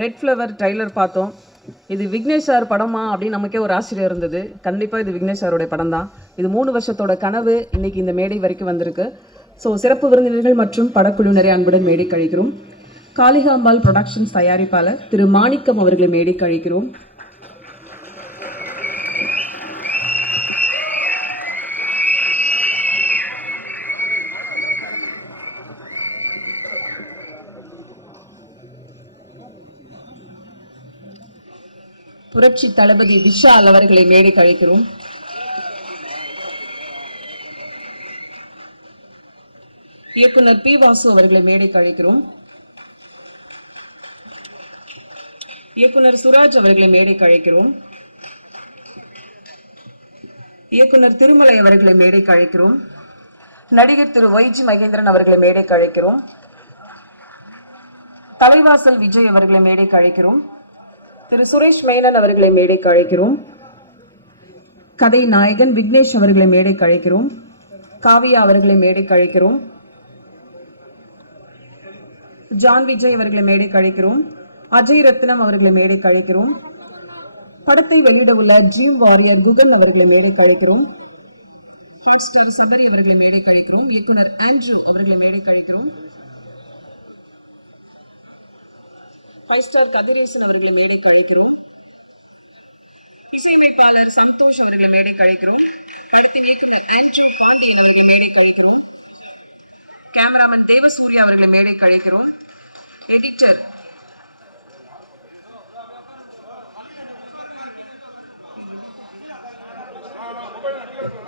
Red flower trailer பார்த்தோம். இது Vignesh sir படமா அப்படின்னு நமக்கே ஒரு ஆச்சரியம் இருந்தது. கண்டிப்பாக இது விக்னேஷ் சாருடைய படம் தான். இது 3 வருஷத்தோட கனவு இன்னைக்கு இந்த மேடை வரைக்கும் வந்திருக்கு. ஸோ சிறப்பு விருந்தினர்கள் மற்றும் படக்குழுவினரை அன்புடன் மேடை கழிக்கிறோம். காளிகாம்பாள் ப்ரொடக்ஷன்ஸ் தயாரிப்பாளர் திரு மாணிக்கம் அவர்களை மேடை கழிக்கிறோம். புரட்சி தளபதி விஷால் அவர்களை மேடை கழிக்கிறோம். இயக்குனர் பி வாசு அவர்களை மேடை கழிக்கிறோம். இயக்குனர் சுராஜ் அவர்களை மேடை கழிக்கிறோம். இயக்குனர் திருமலை அவர்களை மேடை கழிக்கிறோம். நடிகர் திரு வைஜி மகேந்திரன் அவர்களை மேடை கழிக்கிறோம். தலைவாசல் விஜய் அவர்களை மேடை கழிக்கிறோம். திரு சுரேஷ் மேனன் அவர்களை மேடை கழிக்கிறோம். கதை நாயகன் விக்னேஷ் அவர்களை மேடை கழிக்கிறோம். காவியா அவர்களை மேடை கழிக்கிறோம். ஜான் விஜய் அவர்களை மேடை கழிக்கிறோம். அஜய் ரத்னம் அவர்களை மேடை கழிக்கிறோம். படத்தை வெளியிட உள்ள ஜீம் வாரியர் குகன் அவர்களை மேடை கழிக்கிறோம். ஹாட் ஸ்டார் சபரி அவர்களை மேடை கழிக்கிறோம். இயக்குனர் ஆண்ட்ரூ அவர்களை மேடை கழிக்கிறோம். 5 ஸ்டார் கதிரேசன் அவர்களை மேடை கழிக்கிறோம். இசையமைப்பாளர் சந்தோஷ் அவர்களை மேடை கழிக்கிறோம். படத்தின் இயக்குனர் ஆண்ட்ரூ பாண்டியன் அவர்களை மேடை கழிக்கிறோம். கேமராமேன் தேவசூர்யா அவர்களை மேடை கழிக்கிறோம்.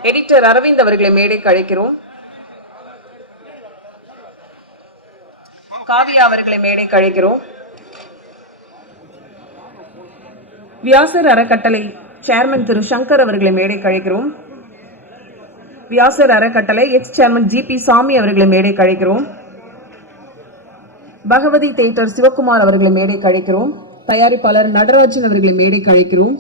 எடிட்டர் அரவிந்த் அவர்களை மேடை கழிக்கிறோம். காவியா அவர்களை மேடை கழிக்கிறோம். வியாசர் அறக்கட்டளை சேர்மன் திரு சங்கர் அவர்களை மேடை கழிக்கிறோம். வியாசர் அறக்கட்டளை எக்ஸ் சேர்மன் ஜிபி சாமி அவர்களை மேடை கழிக்கிறோம். பகவதி தியேட்டர் சிவகுமார் அவர்களை மேடை கழிக்கிறோம். தயாரிப்பாளர் நடராஜன் அவர்களை மேடை கழிக்கிறோம்.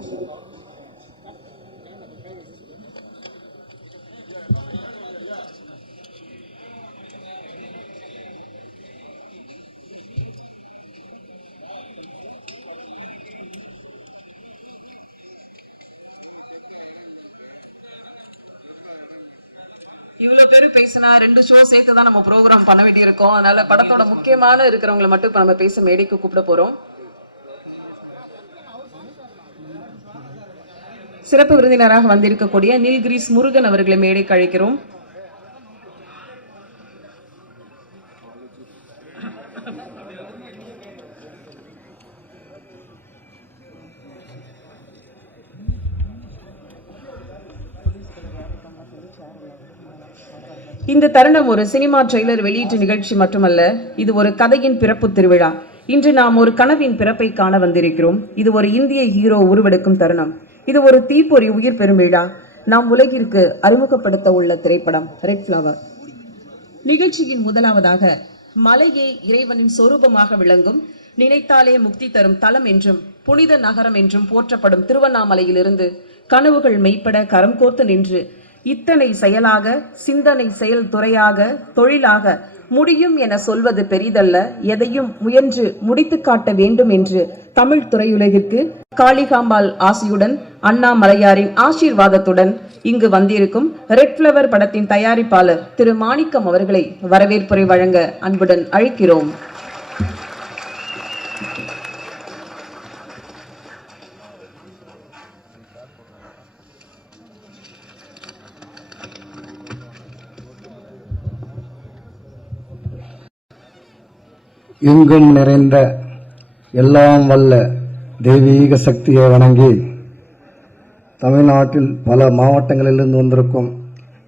இவ்வளவு பேரு பேசினா 2 ஷோ சேர்த்து தான் நம்ம ப்ரோக்ராம் பண்ண வேண்டி இருக்கோம். அதனால படத்தோட முக்கியமான இருக்கிறவங்களை மட்டும் இப்ப நம்ம பேச மேடைக்கு கூப்பிட போறோம். சிறப்பு விருந்தினராக வந்திருக்கக்கூடிய நீல்கிரிஸ் முருகன் அவர்களை மேடை கழிக்கிறோம். இந்த தருணம் ஒரு சினிமா ட்ரெய்லர் வெளியீட்டு நிகழ்ச்சி மட்டுமல்ல, இது ஒரு கதையின் பிறப்பு திருவிழா. இன்று நாம் ஒரு கனவின் பிறப்பை காண வந்திருக்கிறோம். இது ஒரு இந்திய ஹீரோ உருவெடுக்கும் தருணம். இது ஒரு தீப்பொறி உயிர் பெறும் விழா. நாம் உலகிற்கு அறிமுகப்படுத்த உள்ள திரைப்படம் ரெட் ஃப்ளவர். நிகழ்ச்சியின் முதலாவதாக மலையே இறைவனின் சொரூபமாக விளங்கும், நினைத்தாலே முக்தி தரும் தலம் என்றும் புனித நகரம் என்றும் போற்றப்படும் திருவண்ணாமலையிலிருந்து கனவுகள் மெய்ப்பட கரம் கோர்த்து நின்று இத்தனை செயலாக, சிந்தனை செயல் துறையாக, தொழிலாக முடியும் என சொல்வது பெரிதல்ல, எதையும் முயன்று முடித்து காட்ட வேண்டும் என்று தமிழ் துறையுலகிற்கு காளிகாம்பாள் ஆசியுடன், அண்ணாமலையாரின் ஆசீர்வாதத்துடன் இங்கு வந்திருக்கும் ரெட் ஃப்ளவர் படத்தின் தயாரிப்பாளர் திரு மாணிக்கம் அவர்களை வரவேற்புரை வழங்க அன்புடன் அழைக்கிறோம். எங்கும் நிறைந்த எல்லாம் வல்ல தெய்வீக சக்தியை வணங்கி, தமிழ்நாட்டில் பல மாவட்டங்களிலிருந்து வந்திருக்கும்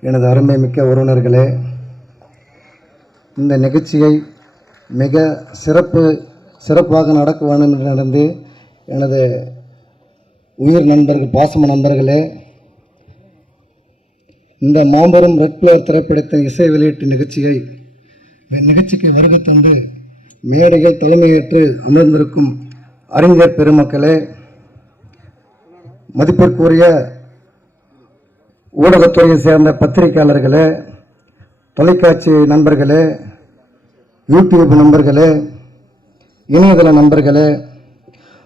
எனது அருமை மிக்க உறவினர்களே, இந்த நிகழ்ச்சியை மிக சிறப்பாக நடக்க வேண்டும் என்று நடந்து எனது உயிர் நண்பர்கள், பாசம நண்பர்களே, இந்த மாபெரும் ரெட் ஃப்ளவர் திரைப்படத்தின் இசை வெளியீட்டு நிகழ்ச்சிக்கு வருகை தந்து மேடையில் தலைமையேற்று அமர்ந்திருக்கும் அறிஞர் பெருமக்களே, மதிப்பிற்குரிய ஊடகத்துறையை சேர்ந்த பத்திரிகையாளர்களே, தொலைக்காட்சி நண்பர்களே, யூடியூப் நண்பர்களே, இணையதள நண்பர்களே,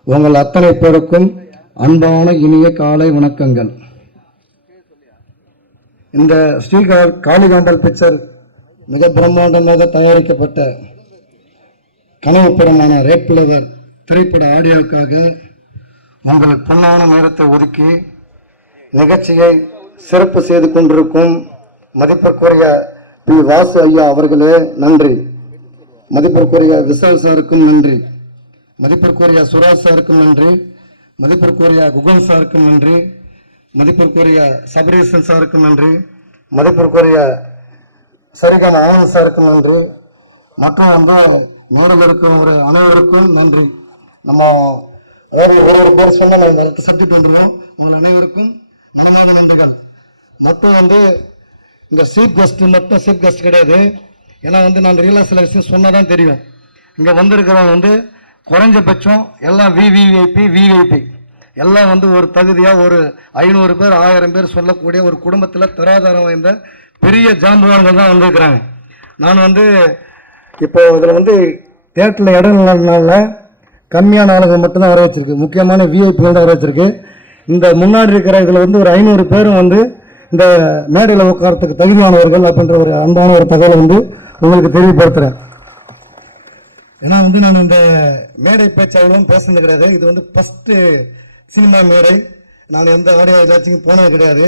உங்கள் அத்தனை பேருக்கும் அன்பான இனிய காலை வணக்கங்கள். இந்த ஸ்ரீ காளிகாண்டல் பிக்சர் மிக பிரம்மாண்டமாக தயாரிக்கப்பட்ட கனவு படமான ரெட் ஃப்ளவர் திரைப்பட ஆடியோவுக்காக உங்கள் பொன்னான நேரத்தை ஒதுக்கி நிகழ்ச்சியை சிறப்பு செய்து கொண்டிருக்கும் மதிப்பிற்குரிய பி. வாசு ஐயா அவர்களே நன்றி. மதிப்பிற்குரிய விஷால் சாருக்கும் நன்றி. மதிப்பிற்குரிய சுராஜ் சாருக்கும் நன்றி. மதிப்பிற்குரிய குகன் சாருக்கும் நன்றி. மதிப்பிற்குரிய சபரீசன் சாருக்கும் நன்றி. மதிப்பிற்குரிய சரிகன் ஆனந்த் சாருக்கும் நன்றி. மற்றும் வந்து நேரில் இருக்கும் ஒரு அனைவருக்கும் நன்றி. நம்ம அதாவது ஒரு பேர் சொன்ன இந்த சப்ஜெக்ட் வந்துடுவோம். உங்கள் அனைவருக்கும் மனமாக நன்றிகள். மற்றும் வந்து இந்த சீஃப் கெஸ்ட் மட்டும் சீஃப் கெஸ்ட் கிடையாது. ஏன்னா வந்து நான் ரியலாக சில விஷயம் சொன்னாதான் தெரியும். இங்கே வந்திருக்கிறவங்க வந்து குறைஞ்சபட்சம் எல்லாம் விவிஐபி எல்லாம் வந்து ஒரு தகுதியாக ஒரு 500 பேர் 1000 பேர் சொல்லக்கூடிய ஒரு குடும்பத்தில் தராதாரம் வாய்ந்த பெரிய ஜாம்பவான்கள் தான் வந்திருக்கிறாங்க. நான் வந்து இப்போ இதில் வந்து தேட்டரில் இடம் இல்லாதனால கம்மியான ஆளுங்க மட்டும்தான் வர வச்சிருக்கு. முக்கியமான விஐபிகள் தான் வர வச்சிருக்கு. இந்த முன்னாடி இருக்கிற இதில் வந்து ஒரு 500 பேரும் வந்து இந்த மேடையில் உட்காரத்துக்கு தகுதியானவர்கள் அப்படின்ற ஒரு அன்பான ஒரு தகவலை வந்து உங்களுக்கு தெரியப்படுத்துகிறேன். ஏன்னா வந்து நான் இந்த மேடை பேச்சாளர்களும் பேசுனது கிடையாது. இது வந்து ஃபஸ்ட்டு சினிமா மேடை. நான் எந்த ஆடியோ ஏதாச்சும் போனது கிடையாது.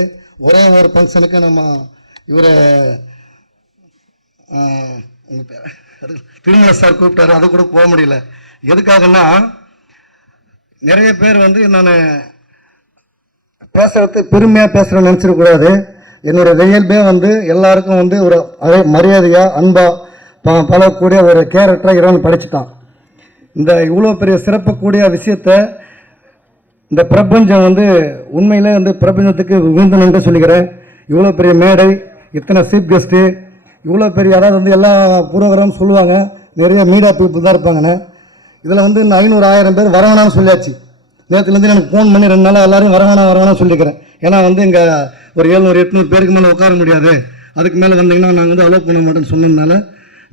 ஒரே ஒரு ஃபங்க்ஷனுக்கு நம்ம இவரை திருமண சார் கூப்பிட்டாரு, அது கூட போக முடியல. எதுக்காகன்னா நிறைய பேர் வந்து நான் பேசுறது பெருமையாக பேசுகிறேன்னு நினச்சிடக்கூடாது. என்னோடய இயல்பே வந்து எல்லாருக்கும் வந்து ஒரு மரியாதையாக அன்பாக பழகக்கூடிய ஒரு கேரக்டராக இறைவன் படைச்சிட்டான். இந்த இவ்வளோ பெரிய சிறப்புக்கூடிய விஷயத்தை இந்த பிரபஞ்சம் வந்து உண்மையிலே வந்து பிரபஞ்சத்துக்கு விருந்தனு சொல்லிக்கிறேன். இவ்வளோ பெரிய மேடை, இத்தனை சீஃப் கெஸ்ட்டு, இவ்வளோ பெரிய அதாவது வந்து எல்லா ப்ரோக்ராம் சொல்லுவாங்க, நிறைய மீடியா பீப்புள் தான் இருப்பாங்கன்னு. இதில் வந்து இந்த 500-1000 பேர் வரவேணான்னு சொல்லியாச்சு. நேரத்துலேருந்து எனக்கு ஃபோன் பண்ணி 2 நாளாக எல்லோரும் வரவேணா சொல்லிக்கிறேன். ஏன்னா வந்து இங்கே ஒரு 700-800 பேருக்கு மேலே உட்கார முடியாது, அதுக்கு மேலே வந்தீங்கன்னா நாங்கள் வந்து அலோவ் பண்ண மாட்டோம்னு சொன்னதுனால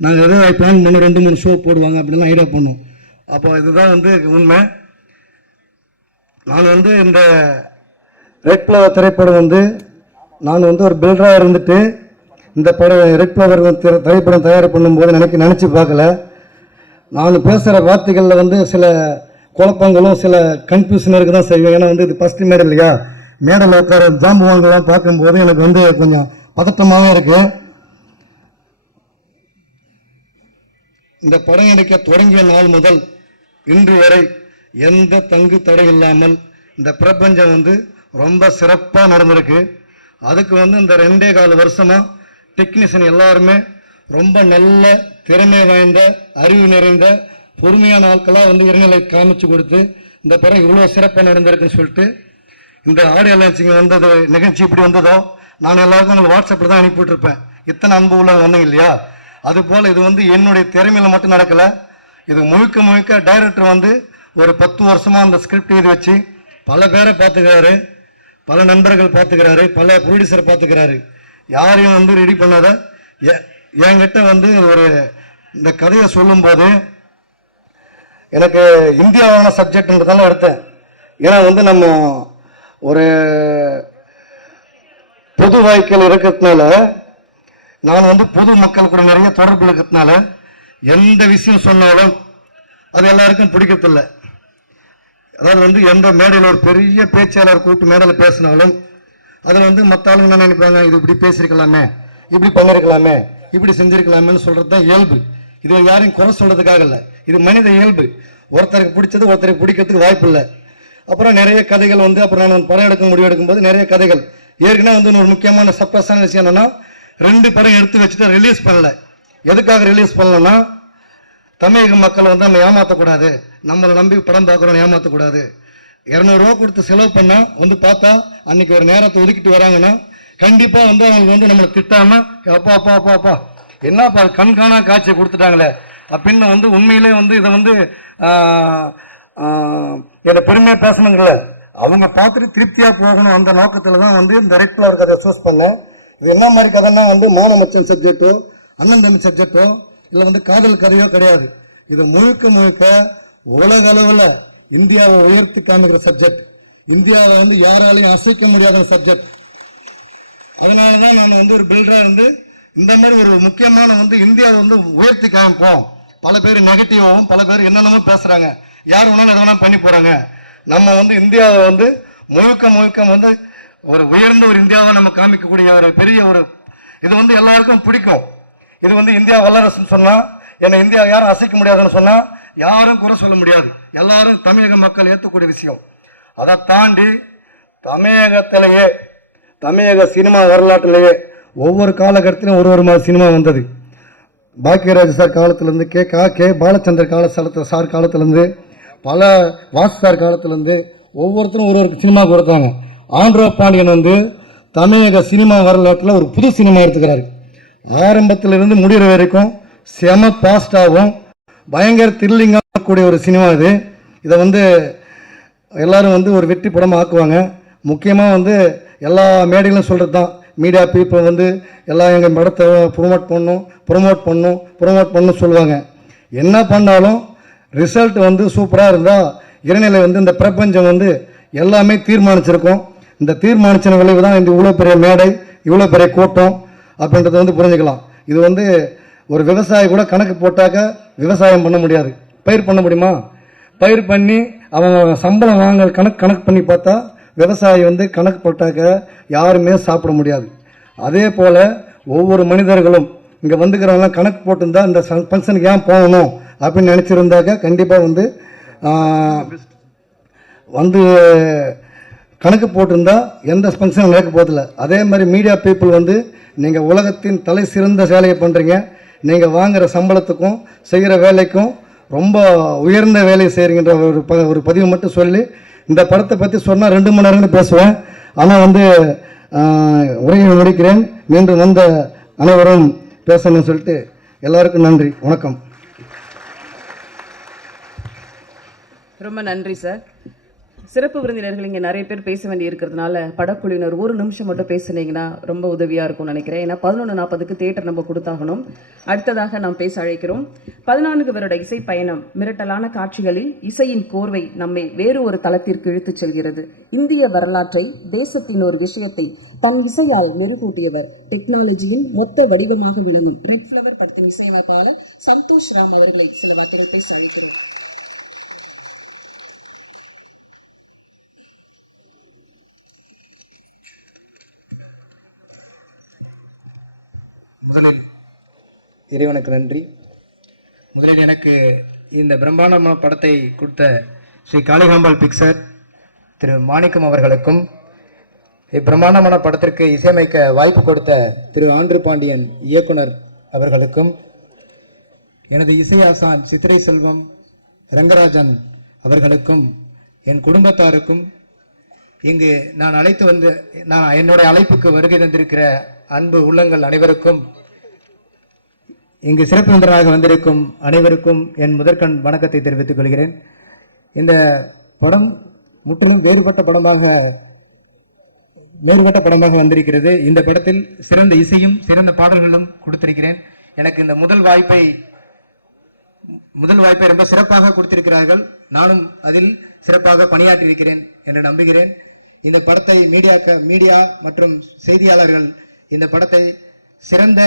நாங்கள் எதோ பிளான் பண்ணி 2-3 ஷோ போடுவாங்க அப்படின்லாம் ஐடியா பண்ணோம். அப்போ இதுதான் வந்து உண்மை. நான் வந்து இந்த ரெட் ஃப்ளவர் திரைப்படம் வந்து நான் வந்து ஒரு பில்டராக இருந்துட்டு இந்த படம் ரெட் ஃப்ளவர் திரைப்படம் தயார் பண்ணும்போது நினச்சி பார்க்கல. நான் பேசுகிற வார்த்தைகளில் வந்து சில குழப்பங்களும் சில கன்ஃபியூஷன் இருக்க தான் செய்வேன். ஏன்னா வந்து இது ஃபஸ்ட்டு மேடை இல்லையா, மேடையில் உட்கார ஜாம்புவாங்கலாம் பார்க்கும்போது எனக்கு வந்து கொஞ்சம் பதட்டமாகவே இருக்கு. இந்த படம் எடுக்க தொடங்கிய நாள் முதல் இன்று வரை எந்த தங்கு தடை இல்லாமல் இந்த பிரபஞ்சம் வந்து ரொம்ப சிறப்பாக நடந்திருக்கு. அதுக்கு வந்து இந்த 2.25 வருஷமாக டெக்னீஷியன் எல்லாருமே ரொம்ப நல்ல திறமை வாய்ந்த அறிவு நிறைந்த பொறுமையான ஆட்களாக வந்து இறைநிலை காமிச்சு கொடுத்து இந்த படம் இவ்வளோ சிறப்பாக நடந்திருக்குன்னு சொல்லிட்டு இந்த ஆடியோ லான்ச்சிங் வந்தது நிகழ்ச்சி இப்படி வந்ததோ நான் எல்லாருக்கும் உங்களுக்கு வாட்ஸ்அப்பில் தான் அனுப்பிவிட்டுருப்பேன். இத்தனை அன்பு உள்ள வந்தீங்க இல்லையா, அதுபோல் இது வந்து என்னுடைய திறமையில் மட்டும் நடக்கலை. இது முழுக்க டைரக்டர் வந்து ஒரு 10 வருஷமாக அந்த ஸ்கிரிப்ட் எழுதி வச்சு பல பேரை பார்த்துக்கிறாரு, பல நண்பர்கள் பார்த்துக்கிறாரு, பல ப்ரொடியூசரை பார்த்துக்கிறாரு. யாரையும் வந்து ரெடி பண்ணாத என்கிட்ட வந்து ஒரு இந்த கதையை சொல்லும்போது எனக்கு இந்தியாவான சப்ஜெக்ட்ன்றதால எடுத்தேன். ஏன்னா வந்து நம்ம ஒரு பொது வாய்க்கால் இருக்கிறதுனால நான் வந்து பொது மக்கள் கூட நிறைய தொடர்பு இருக்கிறதுனால எந்த விஷயம் சொன்னாலும் அது எல்லாருக்கும் பிடிக்கிறதில்ல. அதாவது வந்து எந்த மேடையில் ஒரு பெரிய பேச்சாளர் கூப்பிட்டு மேடையில் பேசினாலும் அதில் வந்து மற்ற ஆளுங்க என்ன நினைப்பாங்க, இது இப்படி பேசியிருக்கலாமே, இப்படி பண்ணிருக்கலாமே, இப்படி செஞ்சிருக்கலாமேன்னு சொல்கிறது தான் இயல்பு. இது யாரையும் குறை சொல்கிறதுக்காக இல்லை, இது மனித இயல்பு. ஒருத்தருக்கு பிடிச்சது ஒருத்தருக்கு பிடிக்கிறதுக்கு வாய்ப்பு இல்லை. அப்புறம் நிறைய கதைகள் வந்து அப்புறம் நான் படம் எடுக்க முடிவு எடுக்கும்போது நிறைய கதைகள் ஏற்கனவே வந்து ஒரு முக்கியமான சர்ப்ரைஸான விஷயம் என்னன்னா 2 படம் எடுத்து வச்சுட்டு ரிலீஸ் பண்ணல. எதுக்காக ரிலீஸ் பண்ணலன்னா தமிழக மக்களை வந்து நம்ம ஏமாற்றக்கூடாது, நம்மளை நம்பி படம் பார்க்குறோம் ஏமாற்றக்கூடாது. 200 ரூபா கொடுத்து செலவு பண்ணால் வந்து பார்த்தா அன்னைக்கு ஒரு நேரத்தை ஒதுக்கிட்டு வராங்கன்னா கண்டிப்பாக வந்து அவங்களுக்கு வந்து நம்மளை திட்டாம அப்பா என்னப்பா கண்காணா காட்சியை கொடுத்துட்டாங்களே அப்படின்னு வந்து உண்மையிலே வந்து இதை வந்து என்னை பெருமையாக பேசணுங்கள்ல அவங்க பார்த்துட்டு திருப்தியாக போகணும் அந்த நோக்கத்தில் தான் வந்து இந்த ரெட் ஃப்ளவர் கதையை சூஸ் பண்ணேன். இது என்ன மாதிரி கதைன்னா வந்து மானமச்சன் சப்ஜெக்டோ அண்ணன் தம்பி சப்ஜெக்டோ இல்லை வந்து காதல் கதையோ கிடையாது. இது முழுக்க உலக அளவில் இந்தியாவை உயர்த்தி காமிக்கிற சப்ஜெக்ட், இந்தியாவை வந்து யாராலையும் அசைக்க முடியாத சப்ஜெக்ட். அதனாலதான் நான் வந்து ஒரு பில்டரா இருந்து இந்த மாதிரி ஒரு முக்கியமான வந்து இந்தியாவை வந்து உயர்த்தி காமிப்போம். பல பேர் நெகட்டிவாகவும் பல பேர் என்னென்னமோ பேசுறாங்க, யார் வேணாலும் எதை வேணாலும் பண்ணி போறாங்க. நம்ம வந்து இந்தியாவை வந்து முழுக்க முழுக்க வந்து ஒரு உயர்ந்த ஒரு இந்தியாவை நம்ம காமிக்கக்கூடிய ஒரு பெரிய ஒரு இது வந்து எல்லாருக்கும் பிடிக்கும். இது வந்து இந்தியா வல்லரசுன்னு சொன்னா, ஏன்னா இந்தியா யாரும் அசைக்க முடியாதுன்னு சொன்னா யாரும் குறை சொல்ல முடியாது. எல்லாரும் தமிழக மக்கள் ஏற்றக்கூடிய விஷயம். அதை தாண்டி தமிழகத்திலேயே தமிழக சினிமா வரலாற்றிலேயே ஒவ்வொரு காலகட்டத்திலும் ஒரு மாதிரி சினிமா வந்தது. பாக்கியராஜ் சார் காலத்திலேருந்து கே பாலச்சந்தர் சார் காலத்திலேருந்து பல வாசு சார் காலத்திலேருந்து ஒவ்வொருத்தரும் ஒரு சினிமா கொடுத்தாங்க. ஆண்ட்ரோ பாண்டியன் வந்து தமிழக சினிமா வரலாற்றில் ஒரு புது சினிமா எடுத்துக்கிறாரு. ஆரம்பத்திலிருந்து முடிகிற வரைக்கும் செம பாஸ்டாகவும் பயங்கர த்ரில்லிங்காக கூடிய ஒரு சினிமா இது. இதை வந்து எல்லாரும் வந்து ஒரு வெற்றி படமாக ஆக்குவாங்க. முக்கியமாக வந்து எல்லா மேடைகளும் சொல்கிறது தான், மீடியா பீப்புள் வந்து எல்லாம் எங்கள் படத்தை ப்ரொமோட் பண்ணணும் சொல்லுவாங்க. என்ன பண்ணாலும் ரிசல்ட் வந்து சூப்பராக இருந்தால் இறைநிலை வந்து இந்த பிரபஞ்சம் வந்து எல்லாமே தீர்மானிச்சிருக்கோம். இந்த தீர்மானிச்சின விளைவு தான் இந்த இவ்வளோ பெரிய மேடை, இவ்வளோ பெரிய கூட்டம் அப்படின்றத வந்து புரிஞ்சுக்கலாம். இது வந்து ஒரு விவசாயி கூட கணக்கு போட்டாக்க விவசாயம் பண்ண முடியாது. பயிர் பண்ண முடியுமா? பயிர் பண்ணி அவங்க சம்பளம் வாங்க கணக்கு பண்ணி பார்த்தா விவசாயி வந்து கணக்கு போட்டாக்க யாருமே சாப்பிட முடியாது. அதே போல் ஒவ்வொரு மனிதர்களும் இங்கே வந்துக்கிறவங்களாம் கணக்கு போட்டிருந்தா இந்த ஃபங்க்ஷனுக்கு ஏன் போகணும் அப்படின்னு நினச்சிருந்தாக்க கண்டிப்பாக வந்து கணக்கு போட்டிருந்தா எந்த ஃபங்க்ஷனும் நடக்க போதில்லை. அதே மாதிரி மீடியா பீப்புள் வந்து நீங்கள் உலகத்தின் தலை சிறந்த வேலையை பண்ணுறீங்க. நீங்கள் வாங்குகிற சம்பளத்துக்கும் செய்கிற வேலைக்கும் ரொம்ப உயர்ந்த வேலையை செய்கிறீங்கன்ற ஒரு பதிவு மட்டும் சொல்லி, இந்த படத்தை பற்றி சொன்னால் 2 மணி நேரங்கள் பேசுவேன். ஆனால் வந்து உரையை முடிக்கிறேன். மீண்டும் வந்த அனைவரும் பேசணும்னு சொல்லிட்டு எல்லாருக்கும் நன்றி, வணக்கம். ரொம்ப நன்றி சார். சிறப்பு விருந்தினர்கள் இங்கே நிறைய பேர் பேச வேண்டி இருக்கிறதுனால படக்குழுவினர் 1 நிமிஷம் மட்டும் பேசுனீங்கன்னா ரொம்ப உதவியாக இருக்கும்னு நினைக்கிறேன். ஏன்னா 11:40க்கு தியேட்டர் நம்ம கொடுத்தாகணும். அடுத்ததாக நாம் பேச அழைக்கிறோம். 14 வருட இசை பயணம், மிரட்டலான காட்சிகளில் இசையின் கோர்வை நம்மை வேறு ஒரு தளத்திற்கு இழுத்துச் செல்கிறது. இந்திய வரலாற்றை, தேசத்தின் ஒரு விஷயத்தை தன் இசையால் மெருகூட்டியவர், டெக்னாலஜியின் மொத்த வடிவமாக விளங்கும் ரெட் ஃப்ளவர் படத்தின் இசையமைப்பாளர் சந்தோஷ் ராம் அவர்களை சில வார்த்தைகள் பேச அழைக்கிறோம். முதலில் இறைவனுக்கு நன்றி. முதலில் எனக்கு இந்த பிரம்மாண்டமான படத்தை கொடுத்த ஸ்ரீ காளிகாம்பாள் பிக்சர் திரு மாணிக்கம் அவர்களுக்கும், இப்பிரமாண்டமான படத்திற்கு இசையமைக்க வாய்ப்பு கொடுத்த திரு ஆண்ட்ரூ பாண்டியன் இயக்குனர் அவர்களுக்கும், எனது இசையாசான் சித்திரை செல்வம் ரங்கராஜன் அவர்களுக்கும், என் குடும்பத்தாருக்கும், இங்கு என்னுடைய அழைப்புக்கு வருகை தந்திருக்கிற அன்பு உள்ளங்கள் அனைவருக்கும், இங்கு சிறப்பு விருந்தினராக வந்திருக்கும் அனைவருக்கும் என் முதற்கண் வணக்கத்தை தெரிவித்துக் கொள்கிறேன். இந்த படம் முற்றிலும் வேறுபட்ட படமாக வந்திருக்கிறது. இந்த படத்தில் சிறந்த இசையும் சிறந்த பாடல்களும் கொடுத்திருக்கிறேன். எனக்கு இந்த முதல் வாய்ப்பை ரொம்ப சிறப்பாக கொடுத்திருக்கிறார்கள். நானும் அதில் சிறப்பாக பணியாற்றியிருக்கிறேன் என்று நம்புகிறேன். இந்த படத்தை மீடியா மற்றும் செய்தியாளர்கள் இந்த படத்தை சிறந்த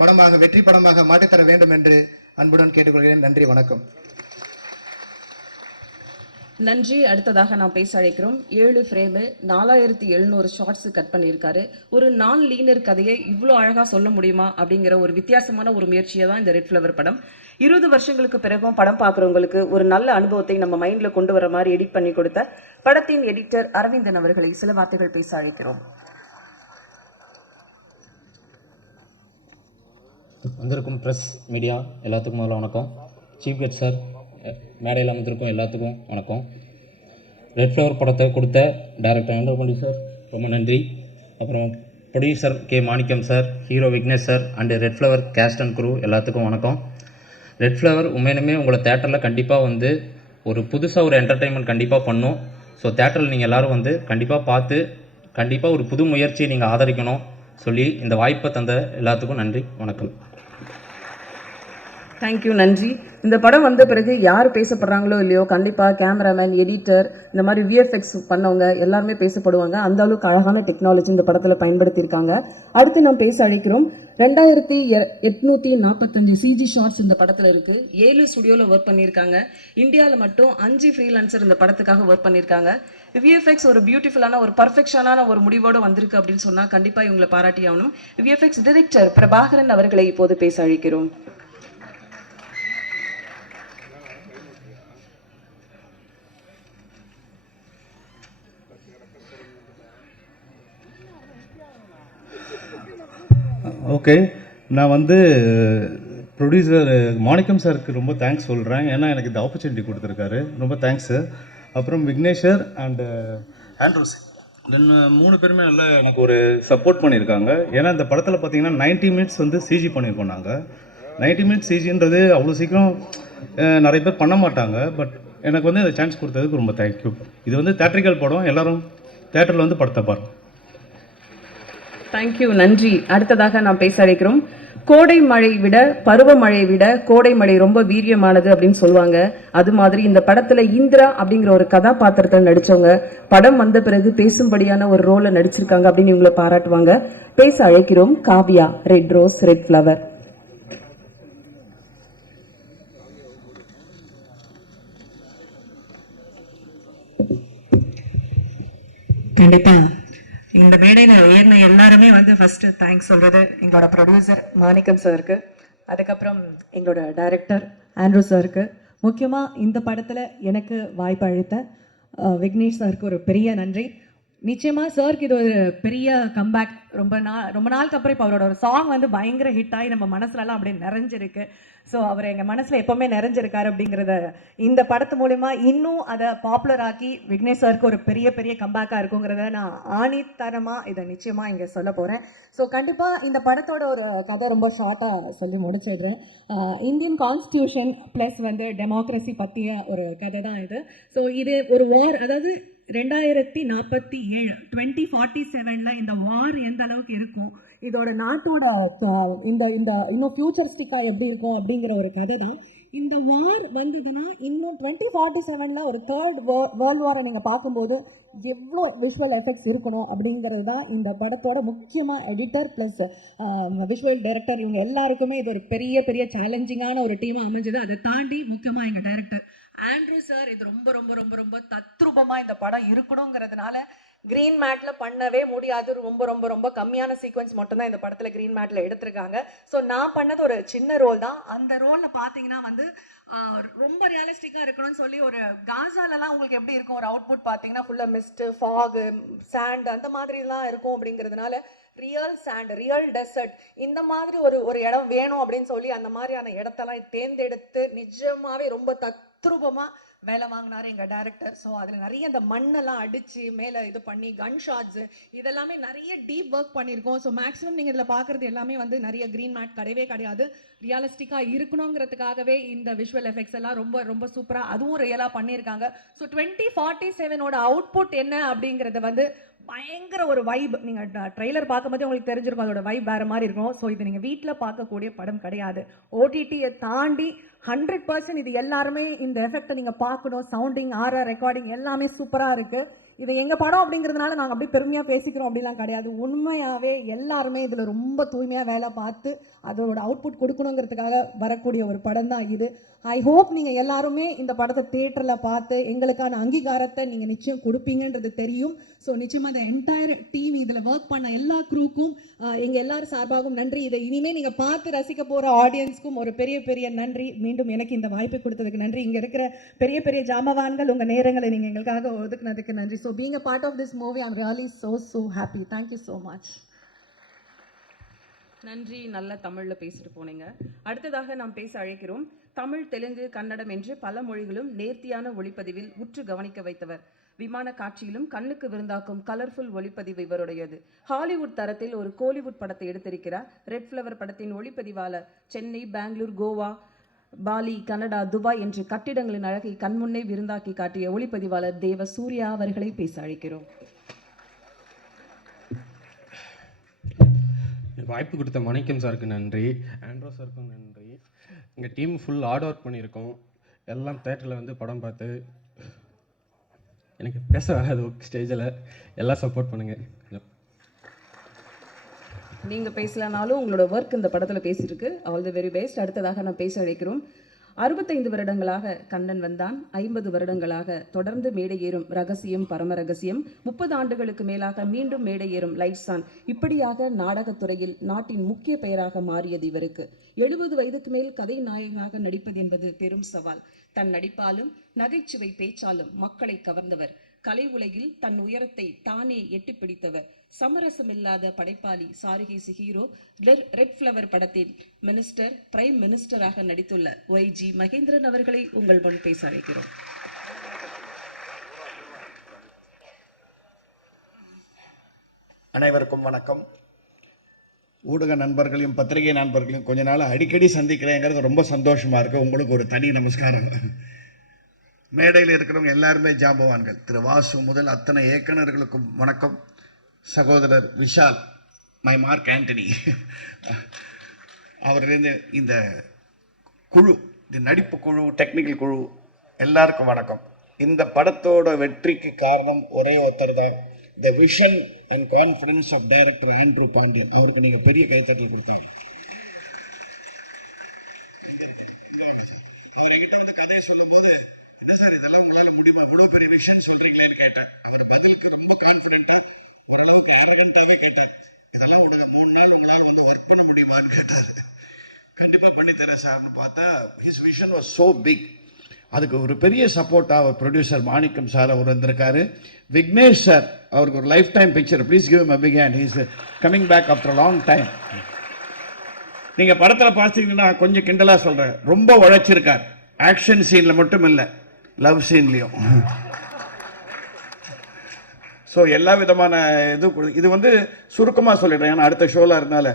படமாக, வெற்றி படமாக மாற்றித்தர வேண்டும் என்று அன்புடன் கேட்டுக்கொள்கிறேன். நன்றி, வணக்கம். நன்றி. அடுத்ததாக நாம் பேச அழைக்கிறோம். 7 ஃப்ரேமு 4700 ஷார்ட்ஸ் கட் பண்ணியிருக்காரு. ஒரு நான் லீனர் கதையை இவ்வளோ அழகாக சொல்ல முடியுமா அப்படிங்கிற ஒரு வித்தியாசமான ஒரு முயற்சியை தான் இந்த ரெட் ஃப்ளவர் படம். 20 வருஷங்களுக்கு பிறகும் படம் பார்க்குறவங்களுக்கு ஒரு நல்ல அனுபவத்தை நம்ம மைண்டில் கொண்டு வர மாதிரி எடிட் பண்ணி கொடுத்த படத்தின் எடிட்டர் அரவிந்தன் அவர்களை சில வார்த்தைகள் பேச அழைக்கிறோம். வந்திருக்கும் ப்ரெஸ் மீடியா எல்லாத்துக்கும் முதல்ல வணக்கம். சீஃப் கெஸ்ட் சார், மேடையில் வந்திருக்கும் எல்லாத்துக்கும் வணக்கம். ரெட் ஃப்ளவர் படத்தை கொடுத்த டைரக்டர் ஆண்ட்ரூ பாண்டியன் சார் ரொம்ப நன்றி. அப்புறம் producer K Manickam sir, hero Vignesh sir and red flower cast and crew எல்லாத்துக்கும் வணக்கம். ரெட் ஃப்ளவர் உண்மையிலுமே உங்களை தேட்டரில் கண்டிப்பாக ஒரு புதுசாக ஒரு என்டர்டெயின்மெண்ட் கண்டிப்பாக பண்ணும். ஸோ தேட்டரில் நீங்கள் எல்லோரும் கண்டிப்பாக பார்த்து கண்டிப்பாக ஒரு புது முயற்சியை நீங்கள் ஆதரிக்கணும் சொல்லி இந்த வாய்ப்பை தந்த எல்லாத்துக்கும் நன்றி, வணக்கம். தேங்க்யூ, நன்றி. இந்த படம் வந்த பிறகு யார் பேசப்படுறாங்களோ இல்லையோ, கண்டிப்பாக கேமராமேன், எடிட்டர், இந்த மாதிரி விஎஃப்எக்ஸ் பண்ணவங்க எல்லாருமே பேசப்படுவாங்க. அந்த அளவுக்கு அழகான டெக்னாலஜி இந்த படத்தில் பயன்படுத்தியிருக்காங்க. அடுத்து நாம் பேச அழைக்கிறோம். 2845 சிஜி ஷார்ட்ஸ் இந்த படத்தில் இருக்கு. 7 ஸ்டுடியோவில் ஒர்க் பண்ணியிருக்காங்க. இந்தியாவில் மட்டும் 5 ஃப்ரீலான்சர் இந்த படத்துக்காக ஒர்க் பண்ணியிருக்காங்க. விஎஃப்எக்ஸ் ஒரு பியூட்டிஃபுல்லான ஒரு பர்ஃபெக்ஷனான ஒரு முடிவோடு வந்திருக்கு அப்படின்னு சொன்னால் கண்டிப்பாக இவங்களை பாராட்டி ஆகணும். விஎஃப்எக்ஸ் டைரக்டர் பிரபாகரன் அவர்களை இப்போது பேச அழைக்கிறோம். ஓகே, நான் வந்து ப்ரொடியூசர் மாணிக்கம் சாருக்கு ரொம்ப தேங்க்ஸ் சொல்கிறேன். ஏன்னா எனக்கு இந்த ஆப்பர்ச்சுனிட்டி கொடுத்துருக்காரு. ரொம்ப தேங்க்ஸ் சார். அப்புறம் விக்னேஷர் அண்டு ஆண்ட்ரூஸ் தென் 3 பேருமே நல்லா எனக்கு ஒரு சப்போர்ட் பண்ணியிருக்காங்க. ஏன்னா இந்த படத்தில் பார்த்தீங்கன்னா 90 மினிட்ஸ் வந்து சிஜி பண்ணியிருக்கோம் நாங்கள். 90 மினிட்ஸ் சிஜின்றது அவ்வளோ சீக்கிரம் நிறைய பேர் பண்ண மாட்டாங்க. பட் எனக்கு வந்து இந்த சான்ஸ் கொடுத்ததுக்கு ரொம்ப தேங்க்யூ. இது வந்து தேட்ரிக்கல் படம், எல்லோரும் தேட்டரில் வந்து படத்தை பாருங்கள். தேங்க்யூ, நன்றி. அடுத்ததாக நாம் பேச அழைக்கிறோம். கோடை மழை விட பருவமழை விட கோடை மழை ரொம்ப வீரியமானது அப்படின்னு சொல்லுவாங்க. அது மாதிரி இந்த படத்துல இந்திரா அப்படிங்கிற ஒரு கதாபாத்திரத்தை நடிச்சவங்க படம் வந்த பிறகு பேசும்படியான ஒரு ரோலை நடிச்சிருக்காங்க அப்படின்னு இவங்களை பாராட்டுவாங்க. பேச அழைக்கிறோம் Kavya, red rose red flower. கண்டிப்பா இந்த மேடையில் ஏறின எல்லாருமே வந்து ஃபர்ஸ்ட் தேங்க்ஸ் சொல்றது எங்களோட ப்ரொடியூசர் மாணிக்கம் சாருக்கு, அதுக்கப்புறம் எங்களோட டைரக்டர் ஆண்ட்ரூ சாருக்கு, முக்கியமாக இந்த படத்தில் எனக்கு வாய்ப்பு அளித்த விக்னேஷ் சாருக்கு ஒரு பெரிய நன்றி. நிச்சயமாக சாருக்கு இது ஒரு பெரிய கம்பேக். ரொம்ப நாளுக்கு அப்புறம் இப்போ அவரோட ஒரு சாங் வந்து பயங்கர ஹிட் ஆகி நம்ம மனசுலலாம் அப்படியே நிறைஞ்சிருக்கு. ஸோ அவர் எங்கள் மனசில் எப்போவுமே நிறைஞ்சிருக்காரு அப்படிங்கிறத இந்த படத்து மூலிமா இன்னும் அதை பாப்புலர் ஆக்கி விக்னேஷ் சாருக்கு ஒரு பெரிய பெரிய கம்பேக்காக இருக்குங்கிறத நான் ஆணித்தரமாக இதை நிச்சயமாக இங்கே சொல்ல போகிறேன். ஸோ கண்டிப்பாக இந்த படத்தோட ஒரு கதை ரொம்ப ஷார்ட்டாக சொல்லி முடிச்சிடுறேன். இந்தியன் கான்ஸ்டியூஷன் ப்ளஸ் வந்து டெமோக்ரஸி பற்றிய ஒரு கதை தான் இது. ஸோ இது ஒரு வார், அதாவது 2047 2047 இந்த வார் எந்த அளவுக்கு இருக்கும், இதோட நாட்டோட இந்த இந்த இன்னும் ஃபியூச்சரிஸ்டிக்காக எப்படி இருக்கும் அப்படிங்கிற ஒரு கதை தான். இந்த வார் வந்ததுன்னா இன்னும் 2047 ஒரு தேர்ட் வேர்ல்டு வாரை நீங்கள் பார்க்கும்போது எவ்வளோ விஷுவல் எஃபெக்ட்ஸ் இருக்கணும் அப்படிங்கிறது தான் இந்த படத்தோட முக்கியமாக எடிட்டர் ப்ளஸ் விஷுவல் டைரக்டர் இவங்க எல்லாருக்குமே இது ஒரு பெரிய பெரிய சேலஞ்சிங்கான ஒரு டீமாக அமைஞ்சது. அதை தாண்டி முக்கியமாக எங்கள் டைரக்டர் ஆண்ட்ரூ சார் இது ரொம்ப ரொம்ப ரொம்ப ரொம்ப தத்ரூபமா இந்த படம் இருக்கணுங்கிறதுனால கிரீன் மேட்ல பண்ணவே முடியாது. ரொம்ப ரொம்ப ரொம்ப கம்மியான சீக்வன்ஸ் மட்டும்தான் இந்த படத்துல கிரீன் மேட்ல எடுத்திருக்காங்க. ஸோ நான் பண்ணது ஒரு சின்ன ரோல் தான். அந்த ரோல்ல பாத்தீங்கன்னா வந்து ரொம்ப ரியலிஸ்டிக்கா இருக்கணும்னு சொல்லி ஒரு காசாலலாம் உங்களுக்கு எப்படி இருக்கும் ஒரு அவுட்புட் பார்த்தீங்கன்னா ஃபுல்லா மிஸ்ட், ஃபாக், சாண்ட் அந்த மாதிரிலாம் இருக்கும். அப்படிங்கிறதுனால ரியல் சாண்ட், ரியல் டெசர்ட் இந்த மாதிரி ஒரு இடம் வேணும் அப்படின்னு சொல்லி அந்த மாதிரியான இடத்தெல்லாம் தேர்ந்தெடுத்து நிஜமாவே ரொம்ப தத்ரூபமா வேலை வாங்கினாரு எங்க டைரக்டர். ஸோ அதுல நிறைய அந்த மண்ணெல்லாம் அடிச்சு மேல இது பண்ணி கன் ஷாட்ஸ் இதெல்லாமே நிறைய டீப் ஒர்க் பண்ணியிருக்கோம். ஸோ மேக்ஸிமம் நீங்க இதுல பாக்குறது எல்லாமே வந்து நிறைய கிரீன் மேட் கிடையவே கிடையாது. ரியலிஸ்டிக்கா இருக்கணுங்கிறதுக்காகவே இந்த விஷுவல் எஃபெக்ட்ஸ் எல்லாம் ரொம்ப ரொம்ப சூப்பரா அதுவும் ரியலா பண்ணியிருக்காங்க. ஸோ 2047 அவுட்புட் என்ன அப்படிங்கறத வந்து பயங்கர ஒரு வைப். நீங்க ட்ரெய்லர் பார்க்கும்போது உங்களுக்கு தெரிஞ்சிருக்கும் அதோட வைப் வேற மாதிரி இருக்கும். ஸோ இது நீங்க வீட்டில் பார்க்கக்கூடிய படம் கிடையாது. ஓடிடியை தாண்டி 100% இது எல்லாருமே இந்த எஃபெக்டை நீங்க பார்க்கணும். சவுண்டிங், ஆர்ஆர் ரெக்கார்டிங் எல்லாமே சூப்பரா இருக்கு. இது எங்க படம் அப்படிங்கிறதுனால நாங்கள் அப்படியே பெருமையா பேசிக்கிறோம் அப்படிலாம் கிடையாது. உண்மையாவே எல்லாருமே இதுல ரொம்ப தூய்மையா வேலை பார்த்து அதோட அவுட்புட் கொடுக்கணுங்கிறதுக்காக வரக்கூடிய ஒரு படம் தான் இது. ஐ ஹோப் நீங்க எல்லாருமே இந்த படத்தை தியேட்டர்ல பார்த்து எங்களுக்கான அங்கீகாரத்தை நீங்க நிச்சயம் கொடுப்பீங்கன்றது தெரியும். ஸோ நிச்சயமா இந்த என்டையர் டீம் இதுல ஒர்க் பண்ண எல்லா க்ரூக்கும் எங்க எல்லாரும் சார்பாகவும் நன்றி. இதை இனிமே நீங்க பார்த்து ரசிக்க போற ஆடியன்ஸ்க்கும் ஒரு பெரிய பெரிய நன்றி. மீண்டும் எனக்கு இந்த வாய்ப்பை கொடுத்ததுக்கு நன்றி. இங்க இருக்கிற பெரிய பெரிய ஜாமவான்கள் உங்க நேரங்களை நீங்க எங்களுக்காக ஒதுக்குனதுக்கு நன்றி. So being a part of this movie, I'm really so happy. Thank you so much. நன்றி, நல்ல தமிழ்ல பேசிட்டு போனீங்க. அடுத்ததாக நாம் பேச அழைக்கிறோம். தமிழ், தெலுங்கு, கன்னடம் என்று பல மொழிகளும் நேர்த்தியான ஒளிப்பதிவில் உற்று கவனிக்க வைத்தவர். விமான காட்சியிலும் கண்ணுக்கு விருந்தாக்கும் கலர்ஃபுல் ஒளிப்பதிவு இவருடையது. ஹாலிவுட் தரத்தில் ஒரு கோலிவுட் படத்தை எடுத்திருக்கிறார். ரெட் ஃப்ளவர் படத்தின் ஒளிப்பதிவாளர் Chennai, Bengaluru, Goa, Bali, Canada, Dubai என்று கட்டிடங்களின் அழகை கண்முன்னே விருந்தாக்கி காட்டிய ஒளிப்பதிவாளர் தேவ சூர்யா அவர்களை பேச அழைக்கிறோம். வாய்ப்பு கொடுத்த மாணிக்கம் சாருக்கு நன்றி, ஆண்ட்ரோ சாருக்கும் நன்றி. எங்கள் டீம் ஃபுல் ஹார்ட் ஒர்க் பண்ணியிருக்கோம். எல்லாம் தேட்டரில் வந்து படம் பார்த்து எனக்கு பேச வராது ஸ்டேஜில், எல்லாம் சப்போர்ட் பண்ணுங்கள். நீங்க பேசலனாலும் உங்களோட ஒர்க் இந்த படத்துல பேசியிருக்கு. All the very best. அடுத்ததாக நான் பேச அழைக்கிறோம். 65 வருடங்களாக கண்ணன் வந்தான், 50 வருடங்களாக தொடர்ந்து மேடை ஏறும் ரகசியம் பரம ரகசியம், 30 ஆண்டுகளுக்கு மேலாக மீண்டும் மேடை ஏறும் லைட்ஸ் ஆன், இப்படியாக நாடகத்துறையில் நாட்டின் முக்கிய பெயராக மாறியது இவருக்கு. 70 வயதுக்கு மேல் கதை நாயகனாக நடிப்பது என்பது பெரும் சவால். தன் நடிப்பாலும் நகைச்சுவை பேச்சாலும் மக்களை கவர்ந்தவர். கலை உலகில் தன் உயரத்தை தானே எட்டி பிடித்தவர். சமரசமில்லாத படைப்பாளி, சாருகேசி ஹீரோ, ரெட் ஃப்ளவர் படத்தில் மினிஸ்டர், பிரைம் மினிஸ்டராக நடித்துள்ள YG மகேந்திரன் அவர்களை உங்கள் முன் பேச அழைக்கிறோம். அனைவருக்கும் வணக்கம். ஊடக நண்பர்களையும் பத்திரிகை நண்பர்களையும் கொஞ்ச நாள் அடிக்கடி சந்திக்கிறேங்கிறது ரொம்ப சந்தோஷமா இருக்கு. உங்களுக்கு ஒரு தனி நமஸ்காரம். மேடையில் இருக்கிறவங்க எல்லாருமே ஜாம்பவான்கள். திரு வாசு முதல் அத்தனை இயக்குநர்களுக்கும் வணக்கம். சகோதரர் விஷால், மை மார்க் ஆண்டனி, அவரிலிருந்து இந்த குழு, இந்த நடிப்பு குழு, டெக்னிக்கல் குழு எல்லாருக்கும் வணக்கம். இந்த படத்தோட வெற்றிக்கு காரணம் ஒரே ஒருத்தர் தான். The vision and confidence of director Andrew Pandian. அவருக்கு நீங்கள் பெரிய கைத்தட்டல் கொடுத்தீங்க. அவர்கிட்ட வந்து கதையை சொல்லும் போது, என்ன சார் இதெல்லாம் உங்களால் முடியுமா, இவ்வளோ பெரிய விஷயம் சொல்றீங்களேன்னு கேட்டேன். அவர் பதிலுக்கு ரொம்ப கான்ஃபிடென்ட்டா, ஓரளவுக்கு ஆரகண்டாவே கேட்டார். இதெல்லாம் 3 நாள் உங்களால் வந்து ஒர்க் பண்ண முடியுமான்னு கேட்டார். கண்டிப்பாக பண்ணித்தரேன் சார்னு பார்த்தா, his vision was so big. அதுக்கு ஒரு பெரிய சப்போர்ட்டாக அவர் ப்ரொடியூசர் மாணிக்கம் சார் அவர் வந்திருக்காரு. விக்னேஷ் சார், அவருக்கு ஒரு life time picture, please give him a big hand. he is coming back after a long time. நீங்க படத்தில் பார்த்தீங்கன்னா கொஞ்சம் கிண்டலா சொல்றேன், ரொம்ப உழைச்சிருக்கார். ஆக்ஷன் சீன்ல மட்டும் இல்லை, லவ் சீன்லையும். ஸோ எல்லா விதமான இது வந்து சுருக்கமாக சொல்லிடுறேன், ஏன்னா அடுத்த ஷோல இருந்தால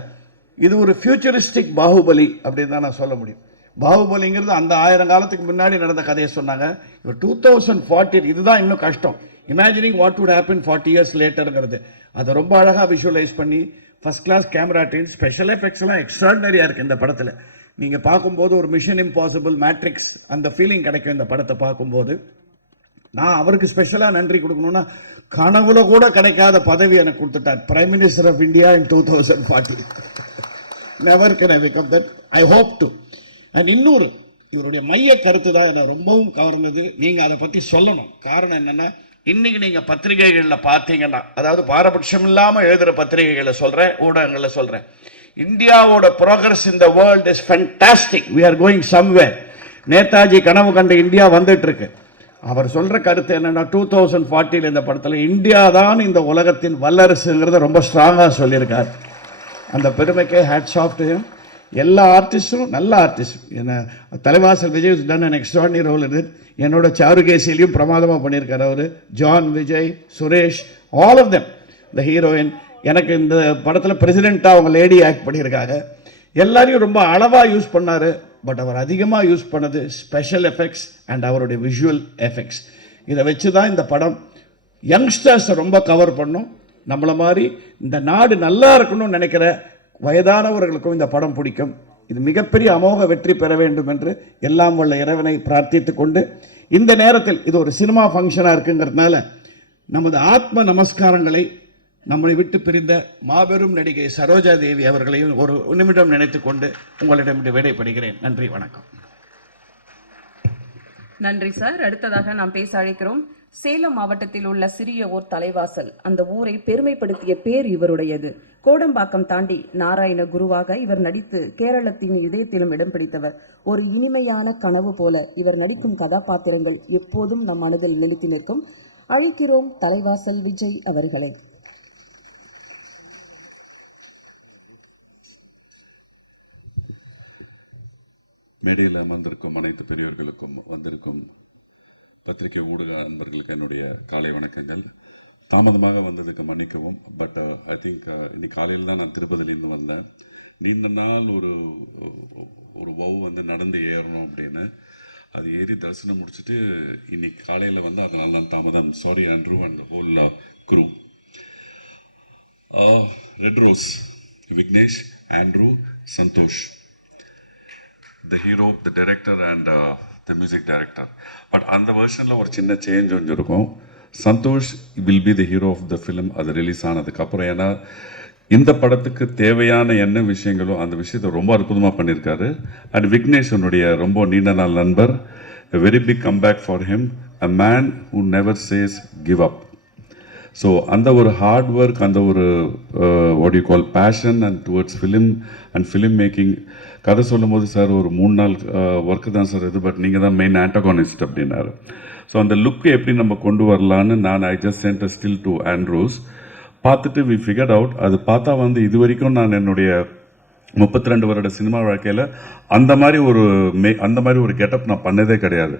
இது ஒரு ஃபியூச்சரிஸ்டிக் பாகுபலி அப்படின்னு தான் நான் சொல்ல முடியும். பாகுபலிங்கிறது அந்த 1000 காலத்துக்கு முன்னாடி நடந்த கதையை சொன்னாங்க. இப்போ 2040, இதுதான் இன்னும் கஷ்டம். Imagining what would happen 40 years லேட்டருங்கிறது அதை ரொம்ப அழகாக விஷுவலைஸ் பண்ணி first class camera team, special எஃபெக்ட்ஸ்லாம் எக்ஸ்ட்ராடனரியாக இருக்குது இந்த படத்தில். நீங்கள் பார்க்கும்போது ஒரு மிஷன் இம்பாசிபிள், மேட்ரிக்ஸ் அந்த ஃபீலிங் கிடைக்கும் இந்த படத்தை பார்க்கும்போது. நான் அவருக்கு ஸ்பெஷலாக நன்றி கொடுக்கணும்னா, கனவுல கூட கிடைக்காத பதவி எனக்கு கொடுத்துட்டார், prime minister of India in 2040. Never can I become that. I hope to. And இன்னொரு இவருடைய மைய கருத்து தான் என்னை ரொம்பவும் கவர்ந்தது. நீங்கள் அதை பற்றி சொல்லணும். காரணம் என்னென்னா, இன்னைக்கு நீங்கள் பத்திரிகைகளில் பார்த்தீங்கன்னா, அதாவது பாரபட்சம் இல்லாமல் எழுதுகிற பத்திரிகைகளை சொல்கிறேன், ஊடகங்களில் சொல்கிறேன், இந்தியாவோட progress in the world is fantastic. We are going somewhere. Netaji கனவு கண்ட இந்தியா வந்துட்டு இருக்கு. அவர் சொல்ற கருத்து என்னன்னா, 2040 இந்த படத்தில் இந்தியா தான் இந்த உலகத்தின் வல்லரசுங்கிறத ரொம்ப ஸ்ட்ராங்காக சொல்லியிருக்கார். அந்த பெருமைக்கே ஹேட்ஸ் ஆஃப் டு ஹிம். எல்லா ஆர்டிஸ்டும் நல்ல ஆர்டிஸ்ட். என்ன Thalaivasal Vijay done an extraordinary role இது. என்னோட சாருகேசிலையும் பிரமாதமாக பண்ணியிருக்காரு அவர். John, Vijay, Suresh, all of them, the heroine. எனக்கு இந்த படத்தில் பிரசிடெண்ட்டாக அவங்க லேடி ஆக்ட் பண்ணியிருக்காங்க. எல்லாரையும் ரொம்ப அளவாக யூஸ் பண்ணார். பட் அவர் அதிகமாக யூஸ் பண்ணது ஸ்பெஷல் எஃபெக்ட்ஸ் அண்ட் அவருடைய விஷுவல் எஃபெக்ட்ஸ். இதை வச்சு தான் இந்த படம் யங்ஸ்டர்ஸை ரொம்ப கவர் பண்ணும். நம்மளை மாதிரி இந்த நாடு நல்லா இருக்கணும்னு நினைக்கிற வயதானவர்களுக்கும் இந்த படம் பிடிக்கும். இது மிகப்பெரிய அமோக வெற்றி பெற வேண்டும் என்று எல்லாம் வல்ல இறைவனை பிரார்த்தித்து கொண்டு, இந்த நேரத்தில் இது ஒரு சினிமா ஃபங்க்ஷனாக இருக்குங்கிறதுனால நமது ஆத்ம நமஸ்காரங்களை நம்மை விட்டு பிரிந்த மாபெரும் நடிகை சரோஜா தேவி அவர்களையும் ஒரு நிமிடம் நினைத்துக் கொண்டு உங்களிடம் விடைபெறுகிறேன். நன்றி, வணக்கம். நன்றி சார். அடுத்ததாக நாம் பேச அழைக்கிறோம். சேலம் மாவட்டத்தில் உள்ள சிறிய ஊர் தலைவாசல். அந்த ஊரை பெருமைப்படுத்திய பேர் இவருடையது. கோடம்பாக்கம் தாண்டி நாராயண குருவாக இவர் நடித்து கேரளத்தின் இதயத்திலும் இடம் பிடித்தவர். ஒரு இனிமையான கனவு போல இவர் நடிக்கும் கதாபாத்திரங்கள் எப்போதும் நம் மனதில் நிலைத்து நிற்கும். அழைக்கிறோம் தலைவாசல் விஜய் அவர்களை. மேடையில் அமர்ந்திருக்கும் அனைத்து பெரியவர்களுக்கும், வந்திருக்கும் பத்திரிகை ஊடக நண்பர்களுக்கு என்னுடைய காலை வணக்கங்கள். தாமதமாக வந்ததுக்கு மன்னிக்கவும். பட் ஐ திங்க் இன்னைக்கு காலையில் தான் நான் திருப்பதியிலேருந்து வந்தேன். நீண்ட நாள் ஒரு வந்து நடந்து ஏறணும் அப்படின்னு, அது ஏறி தரிசனம் முடிச்சுட்டு இன்னைக்கு காலையில் வந்து அதனால தான் தாமதம். Sorry Andrew and whole crew. Red rose Vignesh, Andrew, Santosh. The hero, the director and the music director. But அந்த வெர்ஷனில் ஒரு சின்ன சேஞ்ச் ஒன்று இருக்கும். Santhosh will be the hero of the film அது ரிலீஸ் ஆனதுக்கப்புறம். ஏன்னா இந்த படத்துக்கு தேவையான என்ன விஷயங்களோ அந்த விஷயத்தை ரொம்ப அற்புதமாக பண்ணியிருக்காரு. அண்ட் விக்னேஷனுடைய ரொம்ப நீண்ட நாள் நண்பர். A very big comeback for him. A man who never says give up. So அந்த ஒரு ஹார்ட் ஒர்க், அந்த ஒரு what you call passion and towards film and film making. கதை சொல்லும் போது சார் ஒரு 3 நாள் ஒர்க்கு தான் சார் இது, பட் நீங்கள் தான் மெயின் ஆண்டகானிஸ்ட் அப்படின்னாரு. ஸோ அந்த லுக்கு எப்படி நம்ம கொண்டு வரலான்னு I just sent a still to Andrews. பார்த்துட்டு வி ஃபிகர்ட் அவுட். அது பார்த்தா இது வரைக்கும் நான் என்னுடைய 32 வருட சினிமா வாழ்க்கையில் அந்த மாதிரி ஒரு கெட்டப் நான் பண்ணதே கிடையாது.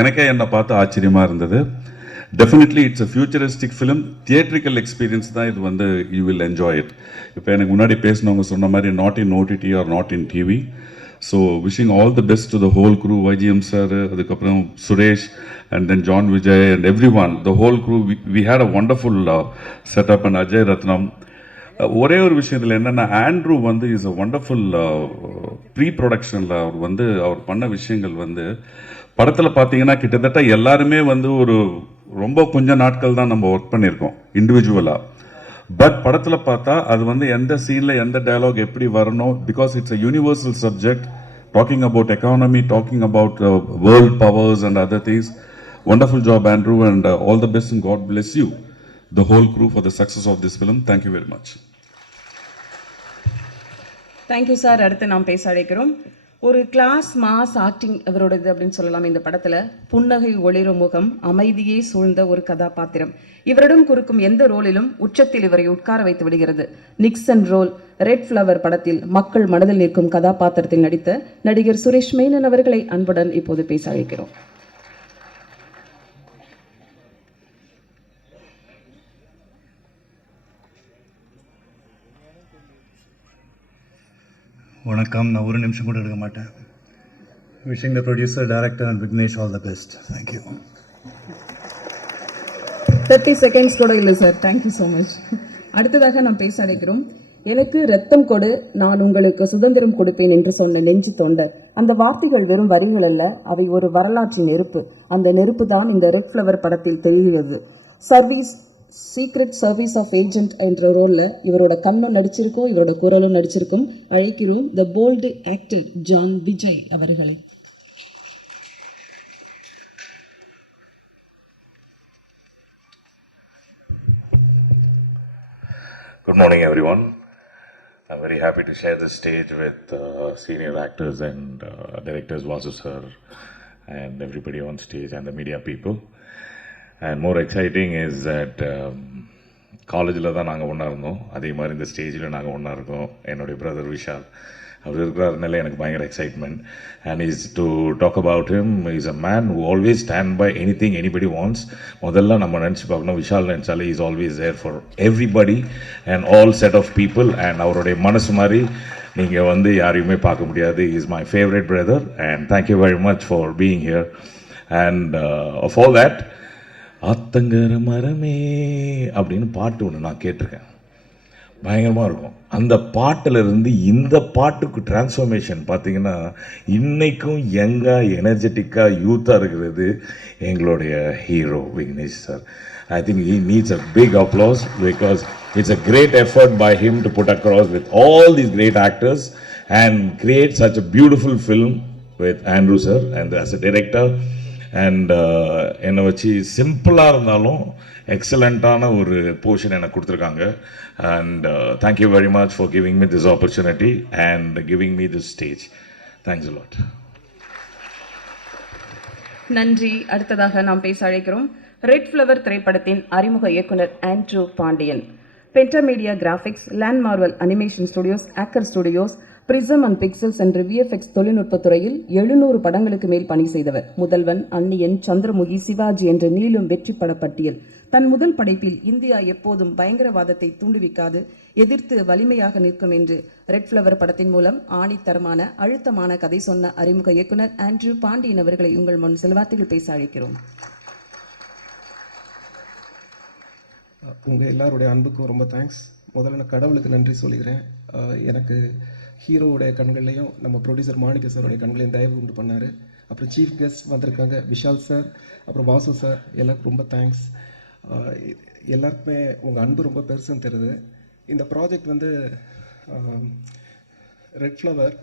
எனக்கே என்னை பார்த்து ஆச்சரியமாக இருந்தது. Definitely it's a futuristic film. Theatrical experience தான் இது யூ வில் என்ஜாய் இட். இப்போ எனக்கு முன்னாடி பேசினவங்க சொன்ன மாதிரி not in OTT or not in TV. So wishing all the best to the whole crew. YGM sir, அதுக்கப்புறம் Suresh and then John Vijay and everyone, the whole crew. We had a wonderful setup and Ajay Rathnam. ஒரே ஒரு விஷயத்தில் என்னென்னா, Andrew is a wonderful pre ப்ரொடக்ஷனில் அவர் பண்ண விஷயங்கள் படத்தில் பார்த்தீங்கன்னா கிட்டத்தட்ட எல்லாருமே ஒரு ரொம்ப கொஞ்ச நாட்கள் தான் நம்ம ஒர்க் பண்ணியிருக்கோம் இண்டிவிஜுவலாக. பட் படத்தில் பார்த்தா அது எந்த சீனில் எந்த டயலாக் எப்படி வரணும், because it's a universal subject, talking about economy, talking about world powers and other things. Wonderful job Andrew and all the best and God bless you the whole crew for the success of this film. Thank you very much. Thank you sir. அடுத்து நாம் பேச அழைக்கிறோம். ஒரு class mass acting இவரோடது அப்படின்னு சொல்லலாம். இந்த படத்துல புன்னகை ஒளிரும் முகம், அமைதியே சூழ்ந்த ஒரு கதாபாத்திரம். இவரிடம் குறுக்கும் எந்த ரோலிலும் உச்சத்தில் இவரை உட்கார வைத்து விடுகிறது. நிக்சன் ரோல், ரெட் ஃப்ளவர் படத்தில் மக்கள் மனதில் நிற்கும் கதாபாத்திரத்தில் நடித்த நடிகர் சுரேஷ் மேனன் அவர்களை அன்புடன் இப்போது பேச அழைக்கிறோம். வணக்கம். நான் ஒரு நிமிஷம் கூட எடுக்க மாட்டேன். Wishing the producer, director and Vignesh all the best. Thank you. 30 seconds கூட இல்லை சார். Thank you so much. அடுத்ததாக நாம் பேச அழைக்கிறோம். எனக்கு ரத்தம் கொடு, நான் உங்களுக்கு சுதந்திரம் கொடுப்பேன் என்று சொன்ன நெஞ்சு தொண்டர். அந்த வார்த்தைகள் வெறும் வரிகள் அல்ல, அவை ஒரு வரலாற்றின் நெருப்பு. அந்த நெருப்பு தான் இந்த ரெட் ஃப்ளவர் படத்தில் தெரிகிறது. சீக்ரெட் சர்வீஸ் ஆஃப் ஏஜென்ட் என்ற ரோலில் இவரோட கண்ணும் நடிச்சிருக்கோம், இவரோட குரலும் நடிச்சிருக்கும். அழைக்கிறோம் த போல்டு ஆக்டர் ஜான் விஜய் அவர்களை. Good morning, everyone. I'm very happy to share this stage with senior actors and directors, Vasu sir, and everybody on stage and the media people. And more exciting is that காலேஜில் தான் நாங்கள் ஒன்றா இருந்தோம், அதே மாதிரி இந்த ஸ்டேஜில் நாங்கள் ஒன்றா இருக்கோம். என்னுடைய பிரதர் விஷால் அவர் இருக்கிறதுனால எனக்கு பயங்கர excitement. And is to talk about him, is a man who always stand by anything anybody wants. முதல்ல நம்ம நினச்சி பார்க்கணும், விஷால் நினச்சாலே is always there for everybody and all set of people. And அவருடைய மனசு மாதிரி நீங்கள் யாரையுமே பார்க்க முடியாது. Is my favourite brother and thank you very much for being here. And of all that, ஆத்தங்கர மரமே அப்படின்னு பாட்டு ஒன்று நான் கேட்டிருக்கேன், பயங்கரமாக இருக்கும். அந்த பாட்டிலிருந்து இந்த பாட்டுக்கு டிரான்ஸ்ஃபர்மேஷன் பார்த்தீங்கன்னா இன்றைக்கும் யங்காக எனர்ஜெட்டிக்காக யூத்தாக இருக்கிறது எங்களுடைய hero Vignesh sir. I think he needs a big applause because it's a great effort by him to put across with all these great actors and create such a beautiful film with Andrew sir and as a director. And என்னை வச்சு சிம்பிளாக இருந்தாலும் எக்ஸலண்ட்டான ஒரு portion எனக்கு கொடுத்துருக்காங்க. And thank you very much for giving me this opportunity and giving me this stage. Thanks a lot. நன்றி. அடுத்ததாக நாம் பேச அழைக்கிறோம் ரெட் ஃப்ளவர் திரைப்படத்தின் அறிமுக இயக்குனர் Andrew Pandian. Pentamedia Graphics, Land Marvel Animation Studios, ஆக்கர் ஸ்டுடியோஸ், பிரிசம் அண்ட் பிக்சல்ஸ் என்ற VFX தொழில்நுட்பத் துறையில் 700 படங்களுக்கு மேல் பணி செய்தவர். முதல்வன், அந்நியன், சந்திரமுகி, சிவாஜி என்ற நீளும் வெற்றி பட பட்டியல். தன் முதல் படைப்பில் இந்தியா எப்போதும் பயங்கரவாதத்தை தூண்டுவிக்காது, எதிர்த்து வலிமையாக நிற்கும் என்று ரெட் ஃப்ளவர் படத்தின் மூலம் ஆணித்தரமான அழுத்தமான கதை சொன்ன அறிமுக இயக்குனர் ஆண்ட்ரூ பாண்டியன் அவர்களை உங்கள் முன் சில வார்த்தைகள் பேச அழைக்கிறோம். உங்கள் எல்லாருடைய அன்புக்கும் ரொம்ப தேங்க்ஸ். முதல்ல நான் கடவுளுக்கு நன்றி சொல்லிக்கிறேன். எனக்கு ஹீரோவுடைய கண்கள்லையும் நம்ம ப்ரொடியூசர் மாணிக்க சாரோடைய கண்களையும் தயவு உண்டு பண்ணார். அப்புறம் சீஃப் கெஸ்ட் வந்திருக்காங்க விஷால் சார், அப்புறம் வாசு சார், எல்லாருக்கும் ரொம்ப தேங்க்ஸ். எல்லாருக்குமே உங்கள் அன்பு ரொம்ப பெருசுன்னு தெரியுது. இந்த ப்ராஜெக்ட் வந்து ரெட் ஃப்ளவர்,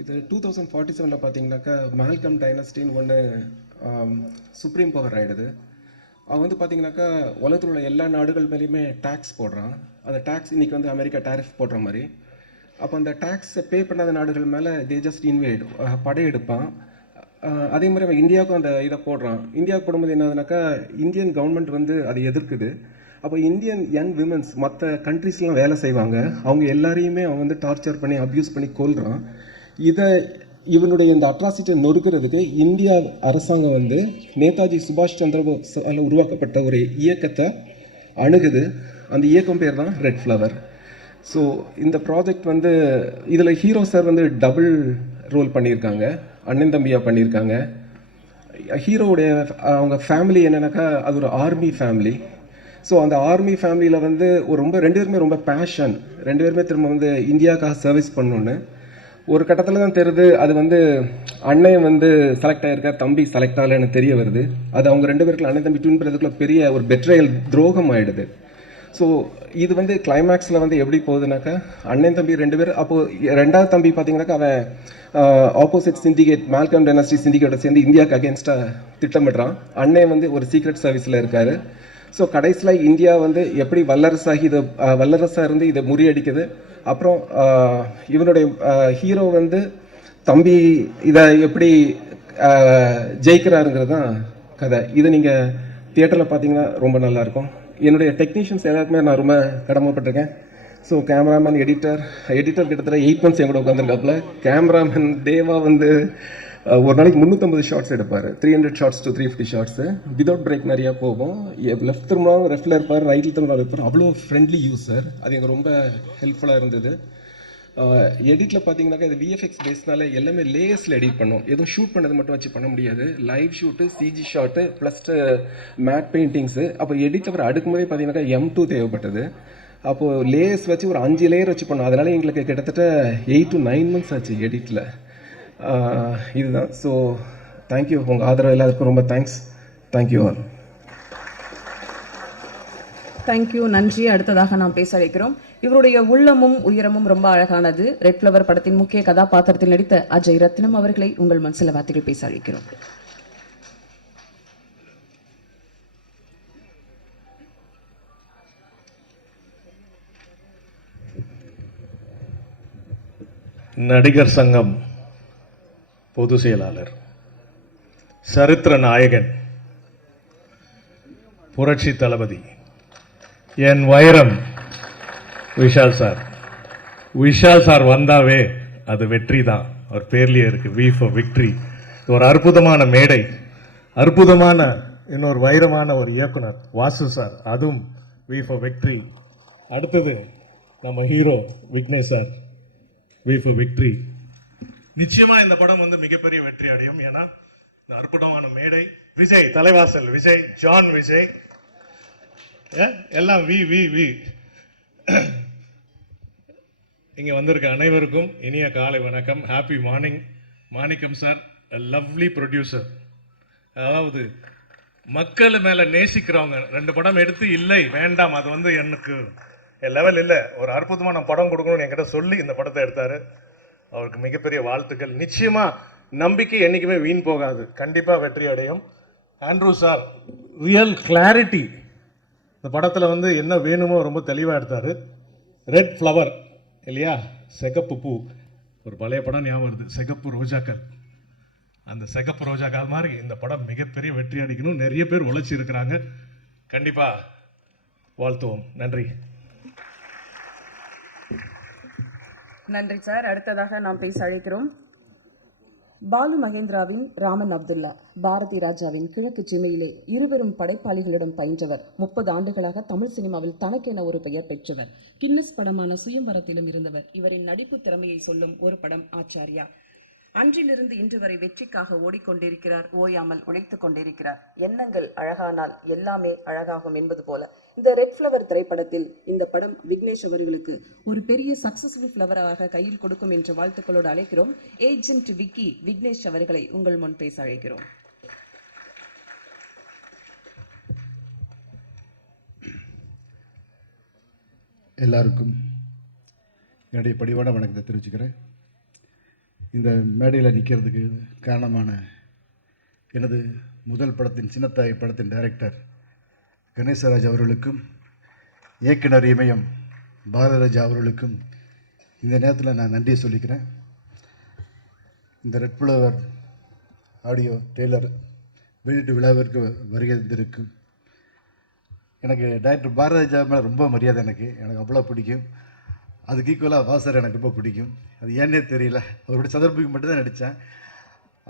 இது 2047 பார்த்தீங்கன்னாக்கா மால்கம் டைனஸ்டின்னு ஒன்று சுப்ரீம் பவர் ஆகிடுது. அவன் வந்து பார்த்தீங்கன்னாக்கா உலகத்தில் உள்ள எல்லா நாடுகள் மேலேயுமே டேக்ஸ் போடுறான். அந்த டேக்ஸ் இன்றைக்கி வந்து அமெரிக்கா டேரிஃப் போடுற மாதிரி. அப்போ அந்த டேக்ஸை பே பண்ணாத நாடுகள் மேலே தே ஜஸ்ட் இன்வேட் படையெடுப்பான். அதே மாதிரி அவன் இந்தியாவுக்கும் அந்த இதை போடுறான். இந்தியாவுக்கு போடும்போது என்னதுனாக்கா இந்தியன் கவர்மெண்ட் வந்து அதை எதிர்க்குது. அப்போ இந்தியன் யங் விமன்ஸ் மற்ற கண்ட்ரீஸ்லாம் வேலை செய்வாங்க, அவங்க எல்லாரையுமே அவன் வந்து டார்ச்சர் பண்ணி அப்யூஸ் பண்ணி கொல்றான். இவனுடைய இந்த அட்ராசிட்டியை நொறுக்கிறதுக்கு இந்தியா அரசாங்கம் வந்து நேதாஜி சுபாஷ் சந்திர போஸால் உருவாக்கப்பட்ட ஒரு இயக்கத்தை அணுகுது. அந்த இயக்கம் பேர் தான் ரெட் ஃப்ளவர். ஸோ இந்த ப்ராஜெக்ட் வந்து இதில் ஹீரோ சார் வந்து டபுள் ரோல் பண்ணியிருக்காங்க, அண்ணன் தம்பியாக பண்ணியிருக்காங்க. ஹீரோவுடைய அவங்க ஃபேமிலி என்னன்னாக்கா அது ஒரு ஆர்மி ஃபேமிலி. ஸோ அந்த ஆர்மி ஃபேமிலியில் வந்து ரெண்டு பேருமே ரொம்ப பேஷன், ரெண்டு பேருமே திரும்ப வந்து இந்தியாவுக்காக சர்வீஸ் பண்ணணுன்னு. ஒரு கட்டத்தில் தான் தெரியுது அது வந்து அண்ணன் வந்து செலக்ட் ஆகிருக்கா, தம்பி செலக்ட் ஆகலைன்னு தெரிய வருது. அது அவங்க ரெண்டு பேருக்குள்ள அண்ணன் தம்பி ட்வின் பண்ணுறதுக்குள்ள பெரிய ஒரு பெட்ரையல் துரோகம் ஆகிடுது. ஸோ இது வந்து கிளைமேக்ஸில் வந்து எப்படி போகுதுனாக்கா அண்ணன் தம்பி ரெண்டு பேர், அப்போது ரெண்டாவது தம்பி பார்த்தீங்கன்னாக்கா அவன் ஆப்போசிட் சிண்டிகேட் மால்கம் டைனஸ்டி சிண்டிகேட்டை சேர்ந்து இந்தியாவுக்கு அகேன்ஸ்டாக திட்டமிடுறான். அண்ணன் வந்து ஒரு சீக்ரெட் சர்வீஸில் இருக்கார். ஸோ கடைசியில் இந்தியா வந்து எப்படி வல்லரசாக இருந்து இதை முறியடிக்குது. அப்புறம் இவனுடைய ஹீரோ வந்து தம்பி இதை எப்படி ஜெயிக்கிறாருங்கிறது தான் கதை. இதை நீங்கள் தியேட்டரில் பார்த்தீங்கன்னா ரொம்ப நல்லாயிருக்கும். என்னுடைய டெக்னீஷியன்ஸ் எல்லாருக்குமே நான் ரொம்ப கடமைப்பட்டிருக்கேன். ஸோ கேமராமேன், எடிட்டர் கிட்டத்தட்ட 8 months என் கூட உட்காந்துருக்காப்புல. கேமராமேன் தேவா வந்து ஒரு நாளைக்கு 350 ஷார்ட்ஸ் எடுப்பார், 300 shots to 350 shots without break நிறையா போகும். லெஃப்ட் திரும்பினாலும் லெஃப்டில் இருப்பார், ரைட்டில் திரும்பினாலும் இருப்பார். அவ்வளோ ஃப்ரெண்ட்லி யூஸர், அது எனக்கு ரொம்ப ஹெல்ப்ஃபுல்லாக இருந்தது. எடிட்டில் பார்த்தீங்கன்னாக்கா இது விஎஃப்எக்ஸ் பேஸ்னால எல்லாமே லேயர்ஸில் எடிட் பண்ணும். எதுவும் ஷூட் பண்ணது மட்டும் வச்சு பண்ண முடியாது. Live shoot, CG shot plus matte paintings. அப்போ எடிட்டில் அப்புறம் அடுக்கும்போதே பார்த்தீங்கன்னாக்கா M2 தேவைப்பட்டது. அப்போது லேயர்ஸ் வச்சு ஒரு 5 லேயர் வச்சு பண்ணோம். அதனால் எங்களுக்கு கிட்டத்தட்ட 8 to 9 months ஆச்சு எடிட்டில். இதுதான். ஸோ தேங்க்யூ, உங்கள் ஆதரவு எல்லாருக்கும் ரொம்ப தேங்க்ஸ். Thank you all. தேங்க்யூ, நன்றி. அடுத்ததாக நாம் பேச அழைக்கிறோம். இவருடைய உள்ளமும் உயரமும் ரொம்ப அழகானது. ரெட் ஃப்ளவர் படத்தின் முக்கிய கதாபாத்திரத்தில் நடித்த அஜய் ரத்னம் அவர்களை உங்கள் மனசில வார்த்தைகள் பேச அழைக்கிறோம். நடிகர் சங்கம் பொதுச் செயலாளர், சரித்திர நாயகன், புரட்சி தளபதி, என் வைரம் விஷால் சார். விஷால் சார் வந்தாவே அது வெற்றி தான், அவர் பேர்லேயே இருக்கு, வி ஃபார் விக்ட்ரி. ஒரு அற்புதமான மேடை, அற்புதமான இன்னொரு வைரமான ஒரு இயக்குனர் வாசு சார், அதுவும் வி ஃபார் விக்ட்ரி. அடுத்தது நம்ம hero Vignesh sir, V for victory. நிச்சயமா இந்த படம் வந்து மிகப்பெரிய வெற்றி அடையும். ஏன்னா இந்த அற்புதமான மேடை, விஜய் தலைவாசல், விஜய், ஜான் விஜய், எல்லாம் வி வி வி. இங்கே வந்திருக்க அனைவருக்கும் இனிய காலை வணக்கம், ஹாப்பி மார்னிங். மாணிக்கம் சார் லவ்லி ப்ரொடியூசர், அதாவது மக்கள் மேலே நேசிக்கிறவங்க. 2 படம் எடுத்து இல்லை வேண்டாம் அது வந்து எனக்கு லெவல் இல்லை, ஒரு அற்புதமான படம் கொடுக்கணும்னு என்கிட்ட சொல்லி இந்த படத்தை எடுத்தார். அவருக்கு மிகப்பெரிய வாழ்த்துக்கள். நிச்சயமா நம்பிக்கை என்றைக்குமே வீண் போகாது, கண்டிப்பாக வெற்றி அடையும். ஆண்ட்ரூ சார் ரியல் கிளாரிட்டி, இந்த படத்தில் வந்து என்ன வேணுமோ ரொம்ப தெளிவாக எடுத்தார். ரெட் ஃப்ளவர் இல்லையா, சிகப்பு பூ, ஒரு பழைய படம் ஞாபகம் வருது, சிகப்பு ரோஜாக்கள். அந்த சிகப்பு ரோஜாக்கள் மாதிரி இந்த படம் மிகப்பெரிய வெற்றி அடிக்கணும். நிறைய பேர் உழைச்சி இருக்கிறாங்க, கண்டிப்பாக வாழ்த்துவோம். நன்றி. நன்றி சார். அடுத்ததாக நாம் பேச அழைக்கிறோம் பாலு மகேந்திராவின் ராமன் அப்துல்லா, பாரதி ராஜாவின் கிழக்கு சீமையிலே இருவரும் படைப்பாளிகளிடம் பயின்றவர். 30 ஆண்டுகளாக தமிழ் சினிமாவில் தனக்கென ஒரு பெயர் பெற்றவர். கின்னஸ் படமான சுயம்வரத்திலும் இருந்தவர். இவரின் நடிப்பு திறமையை சொல்லும் ஒரு படம் ஆச்சாரியா. அன்றிலிருந்து இன்று வரை வெற்றிக்காக ஓடிக்கொண்டிருக்கிறார், ஓயாமல் உழைத்துக் கொண்டிருக்கிறார். எண்ணங்கள் அழகானால் எல்லாமே அழகாகும் என்பது போல இந்த ரெட் ஃப்ளவர் திரைப்படத்தில் இந்த படம் விக்னேஷ் அவர்களுக்கு ஒரு பெரிய சக்சஸ்ஃபுல் ஃப்ளவராக கையில் கொடுக்கும் என்ற வாழ்த்துக்களோடு அழைக்கிறோம். ஏஜென்ட் விக்கி விக்னேஷ் அவர்களை உங்கள் முன் பேச அழைக்கிறோம். எல்லாருக்கும் என்னுடைய பணிவான வணக்கத்தை தெரிவிச்சுக்கிறேன். இந்த மேடையில் நிற்கிறதுக்கு காரணமான எனது முதல் படத்தின் சின்னத்தாய் படத்தின் டைரக்டர் கணேசராஜ் அவர்களுக்கும் இயக்குனர் இமயம் பாரதராஜா அவர்களுக்கும் இந்த நேரத்தில் நான் நன்றியை சொல்லிக்கிறேன். இந்த ரெட் ஃப்ளவர் ஆடியோ டெய்லர் வெளியீட்டு விழாவிற்கு வருகை தந்திருக்கும் எனக்கு டைரக்டர் பாரதராஜா மேலே ரொம்ப மரியாதை. எனக்கு அவ்வளோ பிடிக்கும். அதுக்கு ஈக்குவலாக வாசர் எனக்கு ரொம்ப பிடிக்கும். அது ஏன்னே தெரியல, அவருடைய சந்தர்ப்பத்துக்கு மட்டும்தான் நடித்தேன்.